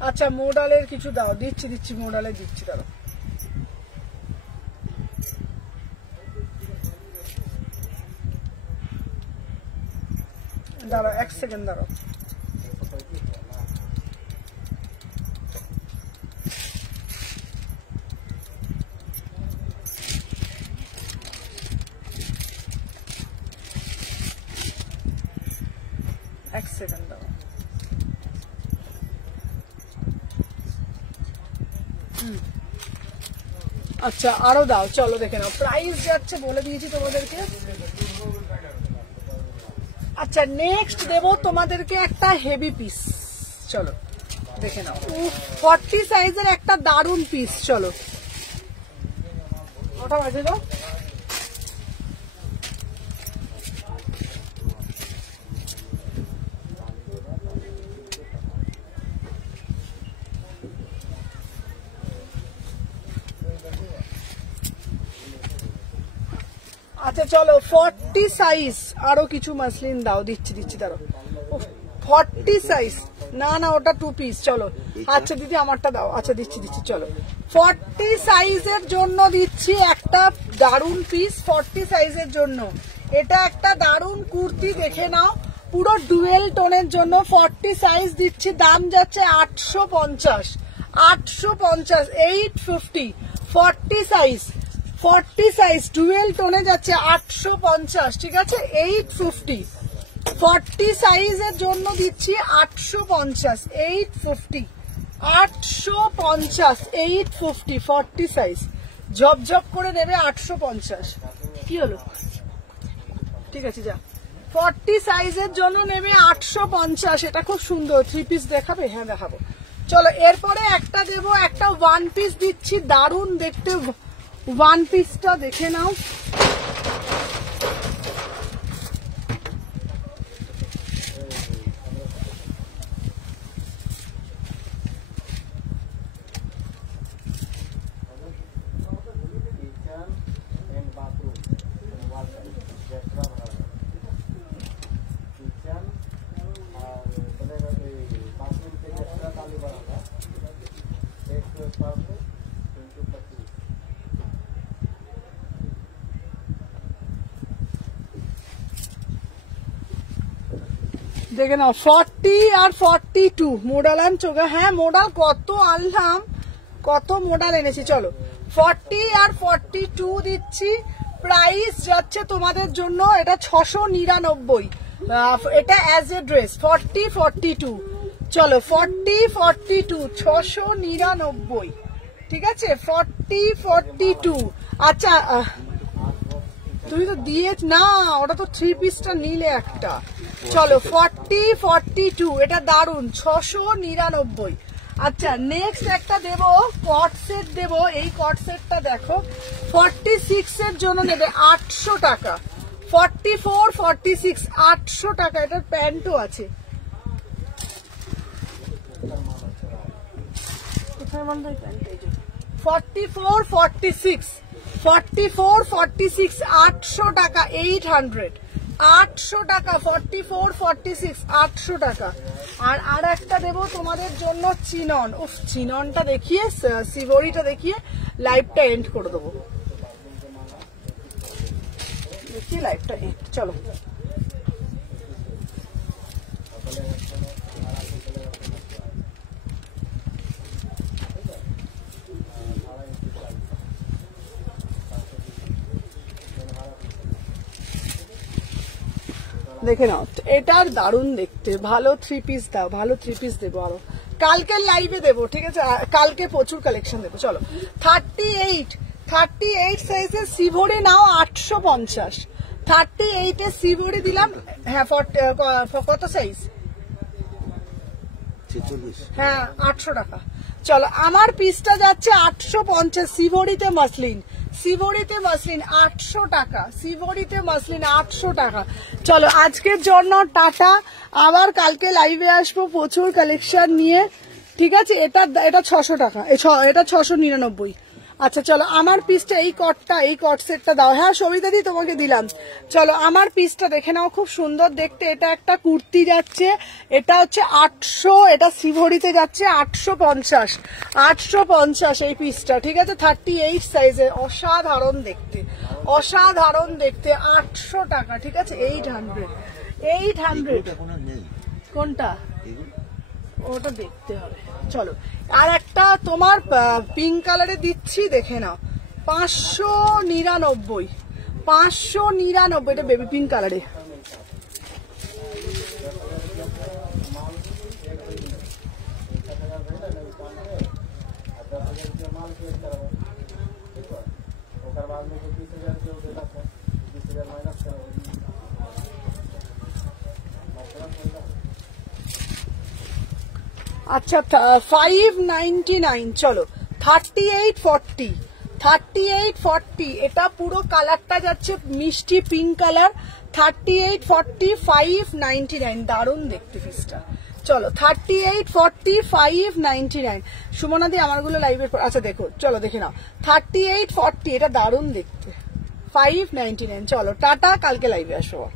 আচ্ছা মোডালের কিছু দাও, দিচ্ছি মোডালে দিচ্ছি, দাঁড়াও দাঁড়াও 1 সেকেন্ড দাঁড়াও। এক সেকেন্ড দাঁড়াও। আচ্ছা আরো দাও, চলো দেখে নাও। প্রাইস যাচ্ছে বলে দিয়েছি তোমাদেরকে। আচ্ছা নেক্সট দেব তোমাদেরকে একটা হেভি পিস, চলো দেখে নাও। 40 সাইজের একটা দারুন পিস, চলো ওটা বাজে দাও। আচ্ছা চলো 40 সাইজ, আরো কিছু মাসলিন দাও, দিচ্ছি দাঁড়াও। 40 সাইজ, না না ওটা 2 পিস, চলো। আচ্ছা দিদি আমারটা দাও, আচ্ছা দিচ্ছি চলো। 40 সাইজের জন্য দিচ্ছি একটা দারুন পিস, 40 সাইজের জন্য এটা একটা দারুন কুর্তি, দেখে নাও পুরো ডুয়েল টোনের জন্য 40 সাইজ দিচ্ছি। দাম যাচ্ছে 850, 850, 850, 40 সাইজ, 40 সাইজ ডুয়েল টোনে যাচ্ছে 850, ঠিক আছে 850। 40 সাইজের জন্য দিচ্ছি 850, 850, 850, 850, 40 সাইজ ঝপঝপ করে নেবে 850। কি হলো, ঠিক আছে যা। 40 সাইজের জন্য নেবে 850, এটা খুব সুন্দর। 3 পিস দেখাবে? হ্যাঁ দেখাবো, চলো। এরপরে একটা দেবো, একটা 1 পিস দিচ্ছি, দারুন দেখতে 1 পিসটা দেখে নাও। দেখে নাও 40 আর 42 মোডাল আন চোখা। হ্যাঁ মোডাল কত আনলাম, কত মোডাল এনেছি। চলো 40 আর 42 দিচ্ছি। প্রাইস যাচ্ছে তোমাদের জন্য এটা 699, এটা অ্যাজ এ ড্রেস। 40 42, চলো 40 42 699, ঠিক আছে 40 42। আচ্ছা তুমি তো দিয়ে না, ওটা তো 3 পিসটা নিলে একটা। চলো 40 42, এটা দারুন 699। আচ্ছা নেক্সট একটা দেবো, কট সেট দেবো। এই কট সেটটা দেখো 46 এর জন্য নেবে 800 টাকা। 44 46 800 টাকা, এটার প্যান্টও আছে। কোথায় বন্ধ এই প্যান্ট? 44 46, 44 46 800 টাকা, 800, 800 টাকা 44 46 800 টাকা। আর একটা দেবো তোমাদের জন্য চিনন। উফ চিননটা দেখিয়ে, সিভরিটা দেখিয়ে লাইভটা এন্ড করে দেবো। আজকে লাইভটা চলো। দেখে নাও, এটার দারুণ দেখতে, ভালো 3 পিস দাও, ভালো 3 পিস দেবো আরো, কালকে লাইভে দেবো, ঠিক আছে? কালকে প্রচুর কালেকশন দেবো। চলো 38 সাইজের সিভরি নাও 850, 38 এর সিভরি দিলাম। হ্যাঁ কত সাইজ? 46। হ্যাঁ 800 টাকা। চলো আমার পিসটা যাচ্ছে 850, সিভরিতে মাসলিন, সিভরিতে মাসলিন 800 টাকা, সিভরিতে মাসলিন 800 টাকা। চলো আজকের জন্য টাটা, আবার কালকে লাইভে আসবো প্রচুর কালেকশন নিয়ে, ঠিক আছে? এটা 600 টাকা, এটা 699। আচ্ছা চলো আমার পিসটা, এই কট সেটটা দাও। হ্যাঁ সবিতা দি তোমাকে দিলাম। চলো আমার পিসটা দেখে নাও, খুব সুন্দর দেখতে। এটা একটা কুর্তি যাচ্ছে, এটা হচ্ছে 800, এটা সিভরিতে যাচ্ছে 850 এই পিসটা, ঠিক আছে? 38 সাইজের, অসাধারণ দেখতে, অসাধারণ দেখতে, 800 টাকা, ঠিক আছে? 800। এখন আর নেই কোনটা? এগুলো। ওটা দেখতে হবে। চলো আর একটা তোমার পিঙ্ক কালারে দিচ্ছি, দেখে নাও, 599, এটা বেবি পিঙ্ক কালারে। আচ্ছা 599। চলো 3840, এটা পুরো কালারটা যাচ্ছে মিষ্টি পিঙ্ক কালার, 3840, 599, দারুণ দেখতে পিসটা। চলো 3840, 599। সুমনাদি আমারগুলো লাইভের, আচ্ছা দেখো, চলো দেখে নাও, 3840, এটা দারুণ দেখতে, 599। চলো টাটা, কালকে লাইভে আসবো।